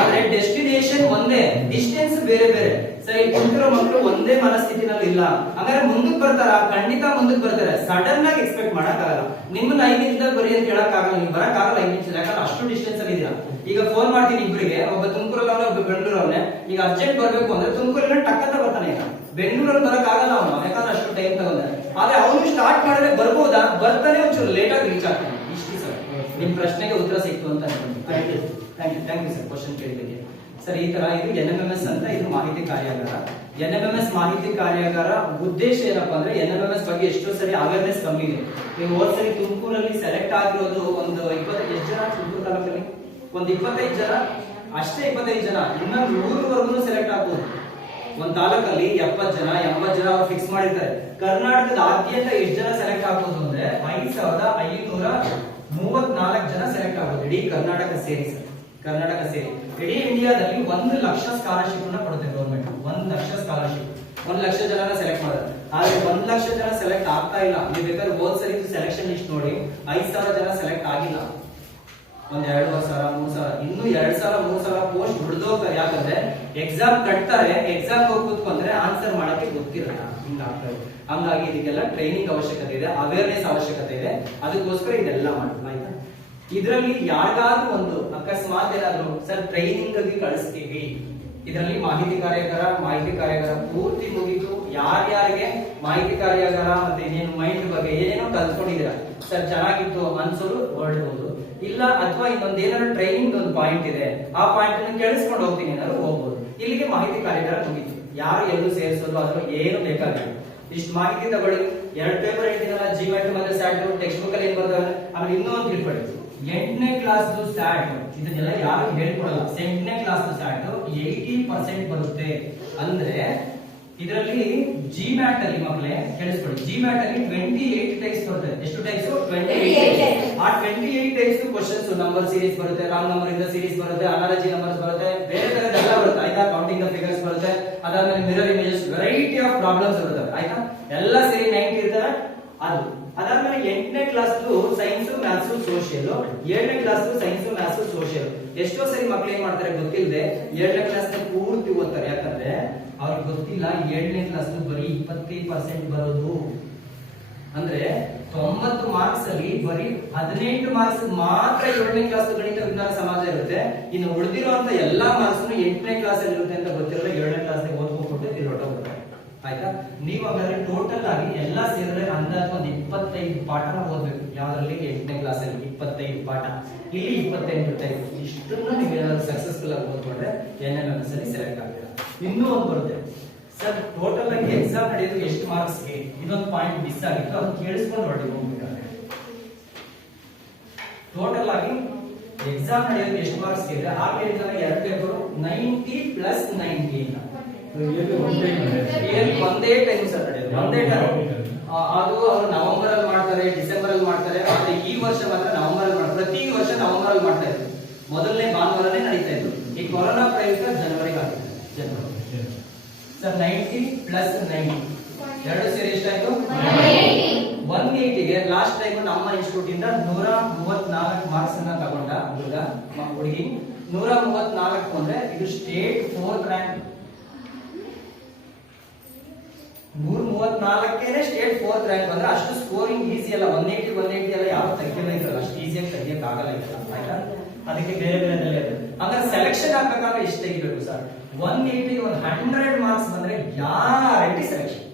ಆದ್ರೆ ಡೆಸ್ಟಿನೇಷನ್ ಒಂದೇ, ಡಿಸ್ಟೆನ್ಸ್ ಬೇರೆ. ಸರಿ ಕುಂತಿರೋ ಮಕ್ಕಳು ಒಂದೇ ಮನಸ್ಥಿತಿನಲ್ಲಿ ಇಲ್ಲ. ಹಾಗಾದ್ರೆ ಮುಂದಕ್ಕೆ ಬರ್ತಾರ? ಖಂಡಿತ ಮುಂದಕ್ಕೆ ಬರ್ತಾರೆ. ಸಡನ್ ಆಗಿ ಎಕ್ಸ್ಪೆಕ್ಟ್ ಮಾಡಕ್ಕಾಗಲ್ಲ. ನಿಮ್ಮನ್ನ 5 ನಿಮಿಷದಲ್ಲಿ ಬರಿ ಅಂತ ಹೇಳಕ್ಕಾಗಲ್ಲ. ನೀವು ಬರಕ್ಕಾಗಲ್ಲ 5 ನಿಮಿಷ, ಯಾಕಂದ್ರೆ ಅಷ್ಟು ಡಿಸ್ಟೆನ್ಸ್ ಅಲ್ಲಿ ಇದೀರಾ. ಈಗ ಫೋನ್ ಮಾಡ್ತೀನಿ ಇಬ್ಬರಿಗೆ, ಒಬ್ಬ ತುಮಕೂರಲ್ಲಿ ಒಬ್ಬ ಬೆಂಗಳೂರವನೇ. ಈಗ ಅರ್ಜೆಂಟ್ ಬರ್ಬೇಕು ಅಂದ್ರೆ ತುಮಕೂರಲ್ಲಿ ಟಕ್ಕಂತ ಬರ್ತಾನೆ. ಈಗ ಬೆಂಗಳೂರಲ್ಲಿ ಬರಕ್ಕಾಗಲ್ಲ ಅವನು, ಯಾಕಂದ್ರೆ ಅಷ್ಟು ಟೈಮ್ ತಗೊಂಡ. ಆದ್ರೆ ಅವನು ಸ್ಟಾರ್ಟ್ ಮಾಡಿದ್ರೆ ಬರ್ಬೋದಾ? ಬರ್ತಾನೆ, ಒಂಚೂರು ಲೇಟ್ ಆಗಿ ರೀಚ್ ಆಗ್ತಾನೆ. ಇಷ್ಟು ಸರ್ ನಿಮ್ ಪ್ರಶ್ನೆಗೆ ಉತ್ತರ ಸಿಕ್ತು ಅಂತ ಅನ್ಕೊಂತೀನಿ. ಥ್ಯಾಂಕ್ ಯು ಸರ್ ಕ್ವಶನ್ ಕೇಳಿದ್ದಕ್ಕೆ. ಸರ್ ಈ ತರ ಇದು NMMS ಅಂತ, ಇದು ಮಾಹಿತಿ ಕಾರ್ಯಾಗಾರ. NMMS ಮಾಹಿತಿ ಕಾರ್ಯಾಗಾರ ಉದ್ದೇಶ ಏನಪ್ಪಾ ಅಂದ್ರೆ NMMS ಬಗ್ಗೆ ಎಷ್ಟೋ ಸರಿ ಅವೇರ್ನೆಸ್ ಕಮ್ಮಿ ಇದೆ. ನೀವು ಹೋದ್ಸರಿ ತುಮಕೂರಲ್ಲಿ ಸೆಲೆಕ್ಟ್ ಆಗಿರೋದು ಒಂದು 25 ಜನ, ತುಮಕೂರು ತಾಲೂಕಲ್ಲಿ ಒಂದು 25 ಜನ ಅಷ್ಟೇ. 25 ಜನ, ಇನ್ನು 100ವರೆಗೂ ಸೆಲೆಕ್ಟ್ ಆಗ್ಬೋದು. ಒಂದ್ ತಾಲೂಕಲ್ಲಿ 70 ಜನ 80 ಜನ ಅವ್ರು ಫಿಕ್ಸ್ ಮಾಡಿರ್ತಾರೆ. ಕರ್ನಾಟಕದಾದ್ಯಂತ ಎಷ್ಟು ಜನ ಸೆಲೆಕ್ಟ್ ಆಗ್ಬೋದು ಅಂದ್ರೆ 5534 ಜನ ಸೆಲೆಕ್ಟ್ ಆಗ್ಬೋದು. ಇಡೀ ಕರ್ನಾಟಕ ಸೇರಿ ಸರ್, ಕರ್ನಾಟಕ ಸೇರಿ ಇಡೀ ಇಂಡಿಯಾದಲ್ಲಿ 1 ಲಕ್ಷ ಸ್ಕಾಲರ್ಶಿಪ್ ಅನ್ನ ಕೊಡುತ್ತೆ ಗೌರ್ಮೆಂಟ್. 1 ಲಕ್ಷ ಸ್ಕಾಲರ್ಶಿಪ್, 1 ಲಕ್ಷ ಜನನ ಸೆಲೆಕ್ಟ್ ಮಾಡಿದ್ರೆ. ಆದ್ರೆ 1 ಲಕ್ಷ ಜನ ಸೆಲೆಕ್ಟ್ ಆಗ್ತಾ ಇಲ್ಲ. ನೀವು ಬೇಕಾದ್ರೆ ಹೋದ್ ಸರಿ ಸೆಲೆಕ್ಷನ್ ಲಿಸ್ಟ್ ನೋಡಿ, 5,000 ಜನ ಸೆಲೆಕ್ಟ್ ಆಗಿಲ್ಲ. ಒಂದ್ 2,000 3,000 ಇನ್ನು 2,000 3,000 ಪೋಸ್ಟ್ ಬಿಡ್ದೋಗ್ತಾರೆ. ಯಾಕಂದ್ರೆ ಎಕ್ಸಾಮ್ ಕಟ್ತಾರೆ, ಎಕ್ಸಾಮ್ ಹೋಗಿ ಕೂತ್ಕೊಂಡ್ರೆ ಆನ್ಸರ್ ಮಾಡಕ್ಕೆ ಗೊತ್ತಿರಲ್ಲ. ಹಿಂಗಾಗ್ತದೆ. ಹಂಗಾಗಿ ಇದಕ್ಕೆಲ್ಲ ಟ್ರೈನಿಂಗ್ ಅವಶ್ಯಕತೆ ಇದೆ, ಅವೇರ್ನೆಸ್ ಅವಶ್ಯಕತೆ ಇದೆ. ಅದಕ್ಕೋಸ್ಕರ ಇದೆಲ್ಲ ಮಾಡೋದು. ಆಯ್ತಾ? ಇದರಲ್ಲಿ ಯಾರಿಗಾದ್ರೂ ಒಂದು ಅಕಸ್ಮಾತ್ ಏನಾದ್ರು ಸರ್ ಟ್ರೈನಿಂಗ್ ಆಗಿ ಕಳಿಸ್ತೀವಿ, ಇದರಲ್ಲಿ ಮಾಹಿತಿ ಕಾರ್ಯಾಗಾರ ಪೂರ್ತಿ ಮುಗಿತು, ಯಾರ್ಯಾರಿಗೆ ಮಾಹಿತಿ ಕಾರ್ಯಾಗಾರ ಮತ್ತೆ ಇನ್ನೇನು ಮೈಂಡ್ ಬಗ್ಗೆ ಏನೇನೋ ಕಲ್ತ್ಕೊಂಡಿದ್ದೀರಾ ಸರ್ ಚೆನ್ನಾಗಿತ್ತು ಅನ್ಸೋರು ಹೊರಡ್ಬೋದು. ಇಲ್ಲ ಅಥವಾ ಇನ್ನೊಂದು ಏನಾದ್ರು ಟ್ರೈನಿಂಗ್ ಒಂದು ಪಾಯಿಂಟ್ ಇದೆ, ಆ ಪಾಯಿಂಟ್ ಅನ್ನು ಕೇಳಿಸ್ಕೊಂಡು ಹೋಗ್ತೀನಿ ಏನಾದ್ರು ಹೋಗ್ಬೋದು. ಇಲ್ಲಿಗೆ ಮಾಹಿತಿ ಕಾರ್ಯಾಗಾರ ಮುಗಿತು. ಯಾರು ಎಲ್ಲೂ ಸೇರಿಸೋದು ಅಥವಾ ಏನು ಬೇಕಾಗಿಲ್ಲ. ಇಷ್ಟು ಮಾಹಿತಿ ತಗೊಳ್ಳಿ. 2 ಪೇಪರ್ ಹೇಳ್ತೀನಲ್ಲ, ಜಿಮ್ಯಾಟ್ ಮತ್ತೆ ಸ್ಯಾಟ್ ಟೆಕ್ಸ್ಟ್ ಬುಕ್ ಅಲ್ಲಿ ಏನ್ ಬರ್ತವೆ. ಆಮೇಲೆ ಇನ್ನೊಂದು ತಿಳ್ಕೊಳ್ಳಿ, 8ನೇ ಕ್ಲಾಸ್ ಸ್ಯಾಟ್ ಇದನ್ನೆಲ್ಲ ಯಾರು ಹೇಳ್ಕೊಡಲ್ಲ. 8ನೇ ಕ್ಲಾಸ್ ಸ್ಯಾಟ್ 80% ಬರುತ್ತೆ. ಅಂದ್ರೆ ಇದರಲ್ಲಿ ಜಿಮ್ಯಾಟ್ ಅಲ್ಲಿ ಮಕ್ಕಳೇ ಕೇಳಿಸ್ಕೊಳ್ಳಿ, ಜಿಮ್ಯಾಟ್ ಅಲ್ಲಿ 28 ಟೈಪ್ಸ್ ಬರುತ್ತೆ. ಎಷ್ಟು ಟೈಪ್ಸ್? 28. ಆ 28 ಟೈಪ್ಸ್ ಕ್ವಶನ್ಸ್ ನಂಬರ್ ಸೀರೀಸ್ ಬರುತ್ತೆ, ರಾಂಗ್ ನಂಬರ್ ಇಂದ ಸೀರೀಸ್ ಬರುತ್ತೆ, ಅನಾಲಜಿ ನಂಬರ್ಸ್ ಬರುತ್ತೆ, ಬೇರೆ ಬೇರೆ ಎಲ್ಲ ಬರುತ್ತೆ. ಆಯ್ತಾ? ಕೌಂಟಿಂಗ್ ದ ಫಿಗರ್ಸ್ ಬರುತ್ತೆ, ಅದಾದ್ಮೇಲೆ mirror images, variety of problems ಇರುತ್ತೆ. ಆಯ್ತಾ? ಎಲ್ಲ ಸೇರಿ 90 ಇರ್ತವೆ. ಅದು ಅದಾದ್ಮೇಲೆ 8ನೇ ಕ್ಲಾಸ್ ಸೈನ್ಸ್ ಮ್ಯಾಥ್ಸ್ ಸೋಷಿಯಲ್, 7ನೇ ಕ್ಲಾಸ್ ಸೈನ್ಸ್ ಮ್ಯಾಥ್ಸ್ ಸೋಷಿಯಲ್. ಎಷ್ಟೋ ಸರಿ ಮಕ್ಳು ಏನ್ ಮಾಡ್ತಾರೆ ಗೊತ್ತಿಲ್ಲದೆ 7ನೇ ಕ್ಲಾಸ್ ಪೂರ್ತಿ ಓದ್ತಾರೆ. ಯಾಕಂದ್ರೆ ಅವ್ರಿಗೆ ಗೊತ್ತಿಲ್ಲ 7ನೇ ಕ್ಲಾಸ್ ಬರೀ 25% ಬರೋದು ಅಂದ್ರೆ 90 ಮಾರ್ಕ್ಸ್ ಅಲ್ಲಿ ಬರೀ 18 ಮಾರ್ಕ್ಸ್ ಮಾತ್ರ 7ನೇ ಕ್ಲಾಸ್ ಗಣಿತ ವಿಜ್ಞಾನ ಸಮಾಜ ಇರುತ್ತೆ. ಇನ್ನು ಉಳಿದಿರುವಂತ ಎಲ್ಲಾ ಮಾರ್ಕ್ಸ್ 8ನೇ ಕ್ಲಾಸ್ ಅಲ್ಲಿ ಇರುತ್ತೆ ಅಂತ ಗೊತ್ತಿರಲ್ಲ, 7ನೇ ಕ್ಲಾಸ್ ಓದ್ಕೊಂಡ್ಬಿಟ್ಟು ಇಲ್ಲಿ ಹೊರಟೋಗ್ತಾರೆ. ಆಯ್ತಾ? ನೀವು ಹಾಗಾದ್ರೆ ಟೋಟಲ್ ಆಗಿ ಎಲ್ಲಾ ಸೇರಿದ್ರೆ ಅಂದಾಜು ಒಂದು 25 ಪಾಠನ ಓದ್ಬೇಕು. ಯಾವ್ದ್ರಲ್ಲಿ? 8ನೇ ಕ್ಲಾಸ್ ಅಲ್ಲಿ 25 ಪಾಠ, ಇಲ್ಲಿ 25 ಇರುತ್ತೆ. ಇಷ್ಟನ್ನ ನೀವು ಏನಾದ್ರು ಸಕ್ಸಸ್ಫುಲ್ ಆಗಿ ಓದ್ಕೊಂಡ್ರೆ NMMS ಅಲ್ಲಿ ಸೆಲೆಕ್ಟ್ ಆಗ್ತೀರಾ. ಇನ್ನೂ ಒಂದು ಬರುತ್ತೆ ಸರ್, ಟೋಟಲ್ ಆಗಿ ಎಕ್ಸಾಮ್ ನಡೆಯೋದು ಎಷ್ಟು ಮಾರ್ಕ್ಸ್ಗೆ? ಇದೊಂದು ಪಾಯಿಂಟ್ ಮಿಸ್ ಆಗಿತ್ತು, ಅದನ್ನ ಕೇಳಿಸ್ಕೊಂಡು ಹೊರಡಿ ಹೋಗ್ಬೇಕಾದ್ರೆ. ಟೋಟಲ್ ಆಗಿ ಎಕ್ಸಾಮ್ ನಡೆಯೋದು ಎಷ್ಟು ಮಾರ್ಕ್ಸ್ಗೆ ಇದೆ? ಹಾಗೆ ಹೇಳಿದ್ರೆ 2 ಪೇಪರ್ 90 ಪ್ಲಸ್ 90 ಒಂದೇ ಟೈಮ್ ಸರ್ ನಡೆಯೋದು, ಒಂದೇ ಟೈಮ್. ಅದು ಅವರು ನವೆಂಬರ್ ಅಲ್ಲಿ ಮಾಡ್ತಾರೆ, ಡಿಸೆಂಬರ್ ಅಲ್ಲಿ ಮಾಡ್ತಾರೆ. ಆದ್ರೆ ಈ ವರ್ಷ ಮಾತ್ರ ನವೆಂಬರ್ ಅಲ್ಲಿ ಮಾಡ್ತಾರೆ. ಪ್ರತಿ ವರ್ಷ ನವೆಂಬರ್ ಅಲ್ಲಿ ಮಾಡ್ತಾ ಇದ್ರು, ಮೊದಲನೇ ಭಾನುವಾರನೇ ನಡೀತಾ ಇತ್ತು. ಈ ಕೊರೋನಾ ಪ್ರಯುಕ್ತ ಜನವರಿಗೆ ಆಗಿದೆ. ಜನವರಿ ಸರ್ 90 ಪ್ಲಸ್ 90 ಎರಡು ಸೇರಿ ಎಷ್ಟಾಯ್ತು? 180 ಗೆ ಲಾಸ್ಟ್ ಟೈಮ್ ನಮ್ಮ ಇನ್ಸ್ಟಿಟ್ಯೂಟ್ ಇಂದ 134 ಮಾರ್ಕ್ಸ್ ಅನ್ನ ತಗೊಂಡ ಹುಡುಗಿ 134 ಅಂದ್ರೆ ಇದು state 4th rank. 134 state 4th rank ಅಂದ್ರೆ ಅಷ್ಟು ಸ್ಕೋರಿಂಗ್ ಈಸಿ ಅಲ್ಲ. 180 ಎಲ್ಲ ಯಾವ ತೆಗಿಯಲ್ಲ, ಅಷ್ಟು ಈಸಿಯಾಗಿ ತೆಗಿಯಕ್ ಆಗಲ್ಲ. ಆಯ್ತಾ? ಅದಕ್ಕೆ ಬೇರೆ ಬೇರೆ ಅಂದ್ರೆ ಸೆಲೆಕ್ಷನ್ ಆಗ್ಬೇಕಾದ್ರೆ ಎಷ್ಟು ತೆಗಿಬೇಕು ಸರ್? 180 ಒಂದು 100 ಮಾರ್ಕ್ಸ್ ಬಂದ್ರೆ ಗ್ಯಾರಂಟಿ ಸೆಲೆಕ್ಷನ್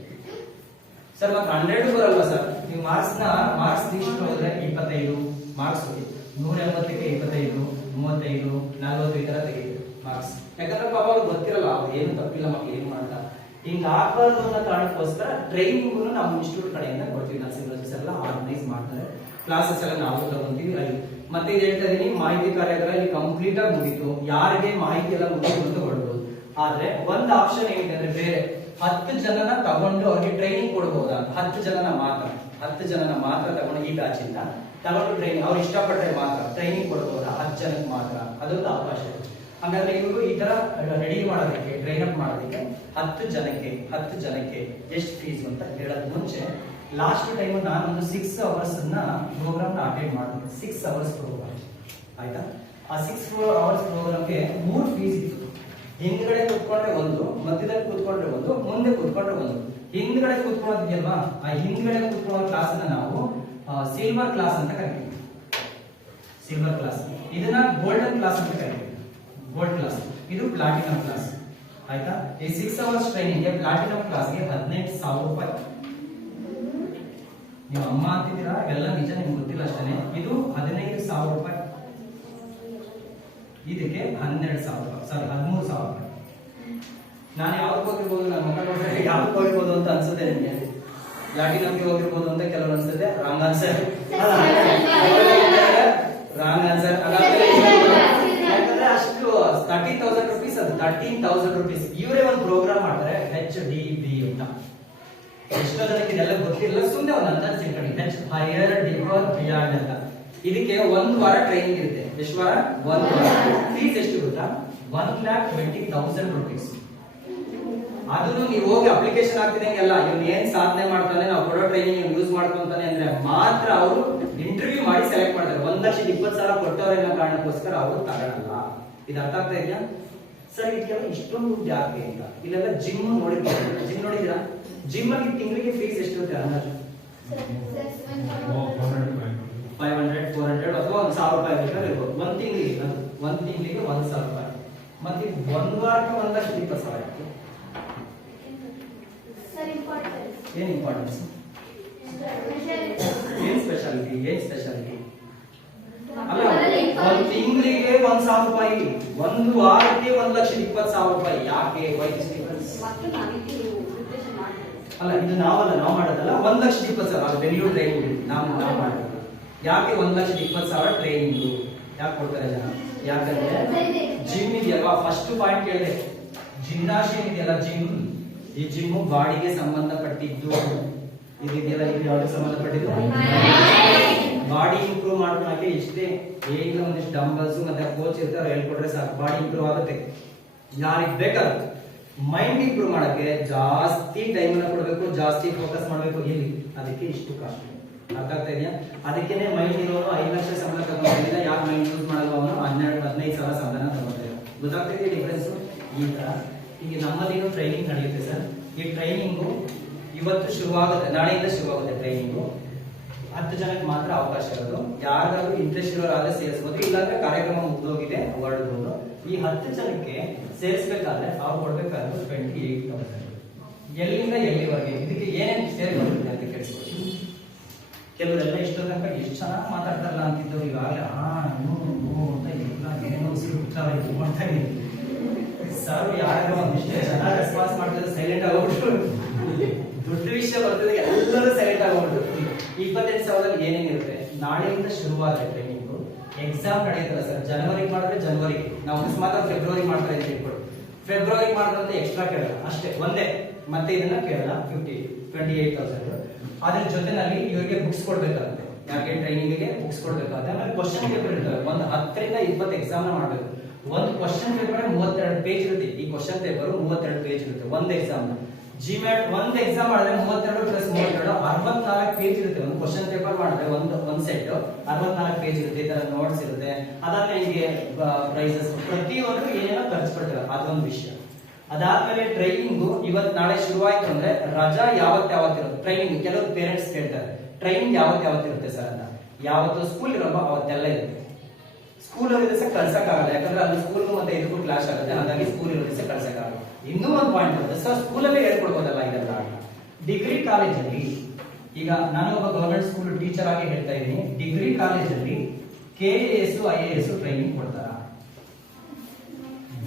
ಸರ್. ಮತ್ತೆ 100 ಬರಲ್ವಾ ಸರ್? ನೀವು ಮಾರ್ಕ್ಸ್ ಇಷ್ಟು ಹೋದ್ರೆ 25 ಮಾರ್ಕ್ಸ್ ಹೋಗಿ 180ಕ್ಕೆ 25, 35, 40 ಈ ತರ ತೆಗಿಬೇಕು ಮಾರ್ಕ್ಸ್. ಯಾಕಂದ್ರೆ ಪಾಪ ಅವ್ರಿಗೆ ಗೊತ್ತಿರಲ್ಲ, ಅವ್ರು ಏನು ತಪ್ಪಿಲ್ಲ, ಮಕ್ಳು ಏನ್ ಮಾಡ್ತಾ ಹಿಂಗ ಆಗ್ಬಾರ್ದು ಅನ್ನೋ ಕಾರಣಕ್ಕೋಸ್ಕರ ಟ್ರೈನಿಂಗ್ ನಮ್ಮ ಇನ್ಸ್ಟಿಟ್ಯೂಟ್ ಕಡೆಯಿಂದ ಕೊಡ್ತೀವಿ. ನರ್ಸಿಂಗ್ ಎಲ್ಲ ಆರ್ಗನೈಸ್ ಮಾಡ್ತಾರೆ, ಕ್ಲಾಸಸ್ ಎಲ್ಲ ನಾವು ತಗೊಂತೀವಿ. ಮತ್ತೆ ಇದು ಹೇಳ್ತಾ ಇದೀನಿ, ಮಾಹಿತಿ ಕಾರ್ಯಾಗಾರ ಇಲ್ಲಿ ಕಂಪ್ಲೀಟ್ ಆಗಿ ಮುಗೀತು. ಯಾರಿಗೆ ಮಾಹಿತಿ ಎಲ್ಲ ಮುಗಿತು ಅಂತ ಹೊರಡ್ಬೋದು. ಆದ್ರೆ ಒಂದು ಆಪ್ಷನ್ ಏನಿದೆ ಅಂದ್ರೆ ಬೇರೆ 10 ಜನನ ತಗೊಂಡು ಅವ್ರಿಗೆ ಟ್ರೈನಿಂಗ್ ಕೊಡ್ಬೋದಾ? 10 ಜನನ ಮಾತ್ರ ತಗೊಂಡು ಈ ಬ್ಯಾಚ್ ಇಂದ ತಗೊಂಡು ಟ್ರೈನಿಂಗ್ ಅವ್ರು ಇಷ್ಟಪಟ್ಟರೆ ಮಾತ್ರ ಟ್ರೈನಿಂಗ್ ಕೊಡ್ಬೋದಾ? 10 ಜನಕ್ಕೆ ಮಾತ್ರ, ಅದೊಂದು ಅವಕಾಶ ಇದೆ. ಹಾಗಾದ್ರೆ ಇವರು ಈ ತರ ರೆಡಿ ಮಾಡೋದಕ್ಕೆ, ಟ್ರೈನ್ ಅಪ್ ಮಾಡೋದಕ್ಕೆ 10 ಜನಕ್ಕೆ ಎಷ್ಟು ಫೀಸ್ ಅಂತ ಹೇಳೋದ್ ಮುಂಚೆ ಲಾಸ್ಟ್ ಟೈಮ್ ನಾನೊಂದು 6 ಅವರ್ಸ್ ಪ್ರೋಗ್ರಾಮ್ ಅಟೆಂಡ್ ಮಾಡಿದೆ. 6 ಅವರ್ಸ್ ಪ್ರೋಗ್ರಾಮ್ ಆಯ್ತಾ? ಆ 6 ಅವರ್ಸ್ ಪ್ರೋಗ್ರಾಮ್ಗೆ 3 ಫೀಸ್ ಇತ್ತು. ಹಿಂದ್ಗಡೆ ಕೂತ್ಕೊಂಡ್ರೆ ಒಂದು, ಮಧ್ಯದಲ್ಲಿ ಕೂತ್ಕೊಂಡ್ರೆ ಒಂದು, ಮುಂದೆ ಕೂತ್ಕೊಂಡ್ರೆ ಒಂದು. ಹಿಂದ್ಗಡೆ ಕೂತ್ಕೊಳ್ಳೋದಿದೆಯಲ್ವಾ, ಆ ಹಿಂದ್ಗಡೆ ಕೂತ್ಕೊಳ್ಳೋ ಕ್ಲಾಸ್ ನಾವು ಸಿಲ್ವರ್ ಕ್ಲಾಸ್ ಅಂತ ಕರಿತೀವಿ. ಸಿಲ್ವರ್ ಕ್ಲಾಸ್ ಇದನ್ನ ಗೋಲ್ಡನ್ ಕ್ಲಾಸ್ ಅಂತ ಕರಿತೀವಿ. ಗೋಲ್ಡ್ ಕ್ಲಾಸ್ ಇದು ಪ್ಲಾಟಿನಂ ಕ್ಲಾಸ್. ಆಯ್ತಾ? ಈ 6 ಅವರ್ಸ್ ಟ್ರೈನಿಂಗ್ ಪ್ಲಾಟಿನಂ ಕ್ಲಾಸ್ಗೆ 18,000 ರೂಪಾಯಿ. ನೀವು ಅಮ್ಮ ಅಂತಿದ್ದೀರಾ, ಎಲ್ಲ ನಿಜ, ನಿಮ್ಗೆ ಗೊತ್ತಿಲ್ಲ ಅಷ್ಟೇ. ಇದು 15,000 ರೂಪಾಯಿ, ಇದಕ್ಕೆ 12,000 ರೂಪಾಯಿ, ಸಾರಿ 13,000 ರೂಪಾಯಿ. ನಾನು ಯಾವ್ದು ಹೋಗಿರ್ಬೋದು, ನನ್ನ ಮಕ್ಕ ನೋಡ್ರೆ ಯಾವ್ದು ಹೋಗಿರ್ಬೋದು ಅಂತ ಅನ್ಸುತ್ತೆ ನಿಮ್ಗೆ. ಪ್ಲಾಟಿನಂಗೆ ಹೋಗಿರ್ಬೋದು ಅಂತ ಕೆಲವರು ಅನ್ಸುತ್ತೆ. Wrong answer. ಯಾಕಂದ್ರೆ ಅಷ್ಟು 30,000 ರುಪೀಸ್, ಅದು 13,000 ರುಪೀಸ್. ಇವರೇ ಒಂದು ಪ್ರೋಗ್ರಾಮ್ ಮಾಡ್ತಾರೆ, HDB ಅಂತ. ಎಷ್ಟೋ ಜನಕ್ಕೆ ಇದೆಲ್ಲ ಗೊತ್ತಿರಲ್ಲ, ಸುಮ್ಮನೆ ಒಂದು ಅಂದಾಜು ತಿಳ್ಕೊಳ್ಳಿ. ಹೈಯರ್ ಡಿಪರ್ ಬಿಯಾಂಡ್ ಅಂತ. ಇದಕ್ಕೆ 1 ವಾರ ಟ್ರೈನಿಂಗ್ ಇರುತ್ತೆ. ಎಷ್ಟು ವಾರ? 1 ವಾರ. ಫೀಸ್ ಎಷ್ಟು ಗೊತ್ತಾ? 1,20,000 ರುಪೀಸ್. ಅದನ್ನು ನೀವು ಹೋಗಿ ಅಪ್ಲಿಕೇಶನ್ ಹಾಕ್ತಿದಂಗೆಲ್ಲ ಇವ್ನು ಏನ್ ಸಾಧನೆ ಮಾಡ್ತಾನೆ, ನಾವು ಕೊಡೋ ಟ್ರೈನಿಂಗ್ ಯೂಸ್ ಮಾಡ್ಕೊಂತಾನೆ ಅಂದ್ರೆ ಮಾತ್ರ ಅವರು ಇಂಟರ್ವ್ಯೂ ಮಾಡಿ ಸೆಲೆಕ್ಟ್ ಮಾಡ್ತಾರೆ. 1,20,000 ಕೊಟ್ಟವ್ರೆ ಅನ್ನೋ ಕಾರಣಕ್ಕೋಸ್ಕರ ಅವರು ತಗೊಳಲ್ಲ. ಇದು ಅರ್ಥ ಆಗ್ತಾ ಇದೆಯಾ ಸರ್? ಇದಕ್ಕೆಲ್ಲ ಇಷ್ಟೊಂದು ದುಡ್ಡು ಯಾಕೆ ಅಂತ. ಇಲ್ಲೆಲ್ಲ ಜಿಮ್ ನೋಡಿದ್ದೀರಾ? ಜಿಮ್ ಅಲ್ಲಿ ತಿಂಗಳಿಗೆ ಫೀಸ್ ಎಷ್ಟು ಇರುತ್ತೆ ಅಂದಾಜು? 500, 400 ಅಥವಾ 1,000 ರೂಪಾಯಿ ಇರ್ಬೋದು. ಒಂದ್ ತಿಂಗಳಿಗೆ 1,000 ರೂಪಾಯಿ. ಮತ್ತೆ 1 ವಾರಕ್ಕೆ 1,20,000. ಏನ್ ಇಂಪಾರ್ಟೆನ್ಸ್? ಏನ್ ಸ್ಪೆಷಾಲಿಟಿ? ಅಲ್ಲ, ಒಂದ್ ತಿಂಗಳಿಗೆ 1,000 ರೂಪಾಯಿ, 1 ವಾರಕ್ಕೆ 1,20,000 ರೂಪಾಯಿ. ಯಾಕೆ? ಅಲ್ಲ, ಇದು ನಾವು ಮಾಡೋದಲ್ಲ. 1,20,000 ಬೆಂಗಳೂರು ಟ್ರೈನಿಂಗ್ ನಾವು ಮಾಡೋದು. ಯಾಕೆ 1,20,000 ಟ್ರೈನಿಂಗ್ ಯಾಕೆ ಕೊಡ್ತಾರೆ ಜನ? ಯಾಕಂದ್ರೆ ಜಿಮ್ ಇದೆಯಲ್ವಾ, ಫಸ್ಟ್ ಪಾಯಿಂಟ್ ಕೇಳಿದೆ. ಜಿಮ್ನಾಶಿಯಂ ಇದೆಯಲ್ಲ, ಈ ಜಿಮ್ ಬಾಡಿಗೆ ಸಂಬಂಧಪಟ್ಟಿದ್ದು. ಇದೆಯಲ್ಲ, ಇದು ಯಾವ್ದಕ್ಕೆ ಸಂಬಂಧಪಟ್ಟಿದ್ದು? ಬಾಡಿ ಇಂಪ್ರೂವ್ ಮಾಡ್ಕೊಳಕ್ಕೆ ಇಷ್ಟೇ. ಏನಿಲ್ಲ, ಒಂದಿಷ್ಟು ಡಂಬಲ್ಸ್ ಮತ್ತೆ ಕೋಚ್ ಇರ್ತಾರೆ, ಹೇಳ್ಕೊಟ್ರೆ ಸಾಕು, ಬಾಡಿ ಇಂಪ್ರೂವ್ ಆಗುತ್ತೆ. ಯಾರಿಗೆ ಬೇಕಾದ್ರೆ ಮೈಂಡ್ ಇಂಪ್ರೂವ್ ಮಾಡಕ್ಕೆ ಜಾಸ್ತಿ ಟೈಮ್ ಕೊಡಬೇಕು, ಜಾಸ್ತಿ ಫೋಕಸ್ ಮಾಡಬೇಕು. ಇಲ್ಲಿ ಅದಕ್ಕೆ ಇಷ್ಟು ಕಾಸ್ಟ್. ಅರ್ಥ ಆಗ್ತಾ ಇದೆಯಾ? ಅದಕ್ಕೇನೆ ಮೈಂಡ್ ಇರೋನು 5 ಲಕ್ಷ ಸಂಬಳ ತಗೊಂಡಿಲ್ಲ. ಯಾಕೆ ಮೈಂಡ್ ಯೂಸ್ ಮಾಡಲ್ಲ ಅವನು 12-15,000 ಸಂಬಳ ತಗೋತಾರೆ. ಗೊತ್ತಾಗ್ತಿದೆ ಡಿಫ್ರೆನ್ಸ್? ಈ ತರ ಈಗ ನಮ್ಮಲ್ಲಿ ಟ್ರೈನಿಂಗ್ ನಡೆಯುತ್ತೆ ಸರ್. ಈ ಟ್ರೈನಿಂಗು ಇವತ್ತು ಶುರುವಾಗುತ್ತೆ, ನಾಳೆಯಿಂದ ಶುರುವಾಗುತ್ತೆ ಟ್ರೈನಿಂಗು. 10 ಜನಕ್ಕೆ ಮಾತ್ರ ಅವಕಾಶ ಇರೋದು. ಯಾರಾದ್ರೂ ಇಂಟ್ರೆಸ್ಟ್ ಇರೋರಾದ್ರೆ ಸೇರಿಸಬಹುದು, ಇಲ್ಲಾಂದ್ರೆ ಕಾರ್ಯಕ್ರಮ ಮುಗಿದೋಗಿದೆ ಹೊರಡ್ಬೋದು. ಈ 10 ಜನಕ್ಕೆ ಸೇರಿಸಬೇಕಾದ್ರೆ ಅವ್ರು ಕೊಡ್ಬೇಕಾದ್ರೆ 28,000. ಎಲ್ಲಿಂದ ಎಲ್ಲಿವರೆಗೆ, ಇದಕ್ಕೆ ಏನೇನು ಸೇರಿ ಬರುತ್ತೆ ಅಂತ ಕೇಳಿಸ್ಕೊಳ್ಳಿ. ಕೆಲವರೆಲ್ಲ ಇಷ್ಟೋ ತನಕ ಎಷ್ಟು ಚೆನ್ನಾಗಿ ಮಾತಾಡ್ತಾರಲ್ಲ ಅಂತಿದ್ದವ್ರು ಇವಾಗಲೇ ಅಂತ ಇಲ್ಲ ಏನೇನೋ ಮಾಡ್ತಾ ಇದ್ದೀನಿ. ಸರ್ ಯಾರೋ ಒಂದಿಷ್ಟೇ ಚೆನ್ನಾಗಿ ರೆಸ್ಪಾನ್ಸ್ ಮಾಡ್ತಿದ್ರೆ ಸೈಲೆಂಟ್ ಆಗೋಗ್ಬಿಟ್ಟು ದೊಡ್ಡ ವಿಷಯ ಬರ್ತದೆ ಎಲ್ಲರೂ ಸೈಲೆಂಟ್ ಆಗೋಗ್ಬಿಟ್ಟು. 25,000 ಏನೇನಿರುತ್ತೆ, ನಾಳೆಯಿಂದ ಶುರುವಾದ್ರೆ ಟ್ರೈನಿಂಗು. ಎಕ್ಸಾಮ್ ನಡೆಯುತ್ತಲ್ಲ ಸರ್, ಜನವರಿಗೆ ಮಾಡಿದ್ರೆ ಜನವರಿಗೆ, ನಾವು ಅಕಸ್ಮಾತ್ ಫೆಬ್ರವರಿ ಮಾಡ್ತಾರೆ ಅಂತ ಹೇಳ್ಕೊಡು. ಫೆಬ್ರವರಿ ಮಾಡಿದ್ರೆ ಎಕ್ಸ್ಟ್ರಾ ಕೇಳಲ್ಲ, ಅಷ್ಟೇ ಒಂದೇ. ಮತ್ತೆ ಇದನ್ನ ಕೇಳಲ್ಲ. 28,000. ಅದ್ರ ಜೊತೆನಲ್ಲಿ ಇವರಿಗೆ ಬುಕ್ಸ್ ಕೊಡ್ಬೇಕಾಗುತ್ತೆ, ಯಾಕೆ ಟ್ರೈನಿಂಗ್ಗೆ ಬುಕ್ಸ್ ಕೊಡ್ಬೇಕಾಗುತ್ತೆ. ಆಮೇಲೆ ಕ್ವಶನ್ ಪೇಪರ್ ಇರ್ತವೆ, ಒಂದು 10 ರಿಂದ 20 ಎಕ್ಸಾಮ್ ಮಾಡಬೇಕು. ಒಂದು ಕ್ವಶನ್ ಪೇಪರ್ 32 ಪೇಜ್ ಇರುತ್ತೆ. ಈ ಕ್ವಶನ್ ಪೇಪರ್ 32 ಪೇಜ್ ಇರುತ್ತೆ ಒಂದು ಎಕ್ಸಾಮ್. ಜಿಮ್ಯಾಟ್ ಒಂದು ಎಕ್ಸಾಮ್ ಮಾಡಿದ್ರೆ 32 + 32 64 ಪೇಜ್ ಇರುತ್ತೆ. ಒಂದು ಕ್ವಶನ್ ಪೇಪರ್ ಮಾಡಿದ್ರೆ ಒಂದು ಸೆಟ್ 64 ಪೇಜ್ ಇರುತ್ತೆ. ಈ ತರ ನೋಟ್ಸ್ ಇರುತ್ತೆ. ಅದಾದ್ಮೇಲೆ ನಿಮಗೆ ಪ್ರೈಸಸ್ ಪ್ರತಿಯೊಂದು ಏನೇನೋ ಖರ್ಚು ಪಡ್ತಾರೆ, ಅದೊಂದು ವಿಷಯ. ಅದಾದ್ಮೇಲೆ ಟ್ರೈನಿಂಗು ಇವತ್ತು ನಾಳೆ ಶುರುವಾಯ್ತು ಅಂದ್ರೆ ರಜಾ ಯಾವತ್ತಿರುತ್ತೆ ಟ್ರೈನಿಂಗ್. ಕೆಲವರು ಪೇರೆಂಟ್ಸ್ ಕೇಳ್ತಾರೆ ಟ್ರೈನಿಂಗ್ ಯಾವತ್ತಿರುತ್ತೆ ಸರ್ ಅಂತ. ಯಾವತ್ತು ಸ್ಕೂಲ್ ಇರೋಲ್ಲ ಅವತ್ತೆಲ್ಲ ಇರುತ್ತೆ. ಸ್ಕೂಲ್ ಇರೋ ದಿವಸ ಕಳ್ಸಕ್ಕಾಗಲ್ಲ, ಯಾಕಂದ್ರೆ ಅಲ್ಲಿ ಸ್ಕೂಲ್ ಮತ್ತೆ ಇದಕ್ಕೂ ಕ್ಲಾಸ್ ಆಗುತ್ತೆ, ಹಾಗಾಗಿ ಸ್ಕೂಲ್ ಇರೋ ದಿವಸ ಕಳ್ಸಕ್ಕಾಗಲ್ಲ. ಇನ್ನೂ ಒಂದು ಪಾಯಿಂಟ್ ಬರುತ್ತೆ ಸರ್, ಸ್ಕೂಲಲ್ಲೇ ಹೇಳ್ಕೊಡ್ಬೋದಲ್ಲ ಇದೆಲ್ಲ. ಡಿಗ್ರಿ ಕಾಲೇಜಲ್ಲಿ ಈಗ ನಾನು ಒಬ್ಬ ಗವರ್ಮೆಂಟ್ ಸ್ಕೂಲ್ ಟೀಚರ್ ಆಗಿ ಹೇಳ್ತಾ ಇದ್ದೀನಿ, ಡಿಗ್ರಿ ಕಾಲೇಜಲ್ಲಿ KAS IAS ಟ್ರೈನಿಂಗ್ ಕೊಡ್ತಾರ.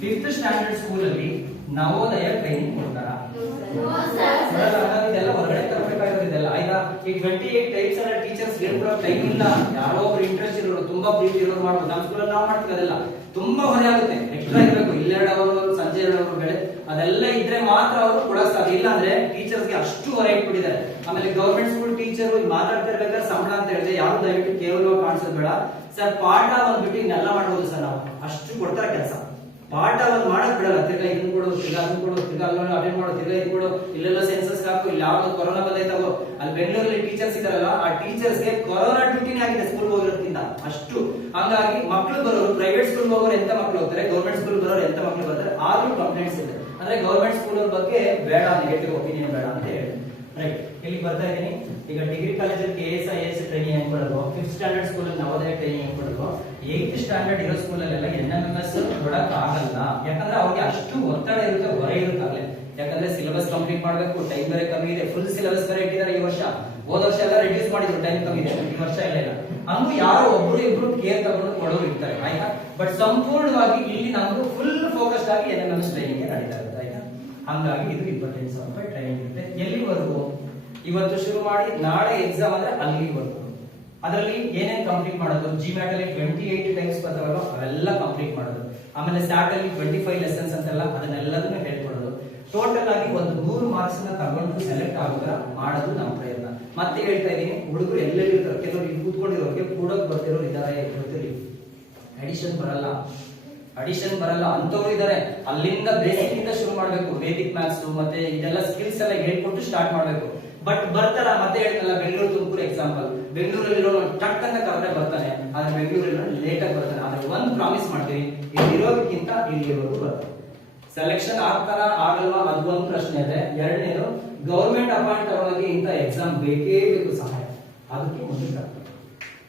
5th ಸ್ಟ್ಯಾಂಡರ್ಡ್ ಸ್ಕೂಲ್ ಅಲ್ಲಿ ನವೋದಯ ಟ್ರೈನಿಂಗ್ ಕೊಡ್ತಾರ. ಇದೆಲ್ಲ ಹೊರಗಡೆ ತರಬೇಕಾಗಿರೋದಿದೆಲ್ಲ ಆಯ್ತಾ. ಈ 28 ಟೈಪ್ಸ್ ಅನ್ನ ಟೀಚರ್ಸ್ ಹೇಳ್ಕೊಡೋ ಟೈಮ್ ಇಲ್ಲ. ಯಾರೋ ಒಬ್ರು ಇಂಟ್ರೆಸ್ಟ್ ಇರೋರು, ತುಂಬಾ ಪ್ರೀತಿ ಇರೋರು ಮಾಡ್ಬೋದು. ನಮ್ಮ ಸ್ಕೂಲಲ್ಲಿ ನಾವು ಮಾಡ್ತೀವಿ, ಅದೆಲ್ಲ ತುಂಬಾ ಹೊರೆ ಆಗುತ್ತೆ. ಎಕ್ಸ್ಟ್ರಾ ಇರಬೇಕು, 2 ಅವರು ಸಂಜೆ 2 ಅವರು ಬೆಳೆ, ಅದೆಲ್ಲ ಇದ್ರೆ ಮಾತ್ರ ಅವರು ಕೊಡೋದು. ಇಲ್ಲ ಅಂದ್ರೆ ಟೀಚರ್ಸ್ಗೆ ಅಷ್ಟು ಹೊರೆ ಇಟ್ಬಿಟ್ಟಿದ್ದಾರೆ. ಆಮೇಲೆ ಗವರ್ಮೆಂಟ್ ಸ್ಕೂಲ್ ಟೀಚರ್ ಮಾತಾಡ್ತಾ ಇರ್ಬೇಕಾದ್ರೆ ಸಂಬಳ ಅಂತ ಹೇಳಿದ್ರೆ ಯಾರು ದಯವಿಟ್ಟು ಕೇವಲ ಕಾಣಿಸೋದು ಬೇಡ ಸರ್. ಪಾಠ ಒಂದ್ಬಿಟ್ಟು ಇನ್ನೆಲ್ಲ ಮಾಡ್ಬೋದು ಸರ್, ನಾವು ಅಷ್ಟು ಕೊಡ್ತಾರೆ ಕೆಲಸ. ಪಾಠ ಒಂದು ಮಾಡಕ್ ಬಿಡಲ್ಲ. ತಿರ್ಗಾ ಇದನ್ನ ಕೊಡು, ತಿರ್ಗಾ ಅದನ್ನ ಕೊಡು, ತಿರ್ಗಾ ಅಲ್ಲೊಂದು ಅಟೆಂಡ್ ಮಾಡು, ತಿರ್ಗಾ ಇದು ಕೊಡು, ಇಲ್ಲೆಲ್ಲ ಸೆನ್ಸಸ್ ಹಾಕು, ಇಲ್ಲಿ ಯಾವ್ದು ಕೊರೋನಾ ಬಂದೈತಾಗೋ. ಅಲ್ಲಿ ಬೆಂಗಳೂರಲ್ಲಿ ಟೀಚರ್ಸ್ ಇದಾರಲ್ಲ, ಆ ಟೀಚರ್ಸ್ಗೆ ಕೊರೋನಾ ಡ್ಯೂಟಿನೇ ಆಗಿದೆ ಸ್ಕೂಲ್ ಹೋಗಿರೋದ್ರಿಂದ ಅಷ್ಟು. ಹಂಗಾಗಿ ಮಕ್ಕಳು ಬರೋರು ಪ್ರೈವೇಟ್ ಸ್ಕೂಲ್ ಹೋಗೋರು ಎಂತ ಮಕ್ಕಳು ಹೋಗ್ತಾರೆ, ಗೌರ್ಮೆಂಟ್ ಸ್ಕೂಲ್ ಬರೋರು ಎಂತ ಮಕ್ಕಳು ಬರ್ತಾರೆ, ಆದ್ರೂ ಕಂಪ್ಲೇಂಟ್ಸ್ ಇದೆ. ಅಂದ್ರೆ ಗೌರ್ಮೆಂಟ್ ಸ್ಕೂಲ್ ಬಗ್ಗೆ ಬೇಡ, ನೆಗೆಟಿವ್ ಒಪಿನಿಯನ್ ಬೇಡ ಅಂತ ಹೇಳಿ ರೈಟ್. ಇಲ್ಲಿ ಬರ್ತಾ ಇದೀನಿ. ಈಗ ಡಿಗ್ರಿ ಕಾಲೇಜಲ್ಲಿ KAS IAS ಟ್ರೈನಿಂಗ್ ಹೆಂಗ್ ಕೊಡೋದು, 5th ಸ್ಟ್ಯಾಂಡರ್ಡ್ ಸ್ಕೂಲ್ ಅಲ್ಲಿ ನವೋದಯ ಟ್ರೈನಿಂಗ್ ಹೆಂಗ್ ಕೊಡೋದು, 8th ಸ್ಟ್ಯಾಂಡರ್ಡ್ ಇರೋ ಸ್ಕೂಲ್ ಅಲ್ಲೆಲ್ಲ NMS ಕೊಡಕ್ ಆಗಲ್ಲ. ಯಾಕಂದ್ರೆ ಅವ್ರಿಗೆ ಅಷ್ಟು ಒತ್ತಡ ಇರುತ್ತೆ, ಹೊರೆ ಇರುತ್ತಾಗಲೇ. ಯಾಕಂದ್ರೆ ಸಿಲೆಬಸ್ ಕಂಪ್ಲೀಟ್ ಮಾಡಬೇಕು, ಟೈಮ್ ಬೇರೆ ಕಮ್ಮಿ ಇದೆ. ಫುಲ್ ಸಿಲೆಬಸ್ ಬೇರೆ ಇಟ್ಟಿದ್ದಾರೆ ಈ ವರ್ಷ. ಹೋದ ವರ್ಷ ಎಲ್ಲ ರಿಡ್ಯೂಸ್ ಮಾಡಿದ್ರು, ಟೈಮ್ ಕಮ್ಮಿ ಇದೆ. ಈ ವರ್ಷ ಇಲ್ಲ. ಹಂಗೂ ಯಾರೋ ಒಬ್ರು ಇಬ್ರು ಕೇರ್ ತಗೊಂಡು ಕೊಡೋರು ಇರ್ತಾರೆ ಆಯ್ತಾ. ಬಟ್ ಸಂಪೂರ್ಣವಾಗಿ ಇಲ್ಲಿ ನಮ್ದು ಫುಲ್ ಫೋಕಸ್ಡ್ ಆಗಿ NMS ಟ್ರೈನಿಂಗ್ ನಡೀತಾ ಇರುತ್ತೆ ಆಯ್ತಾ. ಹಂಗಾಗಿ ಇದು 25,000 ರೂಪಾಯಿ ಟ್ರೈನಿಂಗ್ ಇರುತ್ತೆ. ಎಲ್ಲಿವರೆಗೂ, ಇವತ್ತು ಶುರು ಮಾಡಿ ನಾಳೆ ಎಕ್ಸಾಮ್ ಅಂದ್ರೆ ಅಲ್ಲಿವರೆಗೂ. ಅದರಲ್ಲಿ ಏನೇನ್ ಕಂಪ್ಲೀಟ್ ಮಾಡೋದು, ಜಿಮ್ಯಾಟ್ ಅಲ್ಲಿ 28 ಟೈಮ್ಸ್ ಬರ್ತಾವಲ್ಲ ಅವೆಲ್ಲ ಕಂಪ್ಲೀಟ್ ಮಾಡೋದು. ಆಮೇಲೆ ಸ್ಯಾಟ್ ಅಲ್ಲಿ 25 ಲೆಸನ್ಸ್ ಅಂತೆಲ್ಲ ಅದನ್ನೆಲ್ಲದನ್ನು ಹೇಳ್ಕೊಡೋದು. ಟೋಟಲ್ ಆಗಿ ಒಂದು 100 ಮಾರ್ಕ್ಸ್ ನ ತಗೊಂಡು ಸೆಲೆಕ್ಟ್ ಆಗೋದ್ರ ಮಾಡೋದು ನಮ್ಮ ಪ್ರಯತ್ನ. ಮತ್ತೆ ಹೇಳ್ತಾ ಇದೀನಿ, ಹುಡುಗರು ಎಲ್ಲೆಲ್ಲಿ ಇರ್ತಾರೆ, ಕೆಲವರು ಇಲ್ಲಿ ಕೂತ್ಕೊಂಡಿರೋರಿಗೆ ಕೂಡಕ್ ಬರ್ತಿರೋರು ಇದ್ದಾರೆ, ಗೊತ್ತಿರಲಿ. ಅಡಿಷನ್ ಬರಲ್ಲ ಅಂತವ್ರು ಇದಾರೆ. ಅಲ್ಲಿಂದ ಬೇಸಿಕ್ ಇಂದ ಶುರು ಮಾಡ್ಬೇಕು. ವೇದಿಕ್ ಮ್ಯಾಥ್ಸ್ ಮತ್ತೆ ಇದೆಲ್ಲ ಸ್ಕಿಲ್ಸ್ ಎಲ್ಲ ಹೇಳ್ಕೊಟ್ಟು ಸ್ಟಾರ್ಟ್ ಮಾಡ್ಬೇಕು. ಬಟ್ ಬರ್ತಾರ, ಮತ್ತೆ ಹೇಳ್ತಲ್ಲ, ಬೆಂಗಳೂರು ತುಮಕೂರು ಎಕ್ಸಾಂಪಲ್. ಬೆಂಗಳೂರಲ್ಲಿರೋ ಟಕ್ ಅಂತ ಕರೆದ್ರೆ ಬರ್ತಾನೆ, ಆದ್ರೆ ಬೆಂಗಳೂರಿನ ಲೇಟ್ ಆಗಿ ಬರ್ತಾನೆ. ಆದ್ರೆ ಒಂದು ಪ್ರಾಮಿಸ್ ಮಾಡ್ತೀವಿ, ಇಲ್ಲಿ ಇರೋದಕ್ಕಿಂತ ಇಲ್ಲಿವರೆಗೂ ಬರ್ತಾರೆ. ಸೆಲೆಕ್ಷನ್ ಆಗ್ತಾರ ಆಗಲ್ವಾ ಅದು ಒಂದು ಪ್ರಶ್ನೆ ಇದೆ. ಎರಡನೇದು, ಗವರ್ಮೆಂಟ್ ಅಪಾಯಿಂಟ್ ಆಗೋರಿಗೆ ಇಂತ ಎಕ್ಸಾಮ್ ಬೇಕೇ ಬೇಕು, ಸಹಾಯ ಅದಕ್ಕೆ ಮುಂದೆ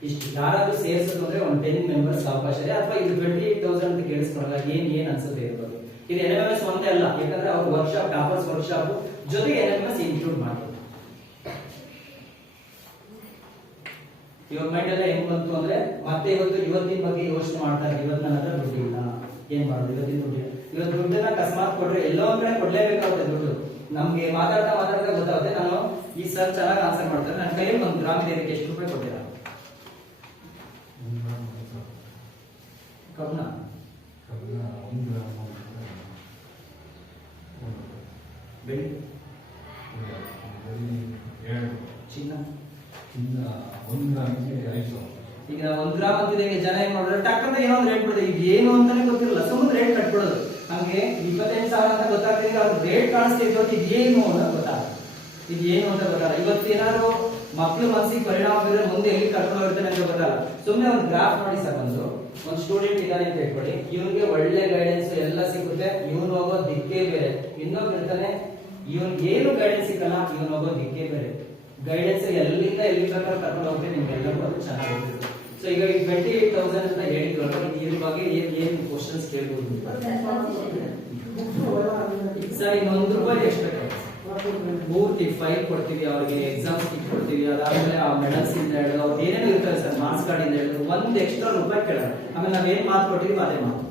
ಇಷ್ಟು. ಯಾರಾದ್ರೂ ಸೇರಿಸೋದು ಅಂದ್ರೆ ಒಂದು 10 ಮೆಂಬರ್ಸ್ ಅವಕಾಶ ಇದೆ. ಅಥವಾ ಇದು 28,000 ಅಂತ ಕೇಳಿಸ್ಕೊಳ್ಳಲ್ಲ, ಏನ್ ಅನ್ಸುತ್ತೆ ಇರ್ಬೋದು. ಇದು NMS ಒಂದೇ ಅಲ್ಲ, ಯಾಕಂದ್ರೆ ಅವ್ರ ವರ್ಕ್ಶಾಪ್, ಕ್ಯಾಂಪಸ್ ವರ್ಕ್ಶಾಪ್ ಜೊತೆ NMS ಇನ್ಕ್ಲೂಡ್ ಮಾಡಿ. ಇವ್ರ ಮೈಂಡ್ ಎಲ್ಲ ಹೆಂಗ್ ಬಂತು ಅಂದ್ರೆ, ಮತ್ತೆ ಇವತ್ತಿನ ಬಗ್ಗೆ ಯೋಚನೆ ಮಾಡ್ತಾರೆ. ಇವತ್ತು ನನ್ನ ಹತ್ರ ದುಡ್ಡಿಲ್ಲ, ಏನ್ ಮಾಡೋದು, ಇವತ್ತಿನ ದುಡ್ಡು. ಇವತ್ತು ದುಡ್ಡನ್ನ ಅಕಸ್ಮಾತ್ ಕೊಡ್ರೆ ಎಲ್ಲೋ ಒಂದ್ ಕಡೆ ಕೊಡ್ಲೇಬೇಕಾಗುತ್ತೆ ದುಡ್ಡು. ನಮ್ಗೆ ಮಾತಾಡ್ತಾ ಗೊತ್ತಾಗುತ್ತೆ. ನಾನು ಈ ಸರ್ ಚೆನ್ನಾಗಿ ಆನ್ಸರ್ ಮಾಡ್ತಾರೆ. ನನ್ನ ಕೈಯಲ್ಲಿ 1 ಗ್ರಾಮ್ ಇದೆ, ಇದಕ್ಕೆ ಎಷ್ಟು ರೂಪಾಯಿ ಕೊಡ್ತೀರಾ? ಕಬ್ನ ಬೆಳ್ಳಿ, ಚಿನ್ನ 1 ಗ್ರಾಮಿಗೆ 500. ಈಗ 1 ಗ್ರಾಮ್ ಅಂತಿದೆ. ಜನ ಏನ್ ಮಾಡಿದ್ರೆ ಟಕ್ ಅಂತ ಏನೋ ಒಂದು ರೇಟ್ ಬಿಡೋದು. ಈಗ ಏನು ಅಂತಾನೆ ಗೊತ್ತಿರಲ್ಲ, ಸುಮ್ಮನೆ ರೇಟ್ ಕಟ್ಬಿಡೋದು. ನಮ್ಗೆ 25,000 ಅಂತ ಗೊತ್ತಾಗ್ತಿದೆ, ಅವ್ರು ರೇಟ್ ಕಾಣಿಸ್ತಿದ್ರು, ಇದೇನು ಅಂತ ಗೊತ್ತಾಗ, ಇದೇನು ಅಂತ ಗೊತ್ತಾಗ. ಇವತ್ತು ಏನಾದ್ರು ಮಕ್ಳು ಮನಸ್ಸಿಗೆ ಪರಿಣಾಮ ಬೀದ್ರೆ ಮುಂದೆ ಎಲ್ಲಿ ಕರ್ಕೊಂಡು ಹೋಗ್ತಾನೆ ಅಂತ ಗೊತ್ತಾಗ. ಸುಮ್ಮನೆ ಒಂದು ಗ್ರಾಫ್ ನೋಡಿ ಸರ್, ಒಂದು ಸ್ಟೂಡೆಂಟ್ ಇದ್ದಾನೆ ಅಂತ ಹೇಳ್ಕೊಳ್ಳಿ, ಇವನಿಗೆ ಒಳ್ಳೆ ಗೈಡೆನ್ಸ್ ಎಲ್ಲ ಸಿಗುತ್ತೆ, ಇವನು ಹೋಗೋ ದಿಕ್ಕೇ ಬೇರೆ. ಇನ್ನೊಬ್ಬ ಇರ್ತಾನೆ, ಇವನ್ ಏನು ಗೈಡೆನ್ಸ್ ಸಿಕ್ಕಲ್ಲ, ಇವನ್ ಹೋಗೋ ದಿಕ್ಕೇ ಬೇರೆ. ಗೈಡೆನ್ಸ್ ಎಲ್ಲಿಂದ ಎಲ್ಲಿ ಬೇಕಾದ್ರೂ ಕರ್ಕೊಂಡು ಹೋಗ್ತೇವೆ, ನಿಮ್ಗೆಲ್ಲರಿಗೂ ಅದು ಚೆನ್ನಾಗಿ. ಸೊ ಈಗ 28,000 ಅಂತ ಹೇಳಿದ್ರಲ್ಲ, ಇದ್ರ ಬಗ್ಗೆ ಏನ್ ಕ್ವಶನ್ಸ್ ಕೇಳ್ಬೋದು ಸರ್? ಇನ್ನೊಂದು ರೂಪಾಯಿ ಎಷ್ಟು ಬೇಕಾಗುತ್ತೆ? ಪೂರ್ತಿ ಫೈಲ್ ಕೊಡ್ತೀವಿ ಅವ್ರಿಗೆ, ಎಕ್ಸಾಮ್ಸ್ ಕಿಟ್ ಕೊಡ್ತೀವಿ, ಅದಾದ್ಮೇಲೆ ಆ ಮೆಡಲ್ಸ್ ಇಂದ ಹಿಡಿದು ಅವ್ರು ಏನೇನು ಇರ್ತವೆ ಸರ್, ಮಾರ್ಕ್ಸ್ ಕಾರ್ಡ್ ಇಂದ ಹಿಡಿದು ಒಂದ್ ಎಕ್ಸ್ಟ್ರಾ ರೂಪಾಯಿ ಕೇಳೋಣ. ಆಮೇಲೆ ನಾವೇನ್ ಮಾತು ಕೊಟ್ಟಿದ್ವಿ ಅದೇ ಮಾತು.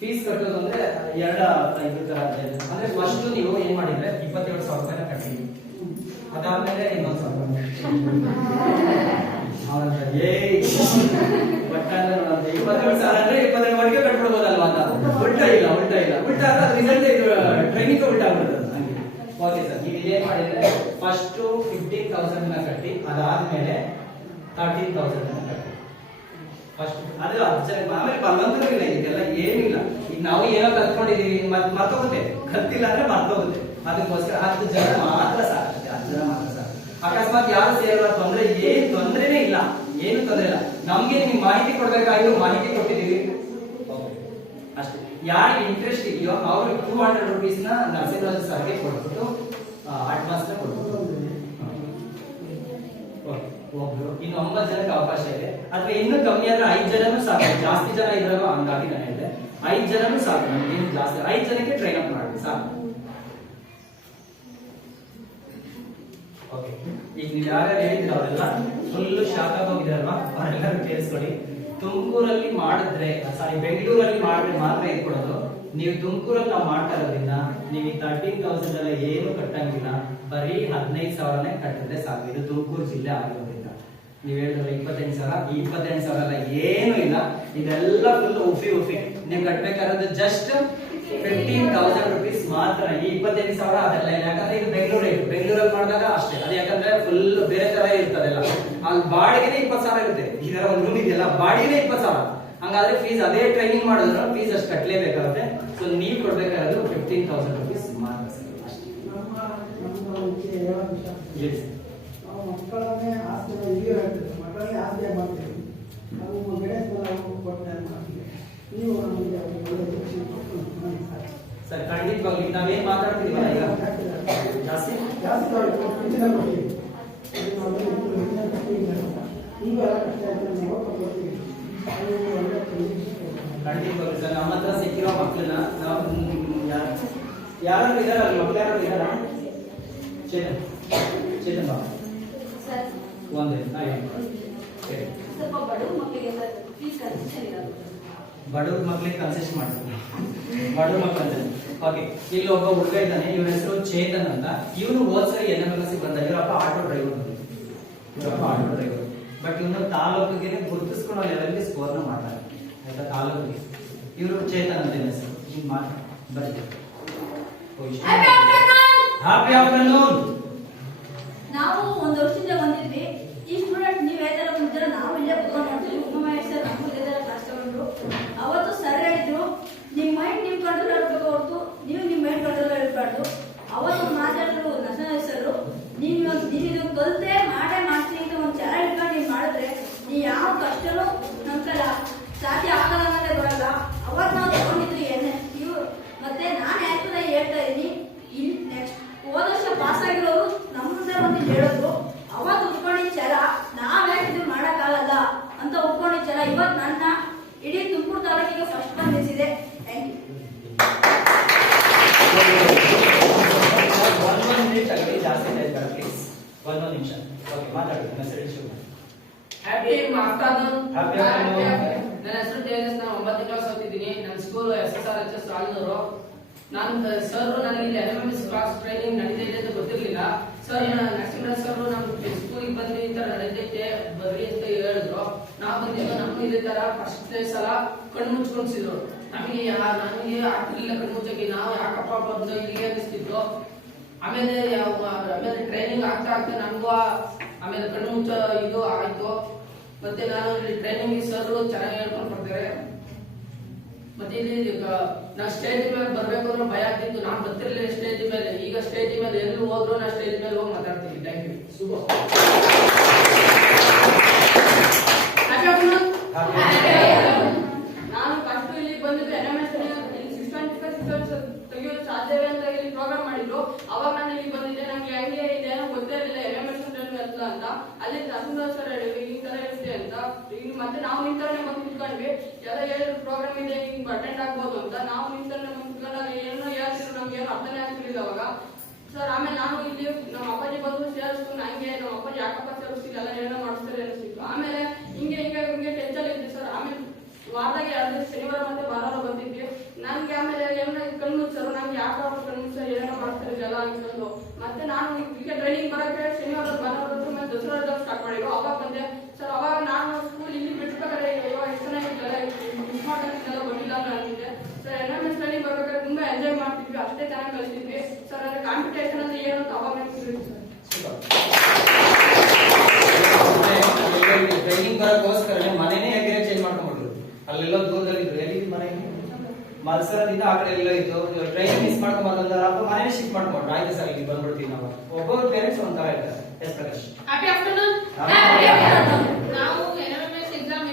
ಫೀಸ್ ಕಟ್ಟೋದು ಅಂದ್ರೆ ಇದು ತರ ಅಂದ್ರೆ ಫಸ್ಟ್ ನೀವು ಏನ್ ಮಾಡಿದ್ರೆ 27,000 ರೂಪಾಯಿನ ಕಟ್ಟಿದ್ವಿ, ಅದಾದ್ಮೇಲೆ ಇನ್ನೊಂದು 27,000 ಅಂದ್ರೆ 22 ಕಟ್ಬಿಡ್ಬೋದಲ್ವಾ ಅಂತ. ಉಲ್ಟಾ ಇಲ್ಲ ಉಲ್ಟಾ ರಿಸಲ್ಟ್ ಟ್ರೈನಿಂಗ್ ಉಲ್ಟಾ ಆಗ್ಬಿಡ್ತದೆ. ಓಕೆ ಸರ್, ನೀವು ಏನ್ ಮಾಡಿದ್ರೆ ಫಸ್ಟ್ 15,000 ನ ಕಟ್ಟಿ, ಅದಾದ್ಮೇಲೆ 13,000 ನ ಕಟ್ಟಿ ಫಸ್ಟ್. ಅದು ಆಮೇಲೆ ಬಲವಂತನೂ ಇಲ್ಲ, ಇದೆಲ್ಲ ಏನಿಲ್ಲ. ಈಗ ನಾವು ಏನೋ ಕಲ್ತ್ಕೊಂಡಿದೀವಿ, ಮರ್ತೋಗುತ್ತೆ, ಕಲ್ತಿಲ್ಲ ಅಂದ್ರೆ ಮರ್ತೋಗುತ್ತೆ. ಅದಕ್ಕೋಸ್ಕರ 10 ಜನ ಮಾತ್ರ ಸಾಕಷ್ಟೇ, 10 ಜನ ಮಾತ್ರ ಸಾಕು. ಅಕಸ್ಮಾತ್ ಯಾರು ಸೇರೋ ತೊಂದ್ರೆ, ಏನ್ ತೊಂದ್ರೆನೇ ಇಲ್ಲ, ಏನು ತೊಂದ್ರೆ ಇಲ್ಲ. ನಮ್ಗೆ ನಿಮ್ಗೆ ಮಾಹಿತಿ ಕೊಡ್ಬೇಕಾಗಿರೋ ಮಾಹಿತಿ ಕೊಟ್ಟಿದೀವಿ ಅಷ್ಟೇ. ಯಾರಿಗೆ ಇಂಟ್ರೆಸ್ಟ್ ಇದೆಯೋ ಅವರು 200 rupees ನ ನರಸಿಂಹರಾಜ್ ಸರ್ಗೆ ಕೊಟ್ಬಿಟ್ಟು ಅಡ್ವಾನ್ಸ್ ನ ಕೊಟ್ಬಿಟ್ಟು ಒಬ್ರು ಇನ್ನು 9 ಜನಕ್ಕೆ ಅವಕಾಶ ಇದೆ. ಅಥವಾ ಇನ್ನೂ ಕಮ್ಮಿ ಆದ್ರೆ 5 ಜನನೂ ಸಾಕು. ಜಾಸ್ತಿ ಜನ ಇದ್ರಾಗ ಹಂಗಾಗಿ ನಾನು ಹೇಳಿದೆ 5 ಜನನೂ ಸಾಕು. ನಮ್ಗೆ ಜಾಸ್ತಿ 5 ಜನಕ್ಕೆ ಟ್ರೈನ್ ಅಪ್ ಮಾಡಿ ಸಾಕು. ಓಕೆ, ಈಗ ನೀವು ಯಾರ್ಯಾರು ಹೇಳಿದ್ರೆ ಅವರೆಲ್ಲ ಫುಲ್ ಶಾಕ್ ಆಗಿ ಹೋಗಿದಾರಲ್ವಾ, ಅವರೆಲ್ಲರೂ ಕೇಳಿಸ್ಕೊಳ್ಳಿ. ತುಮಕೂರಲ್ಲಿ ಮಾಡಿದ್ರೆ ಬೆಂಗಳೂರಲ್ಲಿ ಮಾಡಿದ್ರೆ ಮಾತ್ರ ಇಟ್ಕೊಡೋದು. ನೀವು ತುಮಕೂರಲ್ಲಿ ನಾವು ಮಾಡ್ತಾ ಇರೋದ್ರಿಂದ ನೀವು 13,000 ಎಲ್ಲ ಏನು ಕಟ್ಟಂಗಿಲ್ಲ, ಬರೀ 15,000ನೇ ಕಟ್ಟಿದ್ರೆ ಸಾಕು. ಇದು ತುಮಕೂರು ಜಿಲ್ಲೆ ಆಗಿರೋದ್ರಿಂದ. ನೀವು ಹೇಳಿದ್ರೆ 28,000, ಈ 28,000 ಎಲ್ಲ ಏನು ಇಲ್ಲ, ಇದೆಲ್ಲ ಫುಲ್ ಉಫಿ. ನೀವು ಕಟ್ಬೇಕಾದ್ರೆ ಜಸ್ಟ್ 15,000 rupees ಮಾತ್ರ. ಈ 28,000 ಅದೆಲ್ಲ ಇಲ್ಲ, ಯಾಕಂದ್ರೆ ಇದು ಬೆಂಗಳೂರಲ್ಲಿ ಮಾಡಿದಾಗ ಅಷ್ಟೇ. ಅದು ಯಾಕಂದ್ರೆ ಫುಲ್ ಬೇರೆ ತರ ಇರ್ತದೆಲ್ಲ. ಅಲ್ಲಿ ಬಾಡಿಗೆನೇ 20,000 ಇರುತ್ತೆ. ಈಗ ಒಂದು ರೂಮ್ ಇದೆಯಲ್ಲ, ಬಾಡಿಗೆನೇ 20,000. ಹಂಗಾದ್ರೆ ಫೀಸ್ ಅದೇ ಟ್ರೈನಿಂಗ್ ಮಾಡಿದ್ರೆ ಫೀಸ್ ಅಷ್ಟು ಕಟ್ಟಲೇಬೇಕಾಗುತ್ತೆ. ಸೊ ನೀವು ಕೊಡ್ಬೇಕಾದ್ರೆ 15,000 rupees ಮಾತ್ರ ಅಷ್ಟೇ. ಮಕ್ಕಳನ್ನೇ ಆಸ್ತಿ ಇಲ್ಲಿ ಹೇಳ್ತೀವಿ, ಮಕ್ಕಳನ್ನೇ ಆಸ್ತಿ ಮಾಡ್ತೀವಿ. ನಾವು ಗಣೇಶ ಕೊಟ್ಟರೆ ಮಾಡ್ತೀವಿ. ನೀವು ನಮಗೆ ಸರ್ ಖಂಡಿತವಾಗಿ ನಾವೇನ್ ಮಾತಾಡ್ತೀವಲ್ಲ ಈಗ ಜಾಸ್ತಿ ಖಂಡಿತವಾಗಿ ಸರ್. ನಮ್ಮ ಹತ್ರ ಸಿಕ್ಕಿರೋ ಮಕ್ಕಳನ್ನ ನಾವು ಯಾರು ಇದಾರ ಮಕ್ಕಳು ಯಾರು ಇದಾರ? ಚೇತನ್ ಬಾಬು ಸರ್ ಒಂದೇ ಸ್ವಲ್ಪ ಬಡವ್ರ ಮಕ್ಕಳಿಗೆ ಸರ್ ಫೀಸ್ ಕನ್ಸೆಷನ್ ಇರೋದು. ಬಡವ್ರ ಮಕ್ಳಿಗೆ ಕನ್ಸೆಷನ್ ಮಾಡ್ತಾರೆ. ಬಡವ್ರ ಮಕ್ಕಳು ಓಕೆ. ಇಲ್ಲಿ ಒಬ್ಬ ಹುಡುಗ ಇದ್ದಾನೆ, ಇವನ ಹೆಸರು ಚೇತನ್ ಅಂತ. ಇವನು ಹೋದ್ಸರಿ NMLS ಬಂದ. ಇವರಪ್ಪ ಆಟೋ ಡ್ರೈವರ್. ಬಟ್ ಇವನು ತಾಲೂಕಿಗೆ ಗುರುತಿಸ್ಕೊಂಡು ಲೆವೆಲ್ಗೆ ಸ್ಕೋರ್ನ ಮಾಡ್ತಾರೆ ಆಯ್ತಾ, ತಾಲೂಕಿಗೆ. ಇವರು ಚೇತನ್ ಅಂತ ಹೆಸರು. ಹಿಂಗ್ ಮಾಡ ಬರ್ರಿ. Happy afternoon. ನಾವು ಒಂದು ವರ್ಷದಿಂದ ಬಂದಿದ್ವಿ. ಈ ಸ್ಟೂಡೆಂಟ್ ನೀವ್ ಯಾವ್ದಾರ ಮುಂಚೆ ನಾವು ಇಲ್ಲೇ ಕುತ್ಕೊಂಡು ಮಾಡ್ತೀವಿ. ಉಮಾಮಹೇಶ್ ಸರ್ ನಮಗೂ ಇದೇ ತರ ಕಷ್ಟ ಬಂದ್ರು. ಅವತ್ತು ಸರ್ ಹೇಳಿದ್ರು, ನಿಮ್ ಮೈಂಡ್ ನಿಮ್ ಕಂಟ್ರೋಲ್ ಇರಬೇಕು ಹೊರತು ನೀವು ನಿಮ್ ಮೈಂಡ್ ಕಂಟ್ರೋಲ್ ಇರಬಾರ್ದು. ಅವತ್ತು ಮಾತಾಡಿದ್ರು ನರಸಿಂಹರಾಜ್ ಸರ್, ನೀವು ಇದನ್ನು ಕಲಿತೆ ಮಾಡೇ ಮಾಡ್ತೀನಿ ಅಂತ ಒಂದು ಚಾರ ಇಟ್ಕೊಂಡು ನೀವು ಮಾಡಿದ್ರೆ ನೀವು ಯಾವ ಕಷ್ಟನೂ ನಮ್ಮ ಕೈಲಿ ಸಾಧ್ಯ ಆಗಲ್ಲ ಅನ್ನೋದೇ ಬರಲ್ಲ. ಅವತ್ತು ನಾವು ತಗೊಂಡಿದ್ರಿ ಇವ್ರು ಮತ್ತೆ ನಾನು ಯಾಕೆ ಹೇಳ್ತಾ ಇದ್ದೀನಿ, ಇಲ್ಲಿ ನೆಕ್ಸ್ಟ್ ಹೋದ ವರ್ಷ ಪಾಸ್ ಆಗಿರೋರು ನಮ್ಮ ಮುಂದೆ ಒಂದು ಹೇಳಿದ್ರು. ಅವತ್ತು ಉಟ್ಕೊಂಡಿದ್ದ ಛಲ ನಾವ್ಯಾಕೆ ಇದು ಮಾಡಕ್ಕಾಗಲ್ಲ ಅಂತ ಉಟ್ಕೊಂಡಿದ್ದ ಛಲ ಇವತ್ತು ನನ್ನ ಇಡೀ ತುಮಕೂರು ತಾಲೂಕಿಗೆ ಫಸ್ಟ್ ಬಂದ್ ನಿಲ್ಸಿದೆ. Thank you. ಒಂದು ನಿಮಿಷ ಆಗಲಿ, ಜಾಸ್ತಿ ಆಯ್ತು ಪ್ಲೀಸ್. ಒಂದು ನಿಮಿಷ ಓಕೆ, ಮಾತಾಡಿ. Happy afternoon. Happy afternoon. ನನ್ನ ಹೆಸರು ತೇಜಸ್. ನಾನು 9ನೇ ಕ್ಲಾಸ್ ಓದ್ತಿದ್ದೀನಿ. ನನ್ನ ಸ್ಕೂಲ್ SSRHS ಆಲೂರು. ನಾನು ಸರ್ ನನಗೆ NMLS ಕ್ಲಾಸ್ ಟ್ರೈನಿಂಗ್ ನಡೀತೈತೆ ಅಂತ ಗೊತ್ತಿರಲಿಲ್ಲ. ಸರ್ ನರಸಿಂಹರಾಜ್ ಸರ್ ನಮ್ಮ ಸ್ಕೂಲಿಗೆ ಬಂದ್ರಿ ಈ ತರ ನಡೀತೈತೆ ಬರ್ರಿ ಅಂತ ಹೇಳಿದ್ರು. ನಾವು ಬಂದಿದ್ದು ನಮ್ಗೆ ಇದೇ ತರ ಫಸ್ಟ್ ಸಲ ಕಣ್ಣು ಮುಚ್ಕೊಂಡಿಸಿದ್ರು. ನಮಗೆ ಆಗ್ತಿರ್ಲಿಲ್ಲ ಕಣ್ಣು ಮುಚ್ಚಕ್ಕೆ. ನಾವು ಯಾಕಪ್ಪ ಬಂದು ಇಲ್ಲಿಗೆ ಅನಿಸ್ತಿತ್ತು. ಆಮೇಲೆ ಟ್ರೈನಿಂಗ್ ಆಗ್ತಾ ನಮಗೂ ಆಮೇಲೆ ಕಣ್ಣು ಮುಚ್ಚ ಇದು ಆಯ್ತು. ಮತ್ತೆ ನಾನು ಇಲ್ಲಿ ಟ್ರೈನಿಂಗ್ ಸರ್ ಚೆನ್ನಾಗಿ ಹೇಳ್ಕೊಂಡು ಕೊಡ್ತಾರೆ. ಮತ್ತೆ ಇಲ್ಲಿ ನಾ ಸ್ಟೇಜ್ ಮೇಲೆ ಬರ್ಬೇಕು ಅಂದ್ರೆ ಭಯ ಆಗ್ತಿತ್ತು. ನಾನು ಬರ್ತಿರ್ಲಿಲ್ಲ ಸ್ಟೇಜ್ ಮೇಲೆ. ಈಗ ಸ್ಟೇಜ್ ಮೇಲೆ ಎಲ್ಲಿ ಹೋದ್ರು ನಾ ಸ್ಟೇಜ್ ಮೇಲೆ ಹೋಗಿ ಮಾತಾಡ್ತೀನಿ. Thank you. ಶುಭ. ನಾನು ಫಸ್ಟ್ ಇಲ್ಲಿ ಬಂದಿದ್ದು NMS 625 ತೆಗೆಯೋದು ಸಾಧ್ಯವೇ ಅಂತ ಇಲ್ಲಿ ಅವಾಗ ನಾನು ಇಲ್ಲಿ ಬಂದಿದ್ದೆ. ನಂಗೆ ಹೆಂಗೆ ಇದೇನೋ ಗೊತ್ತೇ ಇರಲಿಲ್ಲ LMS ಎಲ್ಲ ಅಂತ. ಅಲ್ಲಿ ನರಸಿಂಹ ಸರ್ ಹೇಳಿದ್ರು ಈ ತರ ಇರುತ್ತೆ ಅಂತ. ಈಗ ಮತ್ತೆ ನಾವು ನಿಮ್ ತರನೇ ಬಂದು ಕುತ್ಕೊಂಡ್ವಿ. ಎಲ್ಲ ಹೇಳಿದ್ರು ಪ್ರೋಗ್ರಾಮ್ ಇದೆ, ಹಿಂಗ್ ಅಟೆಂಡ್ ಆಗ್ಬೋದು ಅಂತ. ನಾವು ನಿಮ್ ತರನೇ ಬಂದು ಕುತ್ಕೊಂಡಾಗ ಏನೋ ಹೇಳ್ತಿದ್ರು, ನಮ್ಗೆ ಏನು ಅರ್ಥನೇ ಆಗ್ತಿರ್ಲಿಲ್ಲ ಅವಾಗ ಸರ್. ಆಮೇಲೆ ನಾನು ಇಲ್ಲಿ ನಮ್ಮ ಅಪ್ಪಾಜಿ ಬಂದು ಸೇರಿಸ್ತು. ನಂಗೆ ನಮ್ಮ ಅಪ್ಪಾಜಿ ಯಾಕಪ್ಪ ಸೇರಿಸ್ತಿಲ್ಲ, ಎಲ್ಲ ಏನೋ ಮಾಡಿಸ್ತಾರೆ ಅನಿಸ್ತಿತ್ತು. ಆಮೇಲೆ ಹಿಂಗೆ ಟೆನ್ಷನ್ ಇದ್ದೆ ಸರ್. ಆಮೇಲೆ ವಾರದಾಗ 2 ಶನಿವಾರ ಮತ್ತೆ ಭಾನುವಾರ ಬಂದಿದ್ವಿ. ನನ್ಗೆ ಆಮೇಲೆ ಏನೋ ಕಣ್ಣು ಸರ್, ನಂಗೆ ಯಾಕಪ್ಪ ಕಣ್ಣು ಸರ್ ಏನೋ ಮಾಡ್ತಾರೆ ಎಲ್ಲ ಅನ್ಕೊಂಡು ಮತ್ತೆ ನಾನು ಈಗ ಟ್ರೈನಿಂಗ್ ಬರೋಕ್ಕೆ ಶನಿವಾರ ಭಾನುವಾರ ಮತ್ತೆ ದಸರಾ ಸ್ಟಾರ್ಟ್ ಮಾಡಿದ್ರು. ಅವಾಗ ಬಂದೆ ಸರ್. ಅವಾಗ ನಾನು ಸ್ಕೂಲ್ ಇಲ್ಲಿ ಬಿಟ್ಬೇಕಾದ್ರೆ ಎಷ್ಟು ಚೆನ್ನಾಗಿದ್ದೆಲ್ಲ ಮಿಸ್ ಮಾಡೋಕ್ಕೆಲ್ಲ ಬಂದಿಲ್ಲ ಅಂತ ಅಂತಿದ್ದೆ ಸರ್. LMS ಟ್ರೈನಿಂಗ್ ಬರ್ಬೇಕಾದ್ರೆ ತುಂಬಾ ಎಂಜಾಯ್ ಮಾಡ್ತಿದ್ವಿ, ಅಷ್ಟೇ ಚೆನ್ನಾಗಿ ಕಲಿತಿದ್ವಿ ಸರ್. ಅಂದ್ರೆ ಕಾಂಪಿಟೇಷನ್ ಅಂದ್ರೆ ಏನು ಅಂತ ಅವಾಗ ಟ್ರೈನಿಂಗ್ ಬರೋಕ್ಕೋಸ್ಕರ ಮನೆನೇ ಹೇಗೆ ಚೇಂಜ್ ಮಾಡ್ಕೊಂಡ್ಬಿಟ್ರು. ಅಲ್ಲೆಲ್ಲ ದೂರದಲ್ಲಿದ್ರು. ಎಲ್ಲಿದ್ದು ಮನೆ? ಮಲ್ಸರದಿಂದ ಆ ಕಡೆ ಎಲ್ಲ ಇತ್ತು. ಟ್ರೈನಿಂಗ್ ಮಿಸ್ ಮಾಡ್ಕೊಂಡ್ಬಂದ್ರೆ ಮನೆ ಶಿಫ್ಟ್ ಮಾಡ್ಕೊಂಡ್ರು. ಆಯ್ತು ಸರ್, ಇಲ್ಲಿ ಬಂದ್ಬಿಡ್ತೀವಿ ನಾವು. ಒಬ್ಬೊಬ್ಬರು ಪೇರೆಂಟ್ಸ್ ಒಂಥರ ಇದ್ದಾರೆ. ಎಸ್ ಪ್ರಕಾಶ್. Happy afternoon. ನಾವು LMS ಎಕ್ಸಾಮ್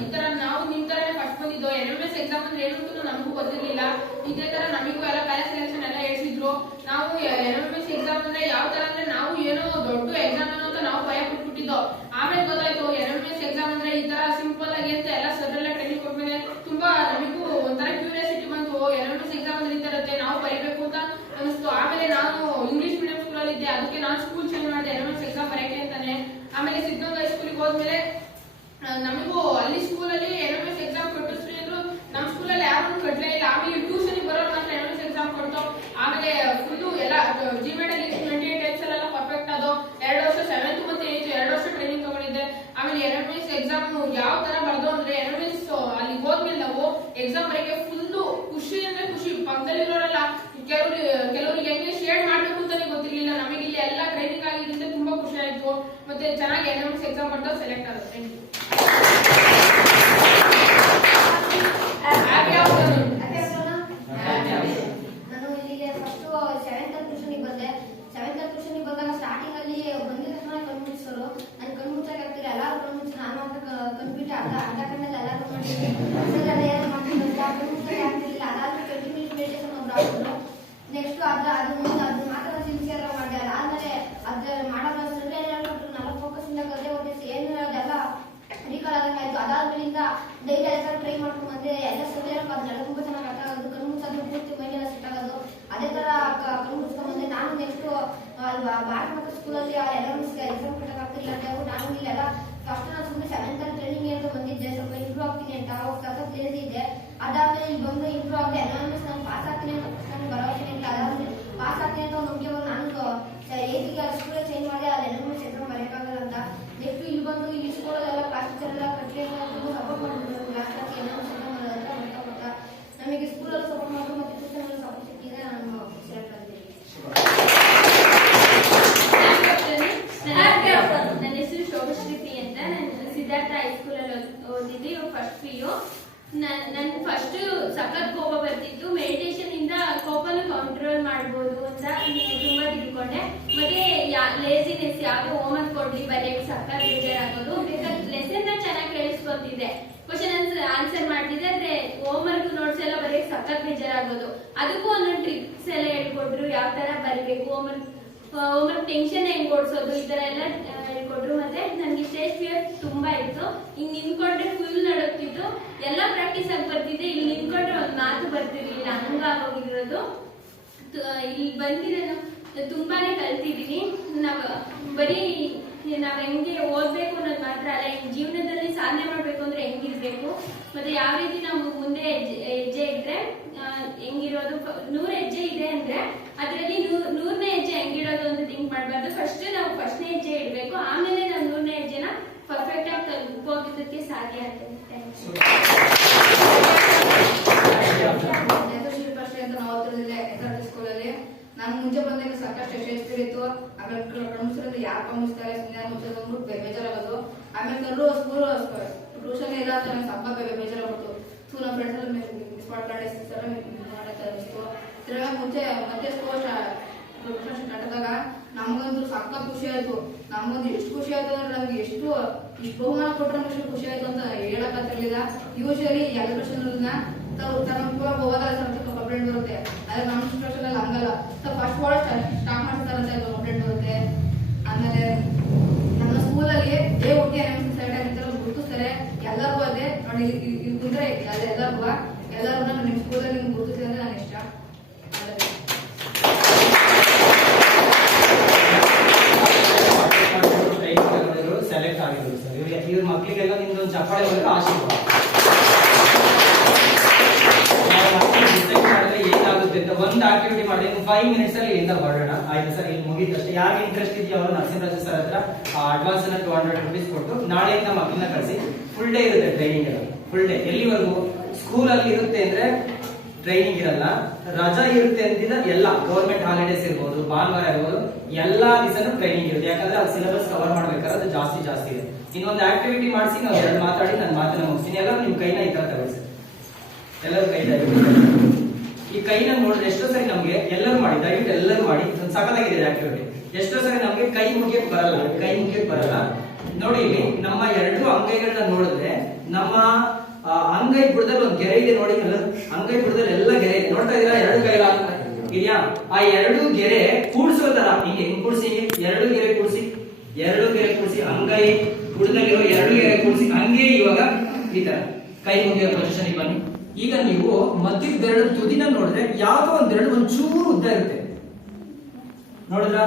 ಈ ತರ ನಾವು ನಿಮ್ ತರ ಫಸ್ಟ್ ಬಂದಿದ್ದು. LMS ಎಕ್ಸಾಮ್ ಅಂದ್ರೆ ಏನು ಅಂತ ನಮಗೂ ಗೊತ್ತಿರ್ಲಿಲ್ಲ. ಇದೇ ತರ ನಮಗೂ ಎಲ್ಲ ಪ್ಯಾರಾ ಸೆಲೆಕ್ಷನ್ ಎಲ್ಲ ಹೇಳ್ಸಿದ್ರು. ನಾವು LMS ಎಕ್ಸಾಮ್ ಅಂದ್ರೆ ಯಾವ ತರ ಅಂದ್ರೆ ನಾವು ಏನೋ ದೊಡ್ಡ ಎಕ್ಸಾಮ್ ಏನೋ ಅಂತ ನಾವು ಭಯ ಪಟ್ಬಿಟ್ಟಿದ್ದೋ. ಆಮೇಲೆ ಗೊತ್ತಾಯ್ತು LMS ಎಕ್ಸಾಮ್ ಅಂದ್ರೆ ಈ ತರ ಸಿಂಪಲ್ ಆಗಿ ಅಂತ ಎಲ್ಲ ಸರ್ ಎಲ್ಲ ಟ್ರೈನಿಂಗ್ ಕೊಟ್ಮೇಲೆ ತುಂಬಾ ನಮಗೂ ಒಂಥರ ಕ್ಯೂರಿಯಾಸಿಟಿ ಬಂತು. LMS ಎಕ್ಸಾಮ್ ಅಂದ್ರೆ ಈ ತರ ಇರುತ್ತೆ, ನಾವು ಬರೀಬೇಕು ಅಂತ ಅನಿಸ್ತು. ಆಮೇಲೆ ನಾನು ಇಂಗ್ಲಿಷ್ ಮೀಡಿಯಂ ಸ್ಕೂಲ್ ಅಲ್ಲಿ ಇದ್ದೆ, ಅದಕ್ಕೆ ನಾನು ಸ್ಕೂಲ್ ಚೇಂಜ್ ಮಾಡಿದೆ LMS ಎಕ್ಸಾಮ್ ಬರೆಯಕ್ಕೆ ಅಂತಾನೆ. ಆಮೇಲೆ ಸಿದ್ಧಗಂಗಾ ಹೈಸ್ಕೂಲಿಗೆ ಹೋದ್ಮೇಲೆ ನಮಗೂ ಅಲ್ಲಿ ಸ್ಕೂಲಲ್ಲಿ LMS ಎಕ್ಸಾಮ್ ಕೊಟ್ಟಿಸ್ರಿ ಅಂದ್ರು. ನಮ್ಮ ಸ್ಕೂಲಲ್ಲಿ ಯಾರು ಕಟ್ಲೇ ಇಲ್ಲ. ಆಮೇಲೆ ಟ್ಯೂಷನ್ ಬರೋರು ಮಾತ್ರ LMS ಎಕ್ಸಾಮ್ ಕೊಟ್ಟು ಆಮೇಲೆ ಫುಲ್ಲು ಎಲ್ಲ GMAT ಅಲ್ಲಿ 28 ಟೈಪ್ಸ್ ಎಲ್ಲ ಪರ್ಫೆಕ್ಟ್ ಅದು. 2 ವರ್ಷ 7th ಮತ್ತೆ 8th 2 ವರ್ಷ ಟ್ರೈನಿಂಗ್ ತಗೊಂಡಿದ್ದೆ. ಆಮೇಲೆ LMS ಎಕ್ಸಾಮ್ ಯಾವ ತರ ಬರ್ದು ಅಂದ್ರೆ LMS ಅಲ್ಲಿ ಹೋದ್ಮೇಲೆ ನಾವು ಎಕ್ಸಾಮ್ ಬರೆಯಕ್ಕೆ ಫುಲ್ಲು ಖುಷಿ ಅಂದ್ರೆ ಖುಷಿ. ಪಕ್ಕದಲ್ಲಿರೋರೆಲ್ಲ ಕೆಲವರಿಗೆ ಹೆಂಗೆ ಶೇರ್ ಮಾಡ್ಬೇಕು ಅಂತಾನೆ ಗೊತ್ತಿರ್ಲಿಲ್ಲ. ನಮಗೆ ಇಲ್ಲಿ ಎಲ್ಲ ಟ್ರೈನಿಂಗ್ ಆಗಿದ್ದರಿಂದ ತುಂಬಾ ಖುಷಿ ಆಯ್ತು. ಮತ್ತೆ ಚೆನ್ನಾಗಿ LMS ಎಕ್ಸಾಮ್ ಬರ್ತಾ ಸೆಲೆಕ್ಟ್ ಆಗುತ್ತೆ. Thank you. Happy afternoon. ನಾನು ಇಲ್ಲಿಗೆ ಫಸ್ಟ್ 7th ಟ್ಯೂಷನ್ಗೆ ಬಂದೆ. 7th ಟ್ಯೂಷನ್ಗೆ ಬಂದಾಗ ಸ್ಟಾರ್ಟಿಂಗ್ ಅಲ್ಲಿ ಬಂದಿದ ತಕ್ಷಣ ಕಣ್ಮುಚ್ಚಿಸೋರು. ನಾನು ಕಣ್ಮುಚ್ಚಕ್ಕೆ ಆಗ್ತಿಲ್ಲ, ಎಲ್ಲರೂ ಕಣ್ಮುಚ್ಚಿ ನಾನು ಮಾತ್ರ ಕಣ್ಬಿಟ್ಟು ಅರ್ಧ ಕಣ್ಣಲ್ಲಿ ಎಲ್ಲರೂ ಮಾಡಿದ್ವಿ. ಏನು ಮಾಡ್ತಿದ್ರು ಕಣ್ಮುಚ್ಚಕ್ಕೆ ಆಗ್ತಿರ್ಲಿಲ್ಲ. ಅದಾದ್ಮೇಲೆ ಕಂಟಿನ್ಯೂಸ್ ಮೆಡಿಟೇಷನ್ ಒಂದು ಹಾಕಿದ್ರು. ನೆಕ್ಸ್ಟ್ ಅದು ಮಾತ್ರ ಸಿನ್ಸಿಯರ್ ಮಾಡಿದೆ. ಅದಾದ್ಮೇಲೆ ಅದ್ರ ಮಾಡೋದು ಅಷ್ಟೇ ಎಲ್ಲ ಫೋಕಸ್ ಇಂದ ಕಲಿತೆ ಹೋಗಿ ಏನು ಅದೆಲ್ಲ ರೀಕಾಲ್ ಆದಂಗೆ ಆಯ್ತು. ಅದಾದ್ಮೇಲಿಂದ ಡೈಲಿ ಎಲ್ಲ ಟ್ರೈ ಮಾಡ್ಕೊಂಡು ಬಂದೆ. ಎಲ್ಲ ಸರಿಯಾಗಿ ಅದನ್ನೆಲ್ಲ ತುಂಬಾ ಚೆನ್ನಾಗಿ ಅರ್ಥ ಆಗೋದು. ಕಣ್ಮುಚ್ಚೋದು ಪೂರ್ತಿ ಮೈಂಡ್ ಎಲ್ಲ ಸೆಟ್ ಆಗೋದು. ಅದೇ ತರ ಕಣ್ಮುಚ್ಕೊಂಡ್ ಬಂದೆ. ನಾನು ನೆಕ್ಸ್ಟ್ ಭಾರತ ಮತ್ತು ಸ್ಕೂಲಲ್ಲಿ LMS ಎಕ್ಸಾಮ್ ಕಟ್ಟಕ್ ಆಗ್ತಿಲ್ಲ ಅಂತ ಹೇಳ್ಬಿಟ್ಟು ನಾನು ಇಲ್ಲೆಲ್ಲ ಫಸ್ಟ್ ನಾನು ಸುಮ್ಮನೆ 7th ಟ್ರೈನಿಂಗ್ ಅಂತ ಬಂದಿದ್ದೆ, ಸ್ವಲ್ಪ ಇಂಪ್ರೂವ್ ಆಗ್ತೀನಿ ಅಂತ. ಅವಾಗ ಸಖತ್ ಲೇಜಿ ಇದೆ. ಅದಾದ್ಮೇಲೆ ಇಲ್ಲಿ ಬಂದು ಇಂಪ್ರೂವ್ ಆಗಿದೆ. LMS ನಾನು ಪಾಸ್ ಆಗ್ತೀನಿ ಅಂತ ನನಗೆ ಭರವಸೆ ಇಲ್ಲ. ಅದಾದ್ಮೇಲೆ ಪಾಸ್ ಆಗ್ತೀನಿ ಅಂತ ಒಂದು ನಂಬಿಕೆ ಬಂದು ನಾನು 8th ಸ್ಕೂಲ್ ಚೇಂಜ್ ಮಾಡಿ ಅಲ್ಲಿ LMS ಎಕ್ಸಾಮ್ ಬರೆಯಕ್ಕಾಗಲ್ಲ ಅಂತ. ನೆಕ್ಸ್ಟ್ ಇಲ್ಲಿ ಬಂದು ಇಲ್ಲಿ ಸ್ಕೂಲಲ್ಲೆಲ್ಲ ಕ್ಲಾಸ್ ಟೀಚರ್ ಎಲ್ಲ ಕಟ್ಲಿ ಸಪೋರ್ಟ್ ಮಾಡಿದ್ರು. ಕ್ಲಾಸ್ LMS ಎಕ್ಸಾಮ್ ಬರ್ತಾ ನಮಗೆ ಸ್ಕೂಲಲ್ಲಿ ಸಪೋರ್ಟ್ ಮಾಡಿದ್ರು ಮತ್ತೆ ಟ್ಯೂಷನ್ ಸಪೋರ್ಟ್ ಸಿಕ್ಕಿದೆ. ನಾನು ಸೆಲೆಕ್ಟ್ ಆಗಿದ್ದೀನಿ. ನನ್ನ ಹೆಸರು ಶೋಭಶ್ರೀ ಪಿ ಅಂತ. ನಾನು ಸಿದ್ಧಾರ್ಥ ಹೈಸ್ಕೂಲ್ ಅಲ್ಲಿ ಓದಿದ್ದೆ, ಫಸ್ಟ್ PU. ನನ್ ಫಸ್ಟ್ ಸಖತ್ ಕೋಪ ಬರ್ತಿತ್ತು. ಮೆಡಿಟೇಷನ್ ಇಂದ ಕೋಪನ ಕಂಟ್ರೋಲ್ ಮಾಡ್ಬೋದು ಅಂತ ತುಂಬಾ ತಿಳ್ಕೊಂಡೆ. ಮತ್ತೆ ಲೇಸಿನೆಸ್, ಯಾವ್ದು ಹೋಮ್ವರ್ಕ್ ಕೊಡ್ಲಿ ಬರೆಯಕ್ಕೆ ಸಖತ್ ಬೇಜಾರಾಗೋದು. ಬೇಕಾದ್ರೆ ಲೆಸನ್ ಚೆನ್ನಾಗಿ ಕೇಳಿಸ್ಕೊತಿದ್ದೆ, ಕ್ವಶನ್ ಆನ್ಸರ್ ಮಾಡ್ತಿದ್ದೆ. ಆದ್ರೆ ಹೋಮ್ವರ್ಕ್ ನೋಟ್ಸ್ ಎಲ್ಲ ಬರೆಯಕ್ಕೆ ಸಖತ್ ಬೇಜಾರಾಗೋದು. ಅದಕ್ಕೂ ಒಂದೊಂದು ಟ್ರಿಕ್ಸ್ ಎಲ್ಲ ಹೇಳ್ಕೊಟ್ರು. ಯಾವ ತರ ಬರಿಬೇಕು, ಹೋಮ್ವರ್ಕ್ ಟೆನ್ಷನ್ ಹೆಂಗ್ ಓಡಿಸೋದು, ಈ ತರ ಎಲ್ಲ ಹೇಳ್ಕೊಟ್ರು. ಮತ್ತೆ ನನ್ಗೆ ಸ್ಟೇಜ್ ಫಿಯರ್ ತುಂಬಾ ಇತ್ತು. ಹಿಂಗ್ ನಿಂತ್ಕೊಂಡ್ರೆ ಫುಲ್ ನಡುತ್ತಿತ್ತು. ಎಲ್ಲ ಪ್ರಾಕ್ಟೀಸ್ ಆಗಿ ಬರ್ತಿದ್ದೆ. ಇಲ್ಲಿ ನಿಂತ್ಕೊಂಡ್ರೆ ಒಂದ್ ಮಾತು ಬರ್ತಿರ್ಲಿಲ್ಲ, ಹಂಗಾಗೋಗಿರೋದು. ಇಲ್ಲಿ ಬಂದಿದೆ ತುಂಬಾನೇ ಕಲ್ತಿದೀನಿ. ಬರೀ ನಾವ್ ಹೆಂಗೆ ಓದ್ಬೇಕು ಅನ್ನೋದು ಮಾತ್ರ ಅಲ್ಲ, ಜೀವನದಲ್ಲಿ ಸಾಧನೆ ಮಾಡ್ಬೇಕು ಅಂದ್ರೆ ಹೆಂಗಿರ್ಬೇಕು, ಮತ್ತೆ ಯಾವ ರೀತಿ ನಾವು ಮುಂದೆ ಹೆಜ್ಜೆ ಇದ್ರೆ ಹೆಂಗಿರೋದು. 100 ಹೆಜ್ಜೆ ಇದೆ ಅಂದ್ರೆ ಅದರಲ್ಲಿ 100ನೇ ಹೆಜ್ಜೆ ಹೆಂಗಿರೋದು ಅಂತ ಥಿಂಕ್ ಮಾಡ್ಬಾರ್ದು. ಫಸ್ಟ್ ನಾವು ಫಸ್ಟ್ನೇ ಹೆಜ್ಜೆ ಇಡ್ಬೇಕು, ಆಮೇಲೆ ನಾವು 100ನೇ ಹೆಜ್ಜೆನ ಪರ್ಫೆಕ್ಟ್ ಆಗಿ ತಲುಪೋದಕ್ಕೆ ಸಾಧ್ಯ ಆಗ್ತದೆ. ಸ್ಕೂಲಲ್ಲಿ ನಾನು ಮುಂಚೆ ಬಂದಾಗ ಸಾಕಷ್ಟು ಎಷ್ಟಿತ್ತು. ಆಮೇಲೆ ಕಣ್ಮುಚ್ಚೋದ್ರಿಂದ ಯಾರು ಕಣ್ಮುಚ್ತಾರೆ ಸುಮ್ಮನೆ ಮುಚ್ಚೋದು ಅಂದ್ಬಿಟ್ಟು ಬೇಜಾರಾಗೋದು. ಆಮೇಲೆ ಕಲ್ಲು ಸ್ಕೂಲ್ ಟ್ಯೂಷನ್ ಇಲ್ಲ ಅಂತ ನನಗೆ ಸಬ್ಬ ಬೇಜಾರಾಗ್ಬಿಟ್ಟು ನಮ್ಮ ಫ್ರೆಂಡ್ಸ್ ಎಲ್ಲ ಮಿಸ್ ಮಾಡ್ಕೊಂಡೆ. ಅನಿಸ್ತು. ತಿರ್ಗಾ ಮುಂಚೆ ಮತ್ತೆ ಸ್ಕೂಲ್ ಸ್ಟಾರ್ಟ್ ಆದಾಗ ನಮ್ಗಂತೂ ಸಖತ್ ಖುಷಿ ಆಯ್ತು. ನಮ್ಗಂತೂ ಎಷ್ಟು ಖುಷಿ ಆಯ್ತು ಅಂದ್ರೆ ನಮ್ಗೆ ಇಷ್ಟು ಬಹುಮಾನ ಕೊಟ್ಟರೆ ನಮ್ಗೆ ಖುಷಿ ಆಯ್ತು ಅಂತ ಹೇಳಕ್ ಆಗ್ತಿರ್ಲಿಲ್ಲ. ಯೂಶಲಿ ಎಲೆಬ್ರೇಷನ್ ಕೂಡ ಹೋದಾಗ ಕಂಪ್ಲೇಂಟ್ ಬರುತ್ತೆ. ಅದೇ ನಮ್ಮ ಸಿಚುವೇಶನ್ ಅಲ್ಲಿ ಹಂಗಲ್ಲ. ಸೊ ಫಸ್ಟ್ ವರ್ಡ್ ಸ್ಟಾರ್ಟ್ ಮಾಡ್ತಾರಂತೆ ಕಂಪ್ಲೇಂಟ್ ಬರುತ್ತೆ. ಆಮೇಲೆ ನಮ್ಮ ಸ್ಕೂಲಲ್ಲಿ ಡೇ ಹುಟ್ಟಿ ಸೈಡ್ ಆಗಿರ್ತಾರೆ ಗುರುತಿಸ್ತಾರೆ ಎಲ್ಲರಿಗೂ. ಅದೇ ನೋಡಿ ಇದು ಕುಂದ್ರೆ ಎಲ್ಲರಿಗೂ ನಿಮ್ಮ ಸ್ಕೂಲಲ್ಲಿ ನಿಮ್ಗೆ ಗುರುತಿಸಿದ್ರೆ ನನಗೆ ಇಷ್ಟ. ಸೆಲೆಕ್ಟ್ ಆಗಿದ್ರು ಸರ್. ಇವ್ರ ಮಕ್ಕಳಿಗೆಲ್ಲ ನಿಮ್ದೊಂದು ಚಪ್ಪಾಳೆ ಬಂದ್ರೆ ಆಶೀರ್ವಾದ. ಡಿಸೈಡ್ ಮಾಡಿದ್ರೆ ಏನಾಗುತ್ತೆ ಅಂತ ಒಂದು ಆಕ್ಟಿವಿಟಿ ಮಾಡಿ 5 ಮಿನಿಟ್ಸ್ ಅಲ್ಲಿ ಇಲ್ಲಿಂದ ಹೊರಡೋಣ. ಆಯ್ತು ಸರ್, ಇಲ್ಲಿ ಮುಗಿದಷ್ಟೇ. ಯಾರು ಇಂಟ್ರೆಸ್ಟ್ ಇದೆಯೋ ಅವರು ನರಸಿಂಹರಾಜು ಸರ್ ಹತ್ರ ಅಡ್ವಾನ್ಸ್ ಅನ್ನ 200 rupees ಕೊಟ್ಟು ನಾಳೆಯಿಂದ ಮಕ್ಕಳನ್ನ ಕಳಿಸಿ. ಫುಲ್ ಡೇ ಇರುತ್ತೆ ಟ್ರೈನಿಂಗ್ ಎಲ್ಲ. ಫುಲ್ ಡೇ ಎಲ್ಲಿವರೆಗೂ ಸ್ಕೂಲ್ ಅಲ್ಲಿ ಇರುತ್ತೆ ಅಂದ್ರೆ ಟ್ರೈನಿಂಗ್ ಇರಲ್ಲ. ರಜಾ ಇರುತ್ತೆ ಅಂತಿದ್ರೆ ಎಲ್ಲ ಗೌರ್ಮೆಂಟ್ ಹಾಲಿಡೇಸ್ ಇರ್ಬೋದು, ಭಾನುವಾರ ಇರ್ಬೋದು, ಎಲ್ಲಾ ದಿವಸನೂ ಟ್ರೈನಿಂಗ್ ಇರುತ್ತೆ. ಯಾಕಂದ್ರೆ ಅದು ಸಿಲೆಬಸ್ ಕವರ್ ಮಾಡ್ಬೇಕಾದ್ರೆ ಅದು ಜಾಸ್ತಿ ಇದೆ. ಇನ್ನೊಂದು ಆಕ್ಟಿವಿಟಿ ಮಾಡಿಸಿ ನಾವು ಎರಡು ಮಾತಾಡಿ ನನ್ನ ಮಾತನ್ನ ಮುಗಿಸ್ತೀನಿ. ಎಲ್ಲರೂ ನಿಮ್ ಕೈನ ಈ ತರ ತಗೊಳ್ಸಿ. ಎಲ್ಲರೂ ಕೈ ಈ ಕೈನ ನೋಡಿದ್ರೆ ಎಷ್ಟೋ ಸರಿ ನಮ್ಗೆ ಎಲ್ಲರೂ ಮಾಡಿ, ದಯವಿಟ್ಟು ಎಲ್ಲರೂ ಮಾಡಿ. ಸಕಲಾಗಿದೆ ಆಕ್ಟಿವಿಟಿ. ಎಷ್ಟೋ ಸರಿ ನಮ್ಗೆ ಕೈ ಮುಗಿಯಕ್ ಬರಲ್ಲ. ನೋಡಿ, ಇಲ್ಲಿ ನಮ್ಮ ಎರಡು ಅಂಗೈಗಳನ್ನ ನೋಡಿದ್ರೆ ನಮ್ಮ ಅಂಗೈ ಬುಡದಲ್ಲಿ ಒಂದು ಗೆರೆ ಇದೆ ನೋಡಿ. ಅಂಗೈ ಬುಡದಲ್ಲಿ ಎಲ್ಲ ಗೆರೆ ಇದೆ, ನೋಡ್ತಾ ಇದೀರಾ? ಎರಡು ಕೈಲ ಇದೆಯಾ? ಆ ಎರಡು ಗೆರೆ ಕೂಡಿಸೋ ತರ ಹಿಂಗೆ ಕೂಡಿಸಿ, ಎರಡು ಗೆರೆ ಕೂಡಿಸಿ ಅಂಗೈ ಬುಡದಲ್ಲಿರೋ ಎರಡು ಗೆರೆ ಕೂಡಿಸಿ ಹಂಗೆ ಇವಾಗ ಈ ತರ ಕೈ ಮುಗಿಯೋ ಪೊಸಿಷನ್ ಬನ್ನಿ. ಈಗ ನೀವು ಮಧ್ಯದ ಬೆರಳು ತುದಿನ ನೋಡಿದ್ರೆ ಯಾವ್ದೋ ಒಂದ್ ಬೆರಳು ಒಂಚೂರು ಉದ್ದ ಇರುತ್ತೆ. ನೋಡಿದ್ರ?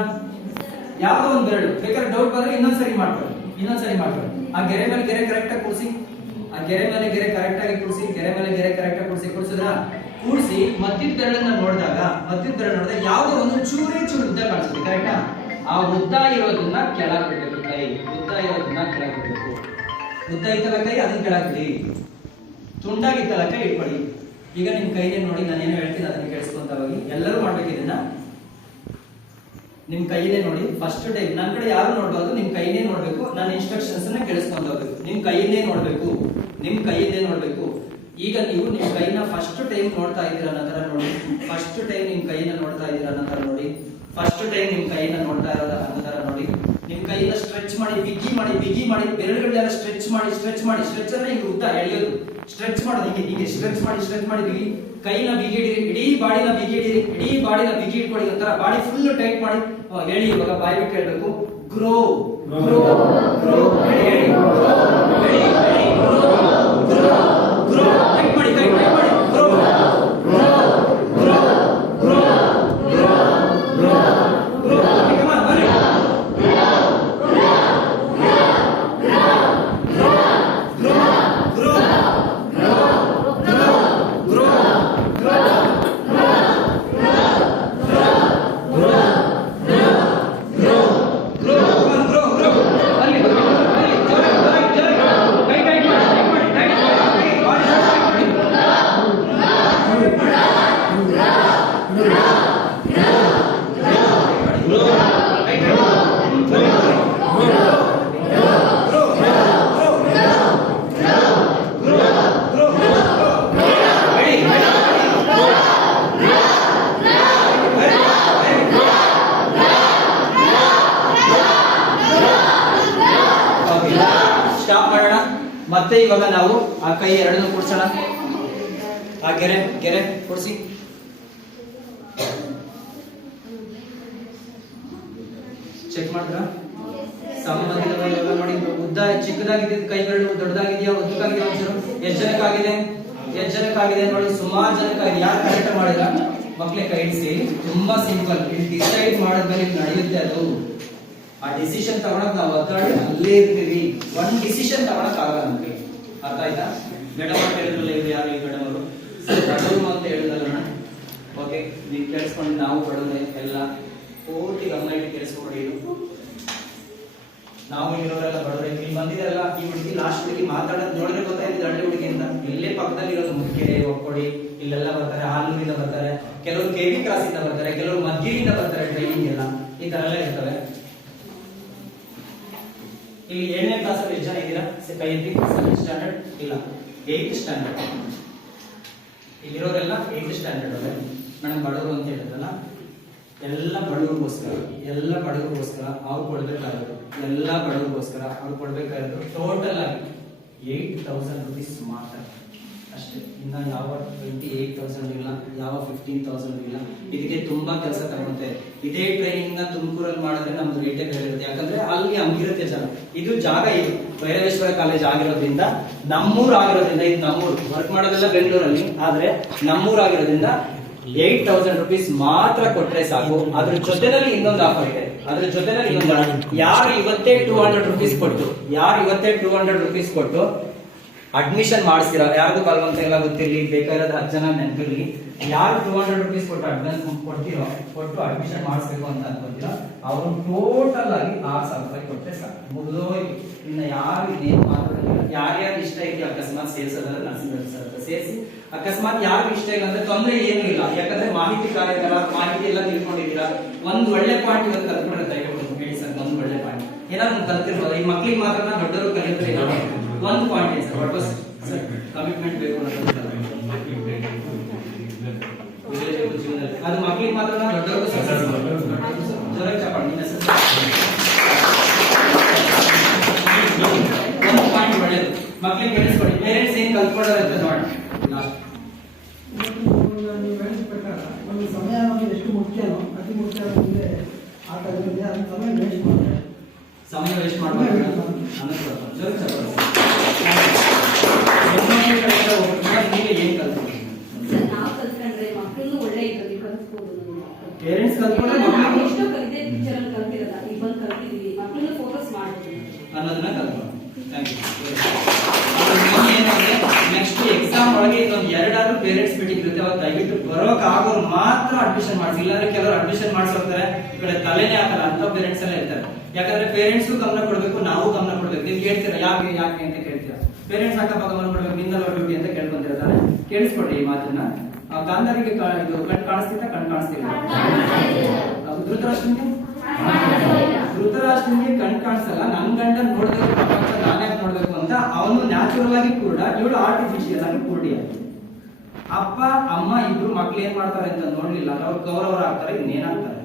ಯಾವ್ದೋ ಒಂದ್ ಬೆರಳು ಬೇಕಾದ್ರೆ ಡೌಟ್ ಬಂದ್ರೆ ಇನ್ನೊಂದ್ಸರಿ ಮಾಡ್ಕೊಳ್ಳಿ. ಆ ಗೆರೆ ಮೇಲೆ ಗೆರೆ ಕರೆಕ್ಟ್ ಆಗಿ ಕೂಡಿಸಿ, ಗೆರೆ ಮೇಲೆ ಗೆರೆ ಕರೆಕ್ಟ್ ಆಗಿ ಕೂಡಿಸಿದ್ರ ಕೂಡಿಸಿ ಮಧ್ಯದ ಬೆರಳನ್ನ ನೋಡಿದಾಗ ಯಾವ್ದೋ ಒಂದು ಚೂರು ಉದ್ದ ಕಾಣಿಸುತ್ತೆ. ಕರೆಕ್ಟಾ? ಆ ಉದ್ದ ಇರೋದನ್ನ ಕೆಳಗೆ ಬಿಡ್ಬೇಕು. ಕೈ ಉದ್ದ ಇತ್ತಲ್ಲ ಕೈ ಅದನ್ನ ಕೆಳಗೆ ಬಿಡಿ. ತುಂಡಾಗಿತ್ತಲ್ಲ ಕೈ ಇಟ್ಕೊಳ್ಳಿ. ಈಗ ನಿಮ್ ಕೈನೇ ನೋಡಿ, ನಾನೇನು ಹೇಳ್ತೀನಿ ಅದನ್ನ ಕೇಳಿಸ್ಕೊಂತ ಹೋಗಿ. ಎಲ್ಲರೂ ಮಾಡ್ಬೇಕು ಇದನ್ನ. ನಿಮ್ ಕೈನೇ ನೋಡಿ. ಫಸ್ಟ್ ಟೈಮ್ ನನ್ನ ಕಡೆ ಯಾರು ನೋಡ್ಬಾರ್ದು, ನಿಮ್ ಕೈನೇ ನೋಡ್ಬೇಕು. ನನ್ನ ಇನ್ಸ್ಟ್ರಕ್ಷನ್ಸ್ ಅನ್ನ ಕೇಳಿಸ್ಕೊಂತ ಹೋಗ್ಬೇಕು. ನಿಮ್ ಕೈಯನ್ನೇ ನೋಡ್ಬೇಕು. ಈಗ ನೀವು ನಿಮ್ ಕೈನ ಫಸ್ಟ್ ಟೈಮ್ ನೋಡ್ತಾ ಇದ್ದೀರಾ ಅನ್ನೋ ನೋಡಿ. ಫಸ್ಟ್ ಟೈಮ್ ನಿಮ್ ಕೈನ ನೋಡ್ತಾ ಇದ್ದೀರಾ ಅನ್ನೋ ನೋಡಿ. ಫಸ್ಟ್ ಟೈಮ್ ನಿಮ್ ಕೈನ ನೋಡ್ತಾ ಇರೋದ ಅನ್ನೋ ನೋಡಿ. ನಿಮ್ ಕೈನ ಸ್ಟ್ರೆಚ್ ಮಾಡಿ, ಬಿಗಿ ಮಾಡಿ, ಬೆರಳುಗಳೆಲ್ಲ ಸ್ಟ್ರೆಚ್ ಮಾಡಿ. ಸ್ಟ್ರೆಚ್ ಅಂದ್ರೆ ಹಿಂಗೆ ಉದ್ದ ಎಳೆಯೋದು. ಸ್ಟ್ರೆಚ್ ಮಾಡೋದು ಹೀಗೆ ಸ್ಟ್ರೆಚ್ ಮಾಡಿ ಬಿಗಿ. ಕೈನ ಬಿಗಿ ಹಿಡಿರಿ, ಇಡೀ ಬಾಡಿನ ಬಿಗಿ ಇಟ್ಕೊಳ್ಳಿ. ಒಂಥರ ಬಾಡಿ ಫುಲ್ ಟೈಟ್ ಮಾಡಿ ಹೇಳಿ. ಇವಾಗ ಬಾಯಿ ಬಿಟ್ಟು ಹೇಳ್ಬೇಕು. ಗ್ರೋ ಹೇಳಿ. ಟೈಟ್ ಮಾಡಿ. ಮತ್ತೆ ಇವಾಗ ನಾವು ಆ ಕೈ ಎರಡನ್ನು ಕೂಡ್ಸೋಣ. ಆ ಗೆರೆ ಕೂಡಿಸಿ. ಚೆಕ್ ಮಾಡಿದ್ರ? ಸಂಬಂಧಿತ ಯೋಗ ಮಾಡಿ. ಉದ್ದ ಚಿಕ್ಕದಾಗಿದೆ ಕೈ ಬೆರಳು, ದೊಡ್ಡದಾಗಿದೆಯಾ, ಉದ್ದಕ್ಕಾಗಿದೆಯಾ? ಎಷ್ಟು ಜನಕ್ಕಾಗಿದೆ ನೋಡಿ? ಸುಮಾರು ಜನಕ್ಕಾಗಿದೆ. ಯಾರು ಕರೆಕ್ಟ್ ಮಾಡಿದ್ರ ಮಕ್ಳೇ ಕೈ ಇಡಿಸಿ. ತುಂಬಾ ಸಿಂಪಲ್. ಡಿಸೈಡ್ ಮಾಡಿದ್ಮೇಲೆ ನಡೆಯುತ್ತೆ ಅದು. ಆ ಡಿಸಿಷನ್ ತಗೊಳಕ್ ನಾವು ಒತ್ತಾಡಿ ಅಲ್ಲೇ ಇರ್ತೀವಿ. ಒಂದ್ ಡಿಸಿಷನ್ ತಗೊಳಕ್ ಆಗಲ್ಲ ನಮ್ಗೆ. ಅರ್ಥ ಆಯ್ತಾ? ಮೇಡಮ್ ಅಂತ ಹೇಳಿದ್ರಲ್ಲ, ಇವ್ರು ಯಾರು ಈ ಮೇಡಮ್ ಅವರು? ಬಡವರು ಅಂತ ಹೇಳಿದ್ರಲ್ಲ. ಓಕೆ, ನೀವು ಕೇಳಿಸ್ಕೊಂಡು ನಾವು ಬಡವರೇ ಎಲ್ಲ ಪೂರ್ತಿ ಗಮನ ಇಟ್ಟು ಕೇಳಿಸ್ಕೊಡಿ. ನಾವು ಇರೋರೆಲ್ಲ ಬಡವರೇ. ಇಲ್ಲಿ ಬಂದಿರಲ್ಲ ಈ ಹುಡುಗಿ, ಲಾಸ್ಟ್ ಹುಡುಗಿ ಮಾತಾಡೋದು ನೋಡಿದ್ರೆ ಗೊತ್ತಾಯ್ತು ಹಳ್ಳಿ ಹುಡುಗಿಯಿಂದ. ಇಲ್ಲೇ ಪಕ್ಕದಲ್ಲಿ ಇರೋದು ಮುಖ್ಯರೆ, ಒಕ್ಕೊಡಿ, ಇಲ್ಲೆಲ್ಲ ಬರ್ತಾರೆ. ಹಾಲೂರಿಂದ ಬರ್ತಾರೆ, ಕೆಲವರು KV ಕ್ರಾಸ್ ಇಂದ ಬರ್ತಾರೆ, ಕೆಲವರು ಮದ್ಗಿರಿಂದ ಬರ್ತಾರೆ. ಟ್ರೈನಿಂಗ್ ಎಲ್ಲ ಈ ತರ ಎಲ್ಲ ಇರ್ತವೆ. ಇಲ್ಲಿ 7ನೇ ಕ್ಲಾಸ್ ಅಲ್ಲಿ ಎಷ್ಟು ಜನ ಇದ್ದೀರಾ? ಕೈ ಎತ್ತಿ. 7th ಸ್ಟ್ಯಾಂಡರ್ಡ್ ಇಲ್ಲ, 8th ಸ್ಟ್ಯಾಂಡರ್ಡ್. ಇಲ್ಲಿರೋರೆಲ್ಲ 8th ಸ್ಟ್ಯಾಂಡರ್ಡ್ ಅವರೇ. ಮೇಡಮ್ ಬಡವರು ಅಂತ ಹೇಳಿದ್ರಲ್ಲ, ಎಲ್ಲ ಬಡವರಿಗೋಸ್ಕರ ಅವ್ರು ಕೊಡ್ಬೇಕಾಗಿರೋದು ಟೋಟಲ್ ಆಗಿ 8,000 rupees ಮಾತ್ರ. ಅಷ್ಟೇ. ಇನ್ನ ಯಾವ 28,000 ಇಲ್ಲ, ಯಾವ 15,000 ಇಲ್ಲ. ಇದಕ್ಕೆ ತುಂಬಾ ಕೆಲಸ ತಗೊಳುತ್ತೆ. ಇದೇ ಟ್ರೈನಿಂಗ್ ನ ತುಮಕೂರಲ್ಲಿ ಮಾಡಿದ್ರೆ ನಮ್ದು ರೇಟೇ ಬೇರೆ ಇರುತ್ತೆ. ಯಾಕಂದ್ರೆ ಅಲ್ಲಿ ಹಂಗಿರುತ್ತೆ ಜಾಗ. ಇದು ಜಾಗ ಇದು ಭೈರವೇಶ್ವರ ಕಾಲೇಜ್ ಆಗಿರೋದ್ರಿಂದ, ನಮ್ಮೂರು ಆಗಿರೋದ್ರಿಂದ, ಇದು ನಮ್ಮೂರು. ವರ್ಕ್ ಮಾಡೋದೆಲ್ಲ ಬೆಂಗಳೂರಲ್ಲಿ, ಆದ್ರೆ ನಮ್ಮೂರು ಆಗಿರೋದ್ರಿಂದ 8,000 rupees ಮಾತ್ರ ಕೊಟ್ರೆ ಸಾಕು. ಅದ್ರ ಜೊತೆನಲ್ಲಿ ಇನ್ನೊಂದು ಆಫರ್ ಇದೆ. ಅದ್ರ ಜೊತೆನಲ್ಲಿ ಯಾರು ಇವತ್ತೇ 200 rupees ಕೊಟ್ಟು, ಅಡ್ಮಿಷನ್ ಮಾಡಿಸ್ತೀರಾ, ಯಾರಿಗೂ ಬಲವಂತ ಎಲ್ಲ ಗೊತ್ತಿರ್ಲಿ, ಬೇಕಾಗಿರೋದು 10 ಜನ ನೆನಪಿರ್ಲಿ, ಯಾರು 200 rupees ಕೊಟ್ಟು ಅಡ್ವಾನ್ಸ್ ಕೊಟ್ಟು ಅಡ್ಮಿಷನ್ ಮಾಡಿಸ್ಬೇಕು ಅಂತ ಅನ್ಕೊಂತೀರಾ, ಅವರು ಟೋಟಲ್ ಆಗಿ 6,000 ರೂಪಾಯಿ ಕೊಟ್ಟರೆ ಸಾಕು, ಮುಗಿದೋಯ್ತು. ಇನ್ನು ಯಾರು ಇನ್ನೇನು ಮಾತಾಡೋದಿಲ್ಲ. ಯಾರ್ಯಾರು ಇಷ್ಟ ಐತಿ ಅಕಸ್ಮಾತ್ ಸೇರಿಸೋದಾದ್ರೆ ನರ್ಸಿಂಗ್ ಸರ್ ಸೇರಿಸಿ. ಅಕಸ್ಮಾತ್ ಯಾರು ಇಷ್ಟ ಇಲ್ಲ ಅಂದ್ರೆ ತೊಂದರೆ ಏನು ಇಲ್ಲ. ಯಾಕಂದ್ರೆ ಮಾಹಿತಿ ಕಾರ್ಯಕ್ರಮ, ಮಾಹಿತಿ ಎಲ್ಲ ತಿಳ್ಕೊಂಡಿದ್ದೀರಾ. ಒಂದು ಒಳ್ಳೆ ಪಾಯಿಂಟ್ ಇವತ್ತು ಕಲ್ತ್ಕೊಂಡ್ರೆ ದಯವಿಟ್ಟು ಹೇಳಿ ಸರ್, ಒಂದು ಒಳ್ಳೆ ಪಾಯಿಂಟ್ ಏನಾದ್ರು ಕಲ್ತಿರ್ಬೋದು. ಈ ಮಕ್ಳಿಗೆ ಮಾತ್ರ ದೊಡ್ಡವರು ಕಲಿಯೋದ್ರೆ ಒಂದು ಪಾಯಿಂಟ್ ಇದೆ ಸರ್, ವಾಪಸ್ ಸರ್ ಕಮಿಟ್ಮೆಂಟ್ ಬೇಕು ಅನ್ನೋದು. ಅದು ಮಕ್ಳಿಗೆ ಮಾತ್ರ, ದೊಡ್ಡವ್ರಿಗೂ ಸಕ್ಸಸ್. ಜೋರ ಚಪಾಡಿ ಒಂದು ಪಾಯಿಂಟ್ ಒಳ್ಳೇದು. ಮಕ್ಳಿಗೆ ಬೆಳೆಸ್ಕೊಡಿ. ಪೇರೆಂಟ್ಸ್ ಏನ್ ಕಲ್ತ್ಕೊಳ್ಳೋದು ಅಂತ ನೋಡಿ. ಲಾಸ್ಟ್ ನೀವು ಹೇಳಿದ ಪ್ರಕಾರ ಒಂದು ಸಮಯ ನಮಗೆ ಎಷ್ಟು ಮುಖ್ಯನೋ ಅತಿ ಮುಖ್ಯ ಮುಂದೆ ಆ ತರಗತಿ ಅದನ್ನ ಸಮಯ ವೇಸ್ಟ್ ಮಾಡ್ತಾರೆ. ಸಮಯ ವೇಸ್ಟ್ ಮಾಡಬಾರ್ದು ಅನ್ನೋದು. ಜೋರ ಚಪಾಡಿ. ನೀವೇ ಏನ್ ಕಲ್ತ್ಕೊಳ್ಳಿ ಸರ್, ನಾವು ಕಲ್ತ್ಕೊಂಡ್ರೆ ಮಕ್ಕಳನ್ನು ಒಳ್ಳೆ ಇದರಲ್ಲಿ ಕಲಿಸ್ಬೋದು. ಪೇರೆಂಟ್ಸ್ ಕಲ್ತ್ಕೊಂಡ್ರೆ ನಾವು ಮಕ್ಕಳು ಎಷ್ಟೋ ಕಲಿತೆ ಟೀಚರ್ ಅಲ್ಲಿ ಕಲ್ತಿರಲ್ಲ, ಈಗ ಬಂದು ಕಲ್ತಿದೀವಿ. ಮಕ್ಕಳನ್ನು ಫೋಕಸ್ ಮಾಡ್ಬೋದು ಅನ್ನೋದನ್ನ ಕಲ್ತ್ಕೊಳ್ಳಿ. Thank you. ನೆಕ್ಸ್ಟ್ ಎಕ್ಸಾಮ್ ಒಳಗೆ ಇನ್ನೊಂದು 2 ಪೇರೆಂಟ್ಸ್ ಮೀಟಿಂಗ್ ಇರುತ್ತೆ. ಅವತ್ತು ದಯವಿಟ್ಟು ಬರೋಕ್ ಆಗೋರು ಮಾತ್ರ ಅಡ್ಮಿಷನ್ ಮಾಡಿಸಿ. ಇಲ್ಲಾಂದ್ರೆ ಕೆಲವರು ಅಡ್ಮಿಷನ್ ಮಾಡಿಸೋಗ್ತಾರೆ, ಈ ಕಡೆ ತಲೆನೇ ಹಾಕಲ್ಲ ಅಂತ ಪೇರೆಂಟ್ಸ್ ಎಲ್ಲ ಇರ್ತಾರೆ. ಯಾಕಂದ್ರೆ ಪೇರೆಂಟ್ಸ್ ಗಮನ ಕೊಡ್ಬೇಕು, ನಾವು ಗಮನ ಕೊಡ್ಬೇಕು. ನೀವು ಕೇಳ್ತೀರಾ ಯಾಕೆ ಅಂತ ಕೇಳ್ತೀರಾ. ಪೇರೆಂಟ್ಸ್ ಹಾಕಪ್ಪ ಗಮನ ಕೊಡ್ಬೇಕು, ನಿಂದಲ್ಲ ಡ್ಯೂಟಿ ಅಂತ ಕೇಳ್ಕೊಂತಿರ್ತಾರೆ. ಕೇಳಿಸ್ಕೊಡ್ರಿ ಈ ಮಾತನ್ನ. ಗಾಂಧಾರಿಗೆ ಇದು ಕಣ್ ಕಾಣಿಸ್ತಿತ್ತ, ಕಣ್ ಕಾಣಿಸ್ತಿಲ್ಲ. ಧೃತರಾಷ್ಟ್ರನಿಗೆ ಕಣ್ ಕಾಣಿಸಲ್ಲ. ನನ್ ಗಂಡ ನೋಡ್ಬೇಕು, ಪ್ರಪಂಚ ನಾನೇ ನೋಡ್ಬೇಕು ಅಂತ ಅವನು ನ್ಯಾಚುರಲ್ ಆಗಿ ಕೂಡ, ಇವಳು ಆರ್ಟಿಫಿಷಿಯಲ್ ಆಗಿ ಕುರುಡಿಯಾಗಿ. ಅಪ್ಪ ಅಮ್ಮ ಇಬ್ರು ಮಕ್ಳು ಏನ್ ಮಾಡ್ತಾರೆ ಅಂತ ನೋಡ್ಲಿಲ್ಲ, ಅವ್ರು ಗೌರವ ಆಗ್ತಾರೆ. ಇನ್ನೇನಾಗ್ತಾರೆ,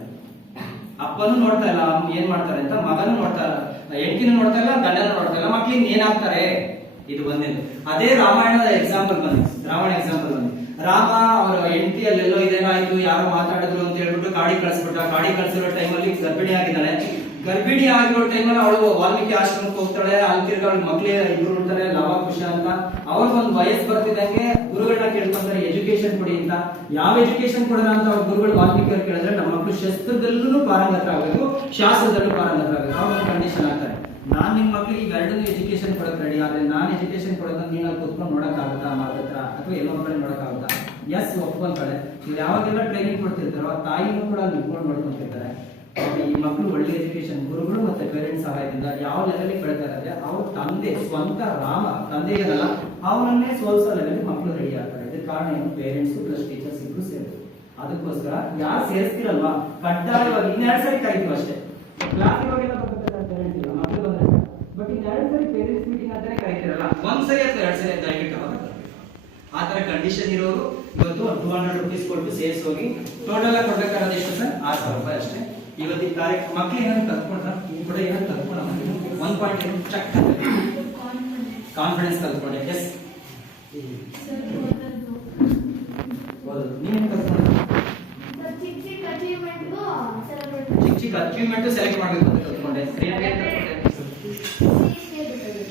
ಅಪ್ಪನೂ ನೋಡ್ತಾ ಇಲ್ಲ ಏನ್ ಮಾಡ್ತಾರೆ ಅಂತ, ಮಗನೂ ನೋಡ್ತಾ ಇಲ್ಲ, ಹೆಂಡತಿನೂ ನೋಡ್ತಾ ಇಲ್ಲ, ಗಂಡನೂ ನೋಡ್ತಾ ಇಲ್ಲ, ಮಕ್ಳಿಗೆ ಏನಾಗ್ತಾರೆ. ಇದು ಬಂದಿದ್ದು ಅದೇ ರಾಮಾಯಣದ ಎಕ್ಸಾಂಪಲ್ ಬಂದಿದೆ. ರಾಮ ಅವರ ಹೆಂಡತಿ ಅಲ್ಲೆಲ್ಲೋ ಇದೇನಾಯ್ತು, ಯಾರು ಮಾತಾಡಿದ್ರು ಅಂತ ಹೇಳ್ಬಿಟ್ಟು ಗಾಡಿ ಕಳಿಸ್ಬಿಟ್ಟ. ಗಾಡಿ ಕಳಿಸಿರೋ ಟೈಮಲ್ಲಿ ಗರ್ಭಿಣಿ ಆಗಿದ್ದಾಳೆ. ಗರ್ಭಿಣಿ ಆಗಿರೋ ಟೈಮಲ್ಲಿ ಅವಳು ವಾಲ್ಮೀಕಿ ಆಶ್ರಮಕ್ಕೆ ಹೋಗ್ತಾಳೆ. ಅಲ್ಲಿ ತಿರ್ಗ ಅವಳು ಮಕ್ಳೇ ಇಬ್ರು ಇರ್ತಾರೆ, ಲವ ಕುಶ ಅಂತ. ಅವ್ರಿಗೊಂದು ವಯಸ್ಸು ಬರ್ತಿದ್ದಂಗೆ ಗುರುಗಳನ್ನ ಕೇಳ್ಕೊಂತಾರೆ, ಎಜುಕೇಶನ್ ಕೊಡಿ ಅಂತ. ಯಾವ ಎಜುಕೇಶನ್ ಕೊಡೋಣ ಅಂತ ಅವ್ರ ಗುರುಗಳು ವಾಲ್ಮೀಕಿ ಅವ್ರು ಕೇಳಿದ್ರೆ, ನಮ್ಮ ಮಕ್ಕಳು ಶಸ್ತ್ರದಲ್ಲೂ ಪಾರಂಗತ ಆಗಬೇಕು, ಶಾಸ್ತ್ರದಲ್ಲೂ ಪಾರಂಗತ ಆಗಬೇಕು. ಅವ್ರ ಒಂದು ಕಂಡೀಷನ್ ಆಗ್ತಾರೆ, ನಾನ್ ನಿಮ್ ಮಕ್ಳಿಗೆ ಇವೆರಡನ್ನೂ ಎಜುಕೇಶನ್ ಕೊಡಕ್ ರೆಡಿ, ಆದ್ರೆ ನಾನ್ ಎಜುಕೇಶನ್ ಕೊಡೋದನ್ನ ನೀನ್ ಅಲ್ಲಿ ಕುತ್ಕೊಂಡು ನೋಡಕ್ಕಾಗುತ್ತಾ, ಮಾತ್ರ ಅಥವಾ ಎಲ್ಲೋ ಕಡೆ ನೋಡಕ್ಕಾಗುತ್ತಾ? ಎಸ್ ಒಪ್ಕೊಂತಾಳೆ. ಇವ್ರು ಯಾವಾಗೆಲ್ಲ ಟ್ರೈನಿಂಗ್ ಕೊಡ್ತಿರ್ತಾರೋ ಆ ತಾಯಿನೂ ಕೂಡ ನಿಂತ್ಕೊಂಡು ನೋಡ್ಕೊಂತಿರ್ತಾರೆ. ಈ ಮಕ್ಕಳು ಒಳ್ಳೆ ಎಜುಕೇಶನ್, ಗುರುಗಳು ಮತ್ತೆ ಪೇರೆಂಟ್ಸ್ ಸಹಾಯದಿಂದ ಯಾವ ಲೆವೆಲ್ ಬೆಳೀತಾ ಇದ್ದಾರೆ. ಅವ್ರ ತಂದೆ ಸ್ವಂತ ರಾಮ ತಂದೆ ಇರಲ್ಲ, ಅವನನ್ನೇ ಸೋಲ್ಸೋ ಲೆವೆಲ್ ಮಕ್ಕಳು ರೆಡಿ ಆಗ್ತಾರೆ. ಇದಕ್ಕೆ ಕಾರಣ ಏನು? ಪೇರೆಂಟ್ಸ್ ಪ್ಲಸ್ ಟೀಚರ್ಸ್ ಇಬ್ರು ಸೇರಿದ್ರು. ಅದಕ್ಕೋಸ್ಕರ ಯಾರು ಸೇರಿಸ್ತಿರಲ್ವಾ, ಕಡ್ಡಾಯವಾಗಿ 2 ಸರಿ ಕರೀತೀವಿ ಅಷ್ಟೇ. ಕ್ಲಾಸ್ ಇವಾಗೆಲ್ಲ ಪೇರೆಂಟ್ಸ್ ಇಲ್ಲ, ಮಕ್ಕಳು ಬಂದ್ರೆ. ಬಟ್ 2 ಸರಿ ಪೇರೆಂಟ್ಸ್ ಮೀಟಿಂಗ್ ಅಂತಾನೆ ಕರೀತಿರಲ್ಲ, 1 ಸರಿ ಅಥವಾ 2 ಸರಿ ಅಂತ ದಯವಿಟ್ಟು ಆ ತರ ಕಂಡೀಷನ್ ಇರೋರು ಇವತ್ತು 200 rupees ಕೊಟ್ಟು ಸೇರಿಸಿ ಹೋಗಿ ಟೋಟಲ್ ಆಗಿ ಕೊಡ್ಬೇಕಾದ್ರೆ ಎಷ್ಟು ಸರ್? 6,000 ರೂಪಾಯಿ ಅಷ್ಟೇ. ಇವತ್ತಿನ ಕಾರ್ಯಕ್ರಮ ಮಕ್ಳು ಏನಾದ್ರು ಕಲ್ತ್ಕೊಂಡ್ರ, ನೀವು ಕೂಡ ಏನಾದ್ರು ಕಲ್ತ್ಕೊಂಡ? 1 ಪಾಯಿಂಟ್ ಚೆಕ್ ಕಾನ್ಫಿಡೆನ್ಸ್ ಕಲ್ತ್ಕೊಂಡೆ. ಎಸ್ ನೀವೇನು ಕಲ್ತ್ಕೊಂಡ್ರೆ? ಚಿಕ್ಕ ಅಚೀವ್ಮೆಂಟ್ ಸೆಲೆಕ್ಟ್ ಮಾಡಬೇಕು ಅಂತ ಕಲ್ತ್ಕೊಂಡೆ.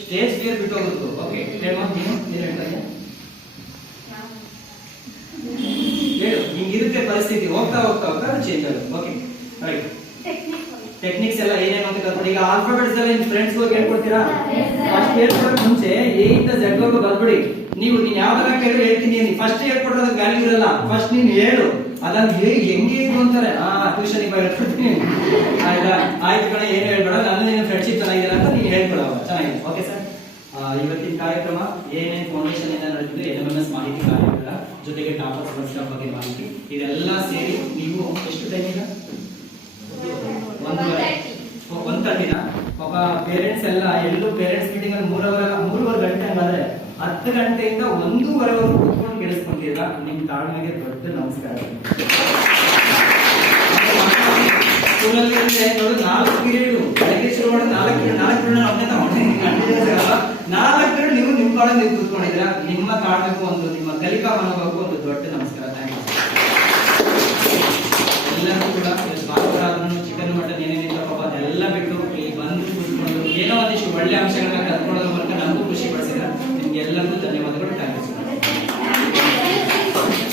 ಸ್ಟೇಜ್ ಫಿಯರ್ ಬಿಟ್ಟು ಹೋಗುತ್ತೆ. ಓಕೆ, ಹೇಳು ನೀನು ಏನು ಹೇಳ್ತಾರೆ? ಹೇಳು, ಹಿಂಗಿರುತ್ತೆ ಪರಿಸ್ಥಿತಿ, ಹೋಗ್ತಾ ಅದು ಚೇಂಜ್ ಆಗುತ್ತೆ. Okay right. ಟೆಕ್ನಿಕ್ಸ್ ಎಲ್ಲ ಏನೇನು ಅಂತ ಕಲ್ತ್ಕೊಂಡು, ಈಗ ಆಲ್ಫಾಬೆಟ್ಸ್ ಎಲ್ಲ ನಿಮ್ ಫ್ರೆಂಡ್ಸ್ ಹೋಗಿ ಹೇಳ್ಕೊಡ್ತೀರಾ? ಫಸ್ಟ್ ಹೇಳ್ಕೊಡಕ್ ಮುಂಚೆ ಎ ಇಂದ ಝೆಡ್ ವರೆಗೂ ಬರ್ಬಿಡಿ. ನೀವು ಯಾವ್ದಾರ ಕೇಳಿ ಹೇಳ್ತೀನಿ, ಫಸ್ಟ್ ಹೇಳ್ಕೊಡೋದಕ್ಕೆ ವ್ಯಾಲ್ಯೂ ಇರಲ್ಲ. ಫಸ್ಟ್ ನೀನ್ ಹೇಳು, ಅದನ್ನ ಹೆಂಗೆ ಇದು ಅಂತಾರೆ. ಟ್ಯೂಷನ್ ಹೇಳ್ಕೊಡ್ತೀನಿ, ಆಯ್ತಾ? ಆಯ್ತು ಕಡೆ ಏನು ಹೇಳ್ಬೇಡ, ನನ್ನ ಫ್ರೆಂಡ್ಶಿಪ್ ಚೆನ್ನಾಗಿದೆ ಅಂತ ನೀನು ಹೇಳ್ಕೊಡ, ಚೆನ್ನಾಗಿದೆ. ಓಕೆ ಸರ್, ಇವತ್ತಿನ ಕಾರ್ಯಕ್ರಮ ಏನೇನು ಫೌಂಡೇಶನ್ ಇಂದ ನಡೆದಿದ್ದು, NMMS ಮಾಹಿತಿ ಕಾರ್ಯಕ್ರಮ ಜೊತೆಗೆ ಟಾಪರ್ಸ್ ವರ್ಕ್ಶಾಪ್ ಬಗ್ಗೆ ಮಾಹಿತಿ, ಇದೆಲ್ಲ ಸೇರಿ ನೀವು ಎಷ್ಟು ಟೈಮ್ ಈಗ? 1:30 ಪಾಪ ಪೇರೆಂಟ್ಸ್ ಎಲ್ಲ ಎಲ್ಲೂ ಪೇರೆಂಟ್ಸ್ ಮೀಟಿಂಗ್ ಅಲ್ಲಿ 3:30 ಗಂಟೆ ಹಂಗಾದ್ರೆ 10 ಗಂಟೆಯಿಂದ 1:30ವರೆಗೂ ಕೂತ್ಕೊಂಡು ಕೇಳಿಸ್ಕೊಂಡಿದ್ದೀರಾ. ನಿಮ್ ತಾಳ್ಮೆಗೆ ದೊಡ್ಡ ನಮಸ್ಕಾರ. ಸ್ಕೂಲಲ್ಲಿ ನೋಡು 4 ಪೀರಿಯಡ್ ಬೆಳಗ್ಗೆ ಶುರು ಮಾಡಿ 4 ಪೀರಿಯಡ್ ನೀವು ನಿಮ್ಮ ಕಾಲೇಜ್ ನೀವು ಕೂತ್ಕೊಂಡಿದ್ದೀರಾ. ನಿಮ್ಮ ಕಾರಣಕ್ಕೂ ಒಂದು ನಿಮ್ಮ ಕಲಿಕಾ ಮನೋಭಾವಕ್ಕೂ ಒಂದು ದೊಡ್ಡ ನಮಸ್ಕಾರ. ಥ್ಯಾಂಕ್ ಯು ಎಲ್ಲರೂ ಕೂಡ. ಭಾನುವಾರ ಚಿಕನ್ ಮಟನ್ ಏನೇನಿತ್ತು ಪಾಪ ಅದೆಲ್ಲ ಬಿಟ್ಟು ಇಲ್ಲಿ ಬಂದು ಕೂತ್ಕೊಂಡು ಏನೋ ಒಂದಿಷ್ಟು ಒಳ್ಳೆ ಅಂಶಗಳನ್ನ ಕಲ್ತ್ಕೊಳ್ಳೋದ್ರ ಮೂಲಕ ನಮಗೂ ಖುಷಿ ಪಡಿಸಿದ್ರ. ನಿಮ್ಗೆ ಎಲ್ಲರಿಗೂ ಧನ್ಯವಾದಗಳು.